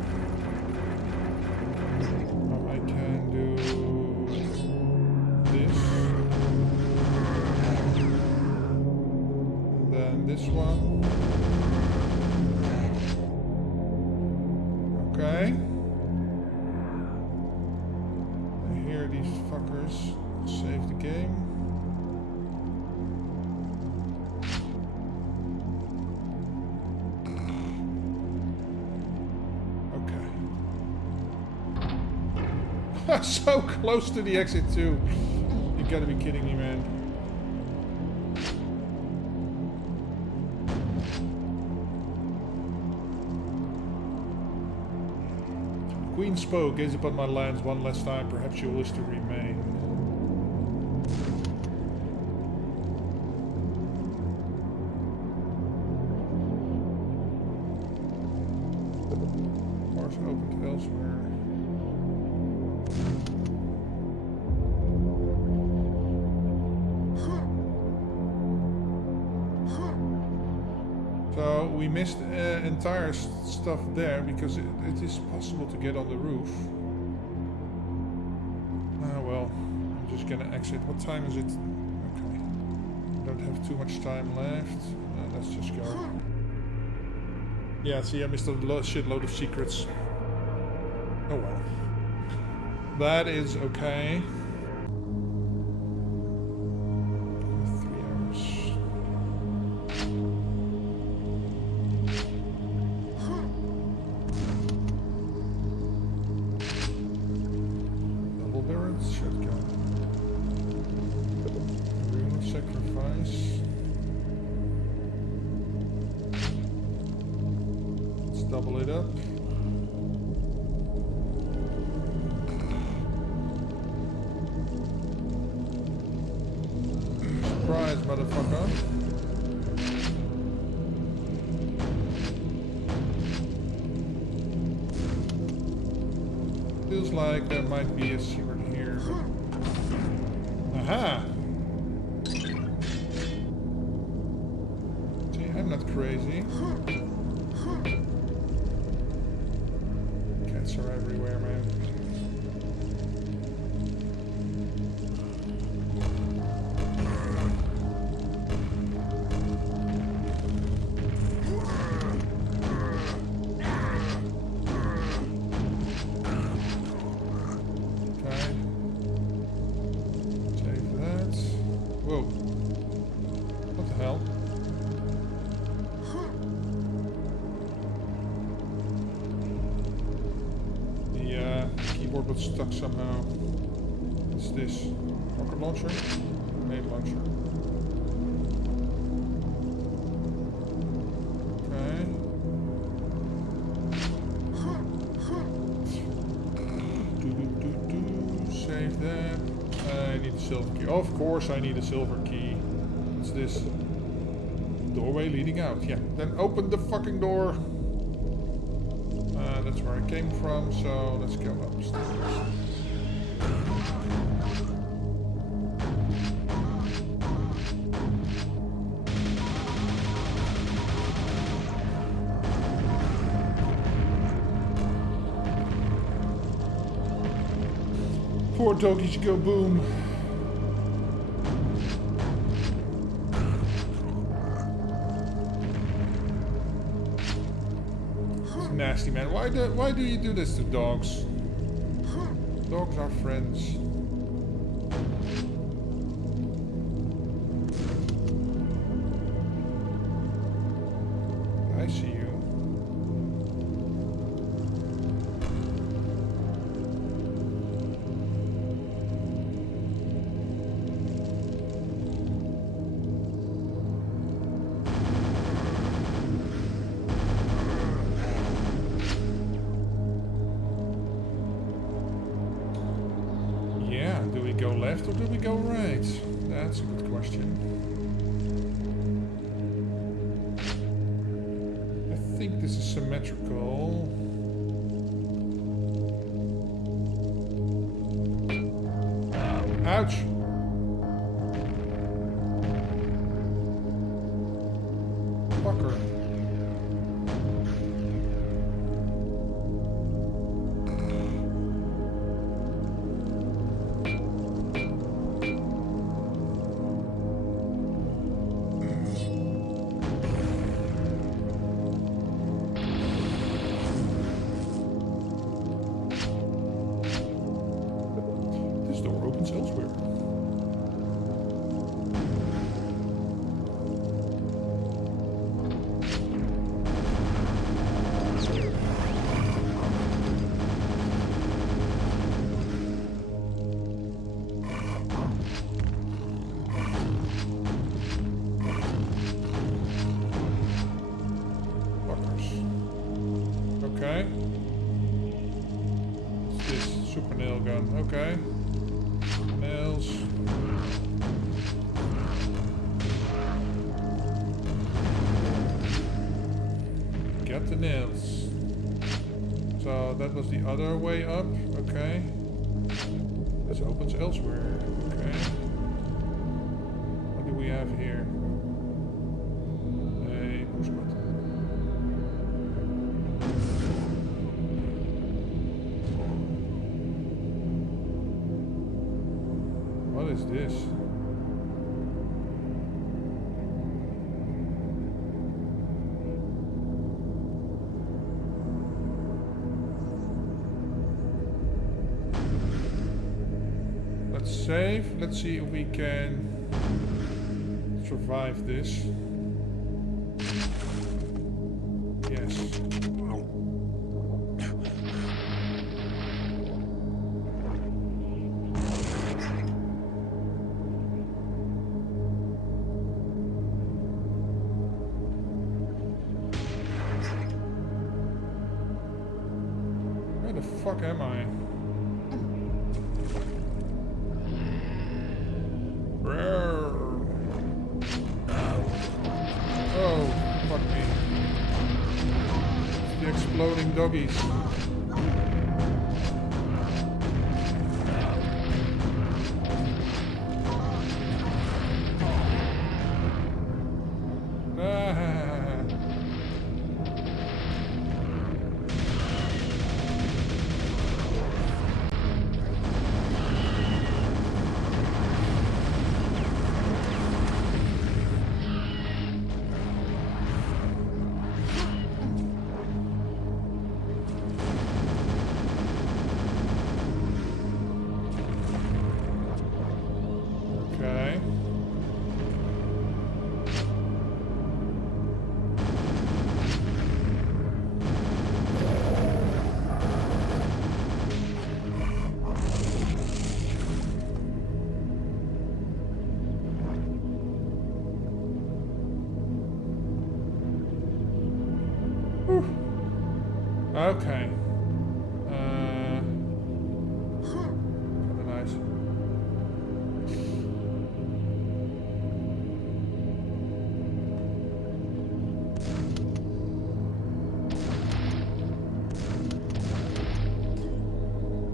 I can do this. And then this one. Okay. I hear these fuckers. Save the game. Okay. So close to the exit too. You gotta be kidding me, man. Queen spoke, gaze upon my lands one last time, perhaps you wish to remain. Doors opened elsewhere. So we missed entire stuff there because it is possible to get on the roof. Ah well, I'm just gonna exit. What time is it? Okay, don't have too much time left. Let's just go. Yeah, see, I missed a shitload of secrets. Oh well. That is okay. 3 hours. Double barrel shotgun. Rune of sacrifice. Let's double it up. Surprise, motherfucker. Feels like there might be a secret here. Aha! See, I'm not crazy. Cats are everywhere, man. But stuck somehow. What's this? Rocket launcher? Grenade launcher. Okay. Save that. I need a silver key. Of course I need a silver key. What's this? Doorway leading out. Yeah. Then open the fucking door. That's where I came from, so let's go upstairs. Poor doggies go boom. Nasty, man. Why do you do this to dogs? Dogs are friends. I see you. Do we go left or do we go right? That's a good question. I think this is symmetrical. Ouch! Fucker. This door opens elsewhere. Okay. What's this? Super nail gun. Okay. Nails. Get the nails. So that was the other way up. Okay. This opens elsewhere. Okay. What do we have here? A push button. What is this? Let's save. Let's see if we can survive this. Yes. Where the fuck am I? Oh, fuck me. It's the exploding doggies. Okay. Whew. Okay. Kinda nice.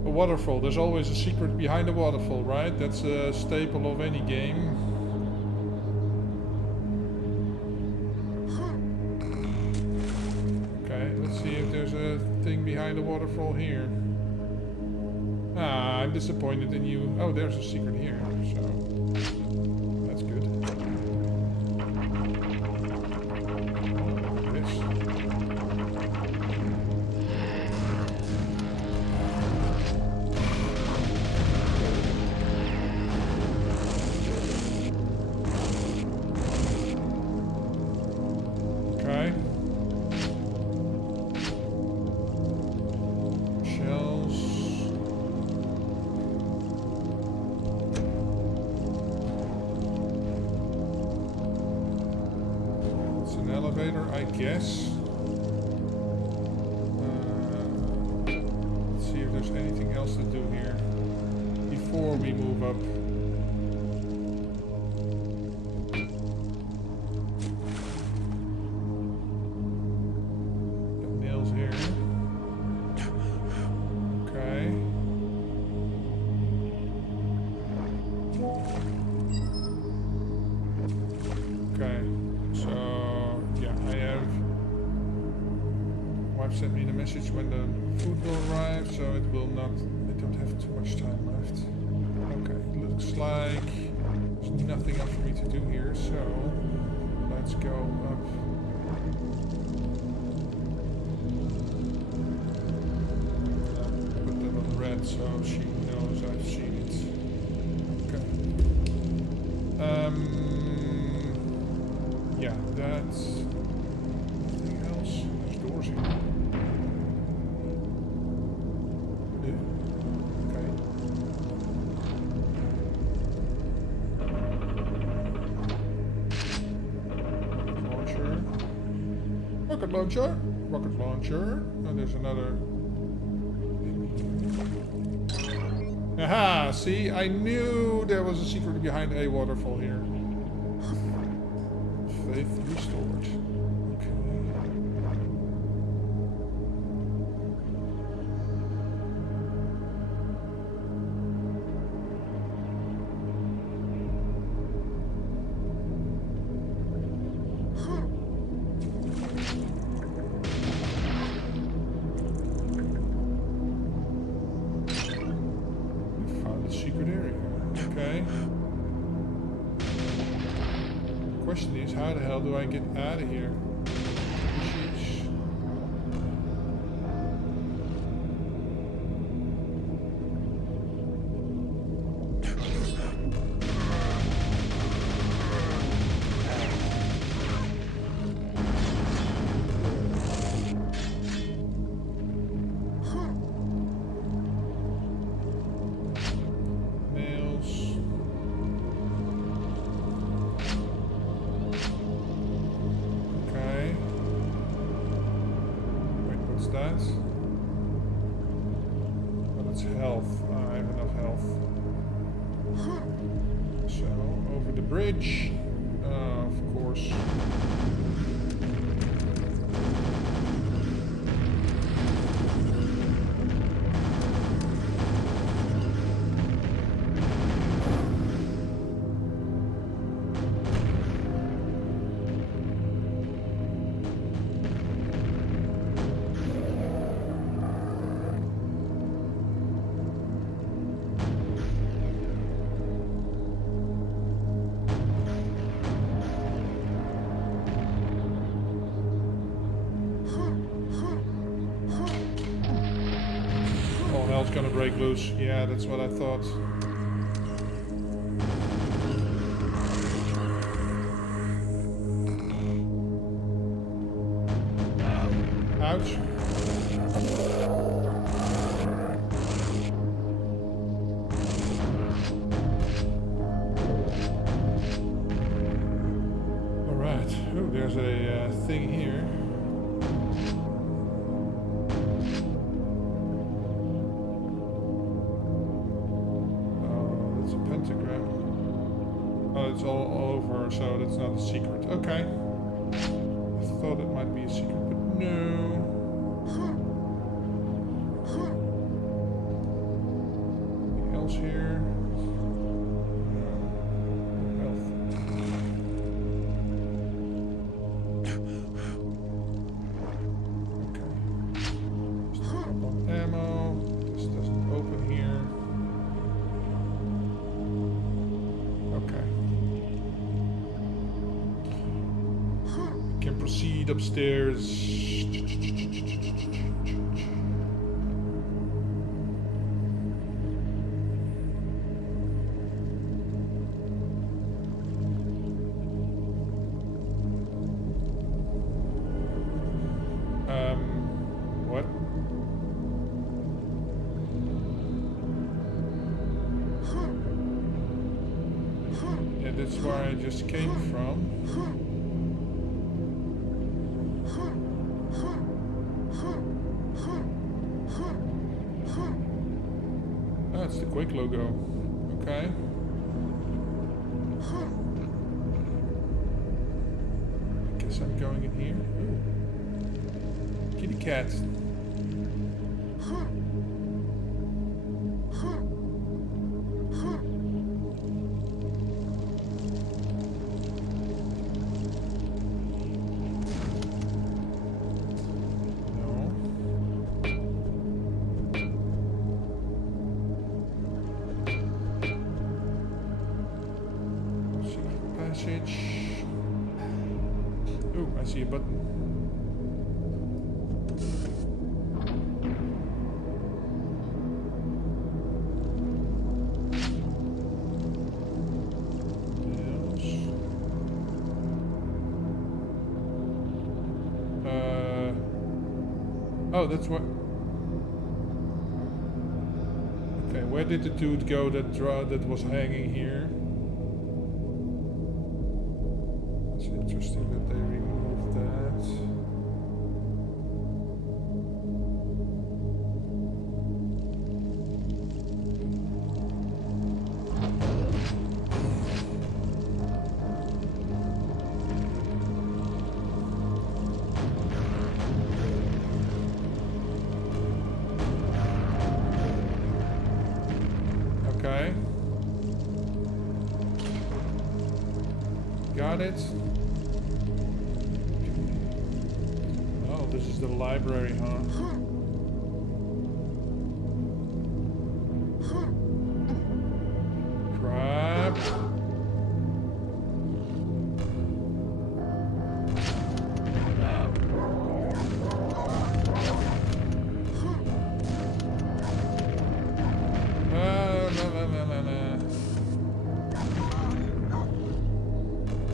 A waterfall. There's always a secret behind a waterfall, right? That's a staple of any game. Okay, let's see if there's a thing behind the waterfall here. Ah, I'm disappointed in you. Oh, there's a secret here, so that's good. This. Okay. Shells. It's an elevator, I guess. Let's see if there's anything else to do here before we move up. Okay, so yeah, I have. Wife sent me the message when the food will arrive, so it will not. I don't have too much time left. Okay, it looks like there's nothing else for me to do here, so let's go up. Put that on red so she knows I've seen it. Okay. Yeah, that's nothing else. There's doors here. Okay. Rocket launcher. Rocket launcher. And there's another. Aha! See, I knew there was a secret behind a waterfall here. Faith restored. Okay. Found the secret area. Okay. Question is, how the hell do I get out of here? Sheesh. Nails. Okay. Wait, what's that? Oh, that's health. I have enough health. So, over the bridge. Of course. All hell's gonna break loose. Yeah, that's what I thought. Ouch. Alright. Oh, there's a thing here. Oh, it's a pentagram. Oh, it's all over, so that's not a secret. Okay. I thought it might be a secret, but no. Anything else here? No. Health. Okay. Stock up on ammo. This doesn't open here. Okay. Can proceed upstairs. What? Yeah, that's where I just came from. That's the Quake logo. Okay. I guess I'm going in here. Ooh. Kitty cat. I see a button. Oh, that's what. Okay, where did the dude go that was hanging here? It's interesting that they removed that. Okay. Got it. Oh, this is the library, huh? Crap.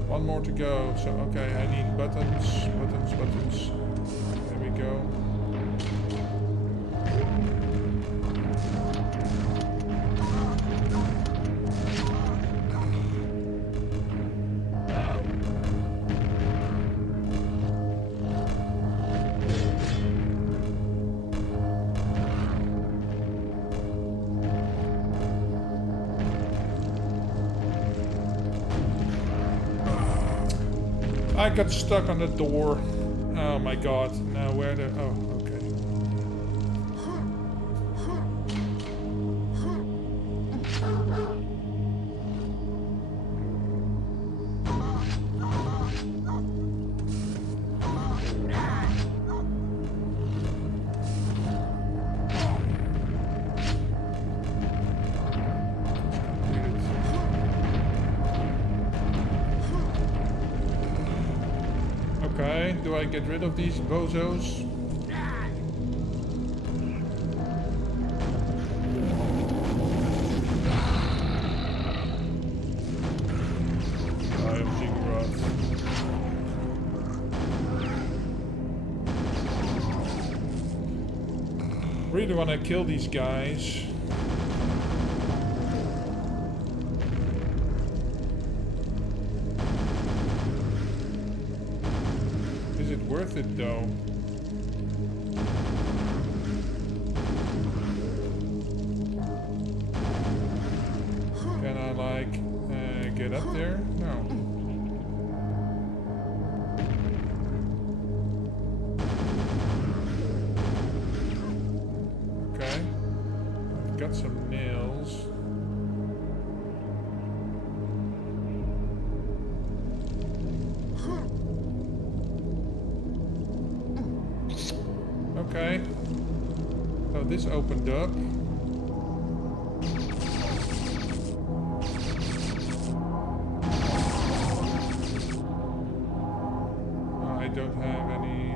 One more to go. So, okay, I need buttons. There we go. I got stuck on the door. Oh my god. Now where the... Oh, okay. Okay, do I get rid of these bozos? I am Ziggurat. Really want to kill these guys. Is it worth it though? Can I like get up there? No. Okay. I've got some nails. Okay. So this opened up. I don't have any...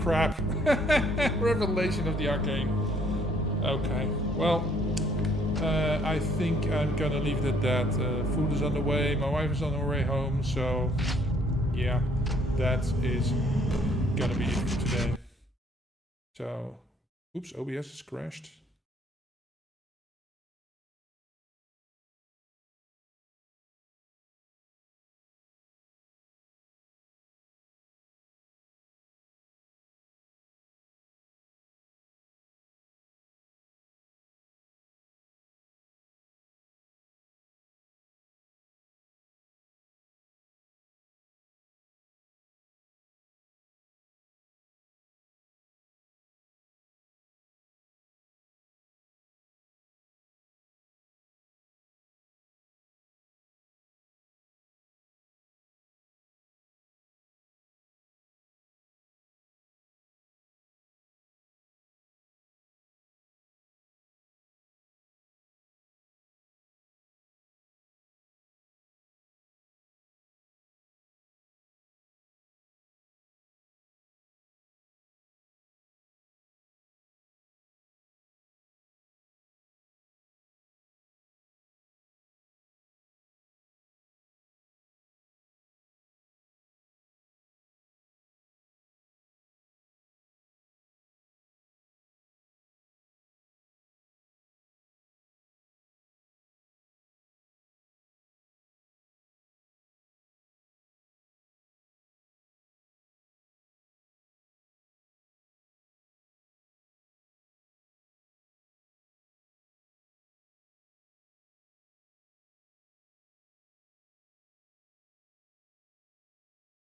Crap. Revelation of the arcane. Okay. Well, I think I'm gonna leave it at that. Food is on the way, my wife is on her way home, so yeah, that is gonna be it for today. So, oops, OBS has crashed.